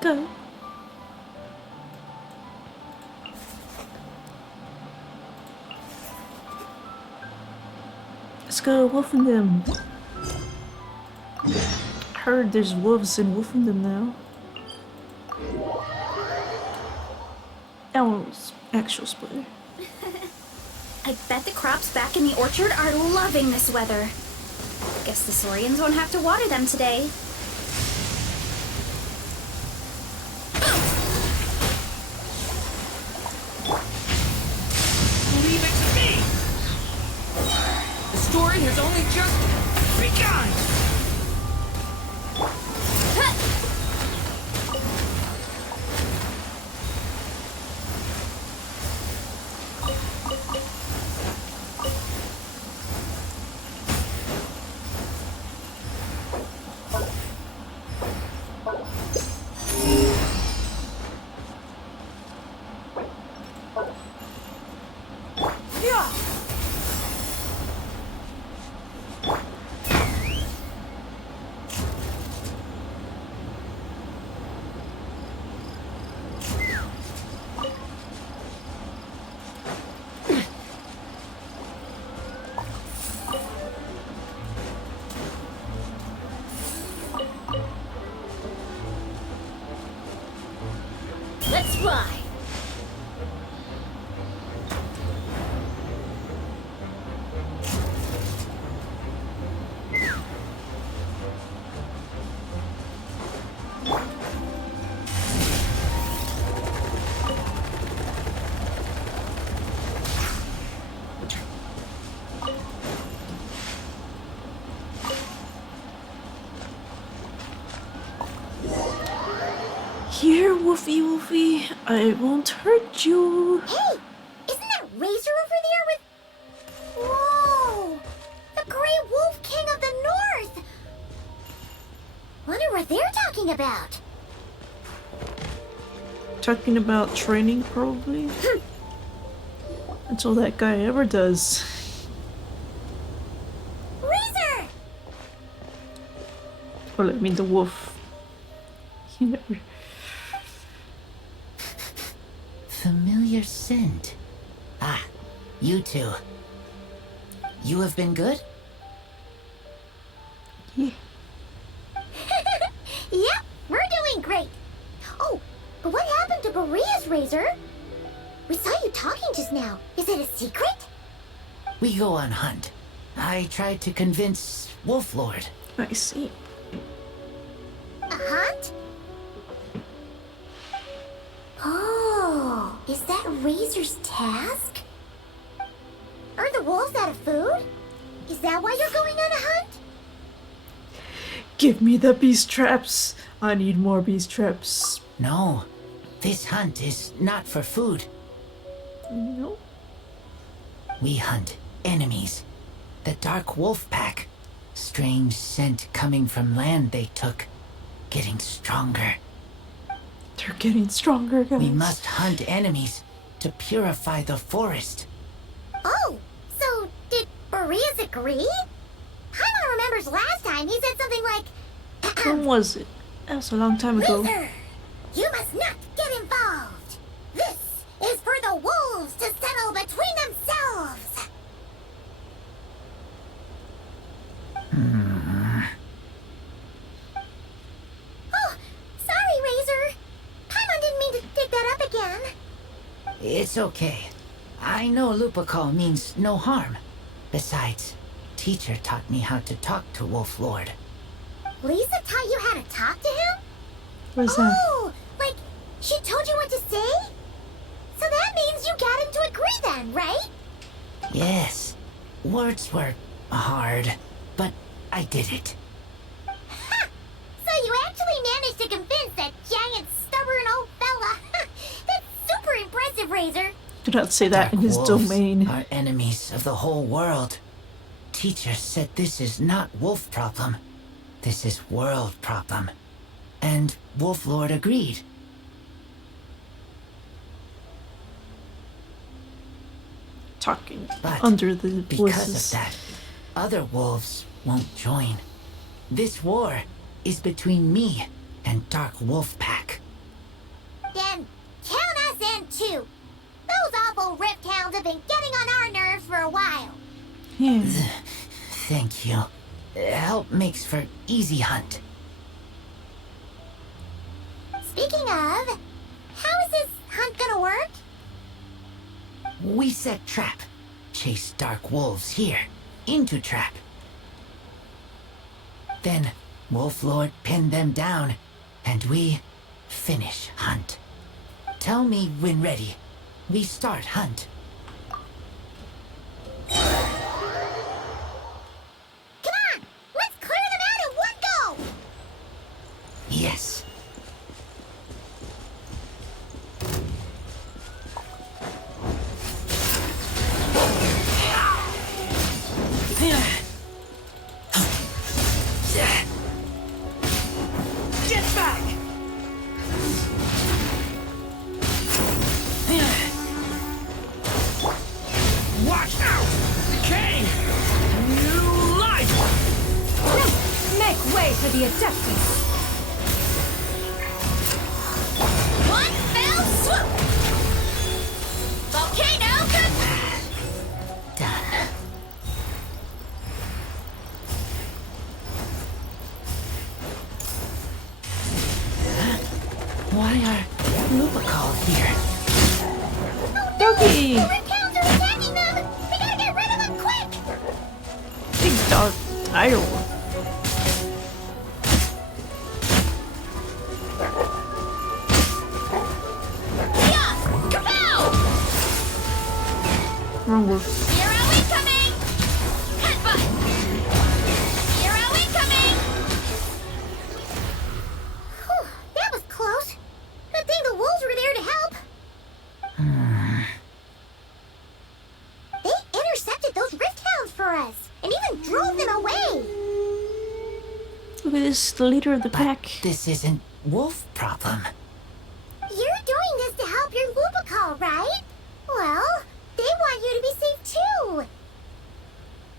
go. Let's go, Wolfendom. Heard there's wolves in Wolfendom now. That one was actual spoiler. I bet the crops back in the orchard are loving this weather. Guess the Saurians won't have to water them today. Leave it to me! The story has only just begun! Let's fly! Here, Wolfie, Wolfie, I won't hurt you. Hey! Isn't that Razor over there with... Whoa! The Grey Wolf King of the North! Wonder what they're talking about. Talking about training, probably. That's all that guy ever does. Razor! Well, I mean the wolf. He never... Familiar scent. Ah, you two. You have been good? Yeah. Yep, we're doing great. Oh, but what happened to Berea's Razor? We saw you talking just now. Is it a secret? We go on hunt. I tried to convince Wolf Lord. I see. A hunt? Oh, is that Razor's task? Are the wolves out of food? Is that why you're going on a hunt? Give me the beast traps. I need more beast traps. No, this hunt is not for food. No. We hunt enemies. The Dark Wolf Pack. Strange scent coming from land they took. Getting stronger. They're getting stronger, guys. We must hunt enemies to purify the forest. Oh, so did Boreas agree? Paimon remembers last time he said something like... When was it? That was a long time ago. Razor, you must not get involved. This is for the wolves to settle between themselves. Oh, sorry, Razor. Paimon didn't mean to dig that up again. It's okay. I know Lupacol means no harm. Besides, teacher taught me how to talk to Wolf Lord. Lisa taught you how to talk to him? What's that? Oh, like she told you what to say? So that means you got him to agree then, right? Yes, words were hard, but I did it. Ha! So you actually managed to convince that giant, stubborn old fella. That's super impressive, Razor. Do not say that Dark in his wolves domain. are enemies of the whole world. Teacher said this is not wolf problem. This is world problem. And Wolf Lord agreed. Talking But under the because voices. of that, other wolves won't join. This war is between me and Dark Wolf Pack. too. Those awful rift hounds have been getting on our nerves for a while. Thank you. Help makes for easy hunt. Speaking of, how is this hunt gonna work? We set trap. Chase dark wolves here. Into trap. Then Wolf Lord pinned them down, and we finish hunt. Tell me when ready. We start hunt. Come on! Let's clear them out in one go! Yes. Get back! Watch out! Decay! New life! Make way for the Adeptus! One fell swoop! Volcano good! Done. Why are Lupacol here? Doggy! The rift hounds are attacking them! We gotta get rid of them quick! Big dog title. Yeah! Kapow! Wrong word. Zero incoming! Headbutt! Zero incoming! Whew, that was close. Good thing the wolves were there to help. They intercepted those rift hounds for us, and even drove them away. Look at this, the leader of the pack. This isn't wolf problem. You're doing this to help your Lupacol, right? Well, they want you to be safe too.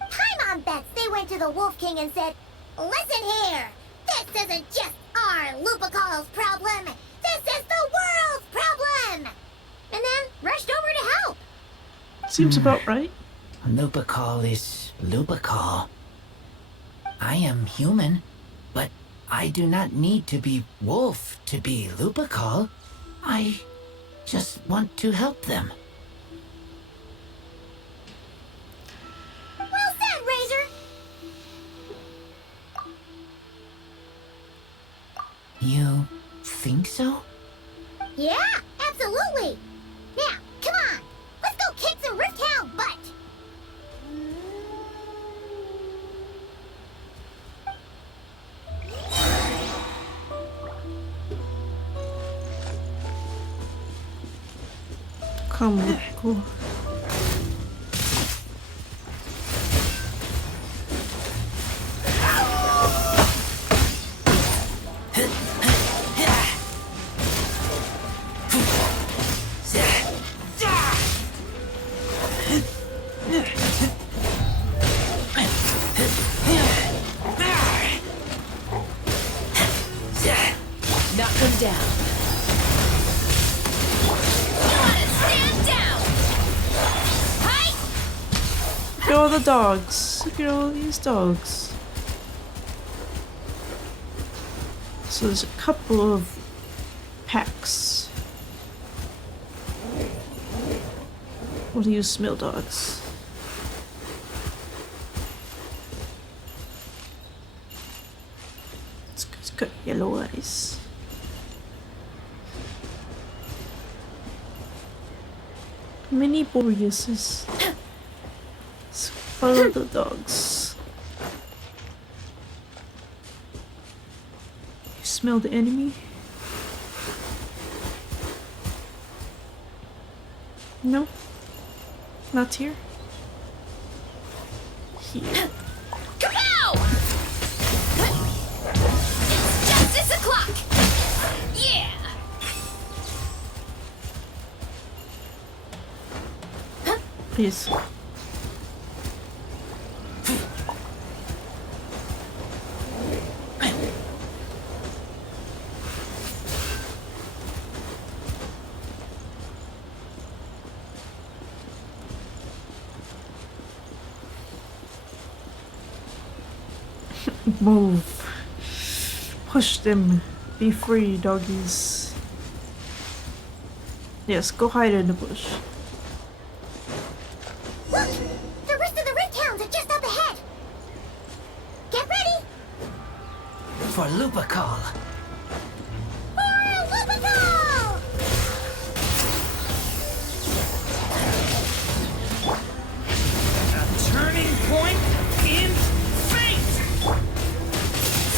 My mom bets they went to the Wolf King and said, "Listen here, this isn't just our Lupacol's problem. This is the world's problem." And then rushed over to help. Seems about right. Lupacol is Lupacol. I am human, but I do not need to be wolf to be Lupacol. I just want to help them. Well said, Razor. You think so? Yeah, absolutely. Now, come on. Let's go kick some Rift Hound butt. Come on, go. Knock them down. You wanna stand down! Hi! Look at all the dogs. Look at all these dogs. So there's a couple of packs. We'll use smell dogs. It's got yellow eyes. Mini Boreases. Let's follow the dogs. You smell the enemy? No? Not here? Here. Kapow! It's justice o'clock! Yeah! Please. Move. Push them. Be free, doggies. Yes, go hide in the bush. Look! The rest of the Rift Hounds are just up ahead! Get ready! For Lupacol. For Lupical! A turning point in fate!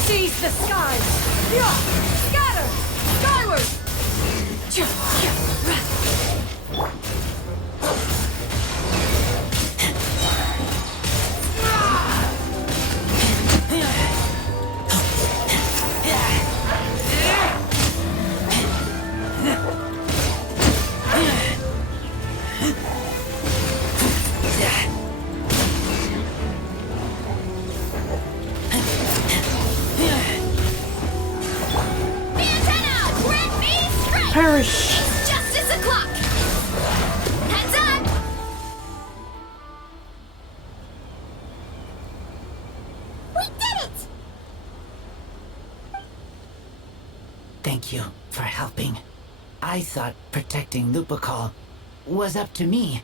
Seize the skies! Yeah! Scatter! Skyward! Perish! It's justice o'clock! Heads up! We did it! Thank you for helping. I thought protecting Lupacol was up to me.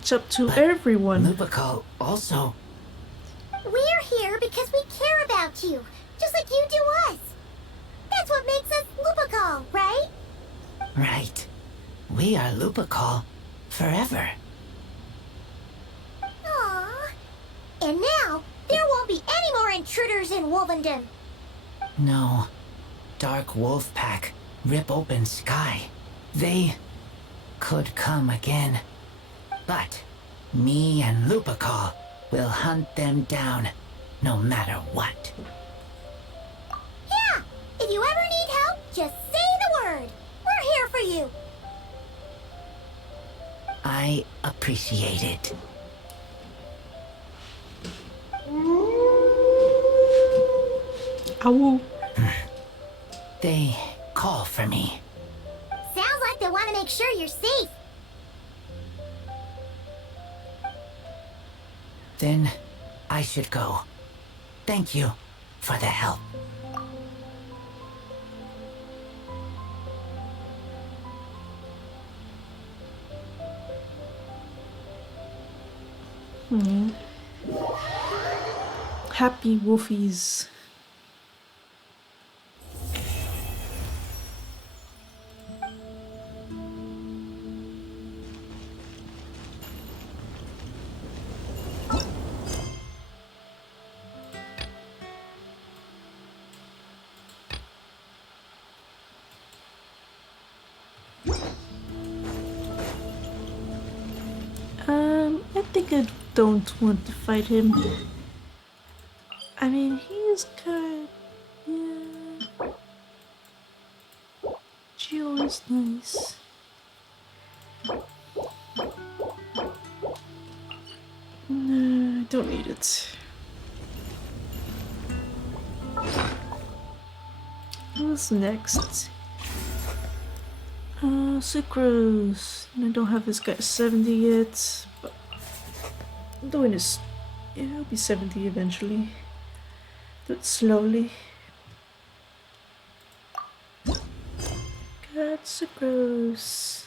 It's up to everyone. Lupacol also. We're here because we care about you, just like you do us. That's what makes us Lupical, right? Right. We are Lupacol forever. Aww. And now, there won't be any more intruders in Wolvendom. No. Dark Wolf Pack, rip open sky. They could come again. But me and Lupacol will hunt them down, no matter what. Yeah! If you ever need help, just say the word. We're here for you. I appreciate it. Ow. They call for me. Sounds like they want to make sure you're safe. Then I should go. Thank you for the help. Happy wolfies. I think I don't want to fight him. I mean, he's kind. Yeah. Geo is nice. No, I don't need it. What's next? Sucrose. I don't have this guy at 70 yet, but I'm doing this. Yeah, he'll be 70 eventually. Do it slowly. Got Sucrose.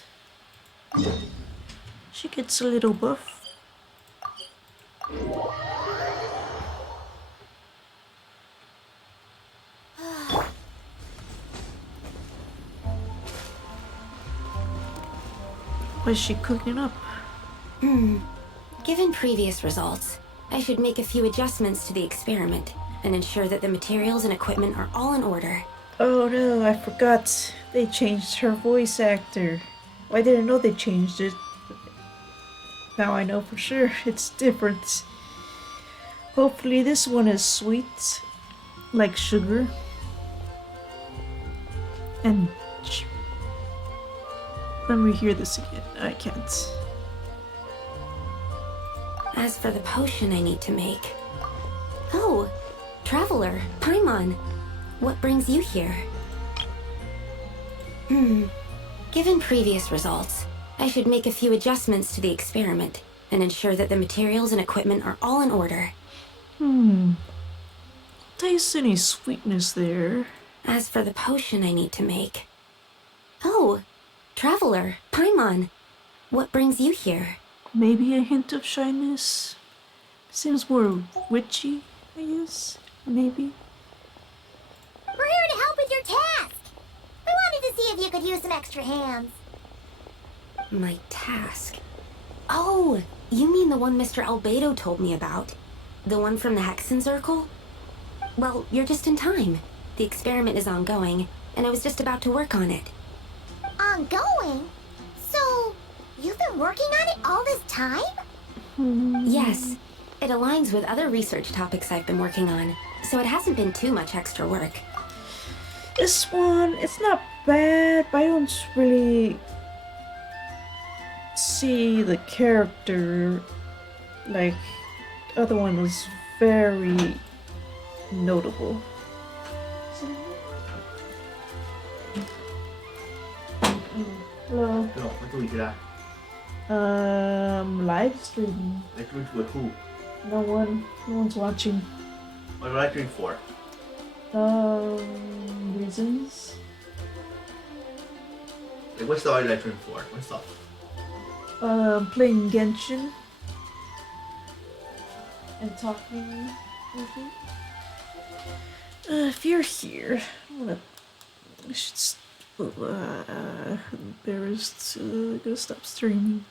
She gets a little buff. What is she cooking up? Given previous results, I should make a few adjustments to the experiment and ensure that the materials and equipment are all in order. Oh no, I forgot. They changed her voice actor. Well, I didn't know they changed it. Now I know for sure it's different. Hopefully this one is sweet, like sugar. And let me hear this again. I can't. As for the potion I need to make... Oh, Traveler, Paimon, what brings you here? Given previous results, I should make a few adjustments to the experiment and ensure that the materials and equipment are all in order. Taste any sweetness there. As for the potion I need to make... Oh, Traveler, Paimon, what brings you here? Maybe a hint of shyness. Seems more witchy, I guess. Maybe. We're here to help with your task. We wanted to see if you could use some extra hands. My task? Oh, you mean the one Mr. Albedo told me about? The one from the Hexen Circle? Well, you're just in time. The experiment is ongoing, and I was just about to work on it. Ongoing? So, you've been working on it all this time? Yes. It aligns with other research topics I've been working on, so it hasn't been too much extra work. This one, it's not bad, but I don't really see the character. Like, the other one was very notable. Hello. No, what do we do that? Live streaming. Live stream with who? No one's watching. What am I live streaming for? Reasons. Like, what's the live stream for? What stuff? Playing Genshin. And talking with you. If you're here, I should embarrassed to go stop streaming.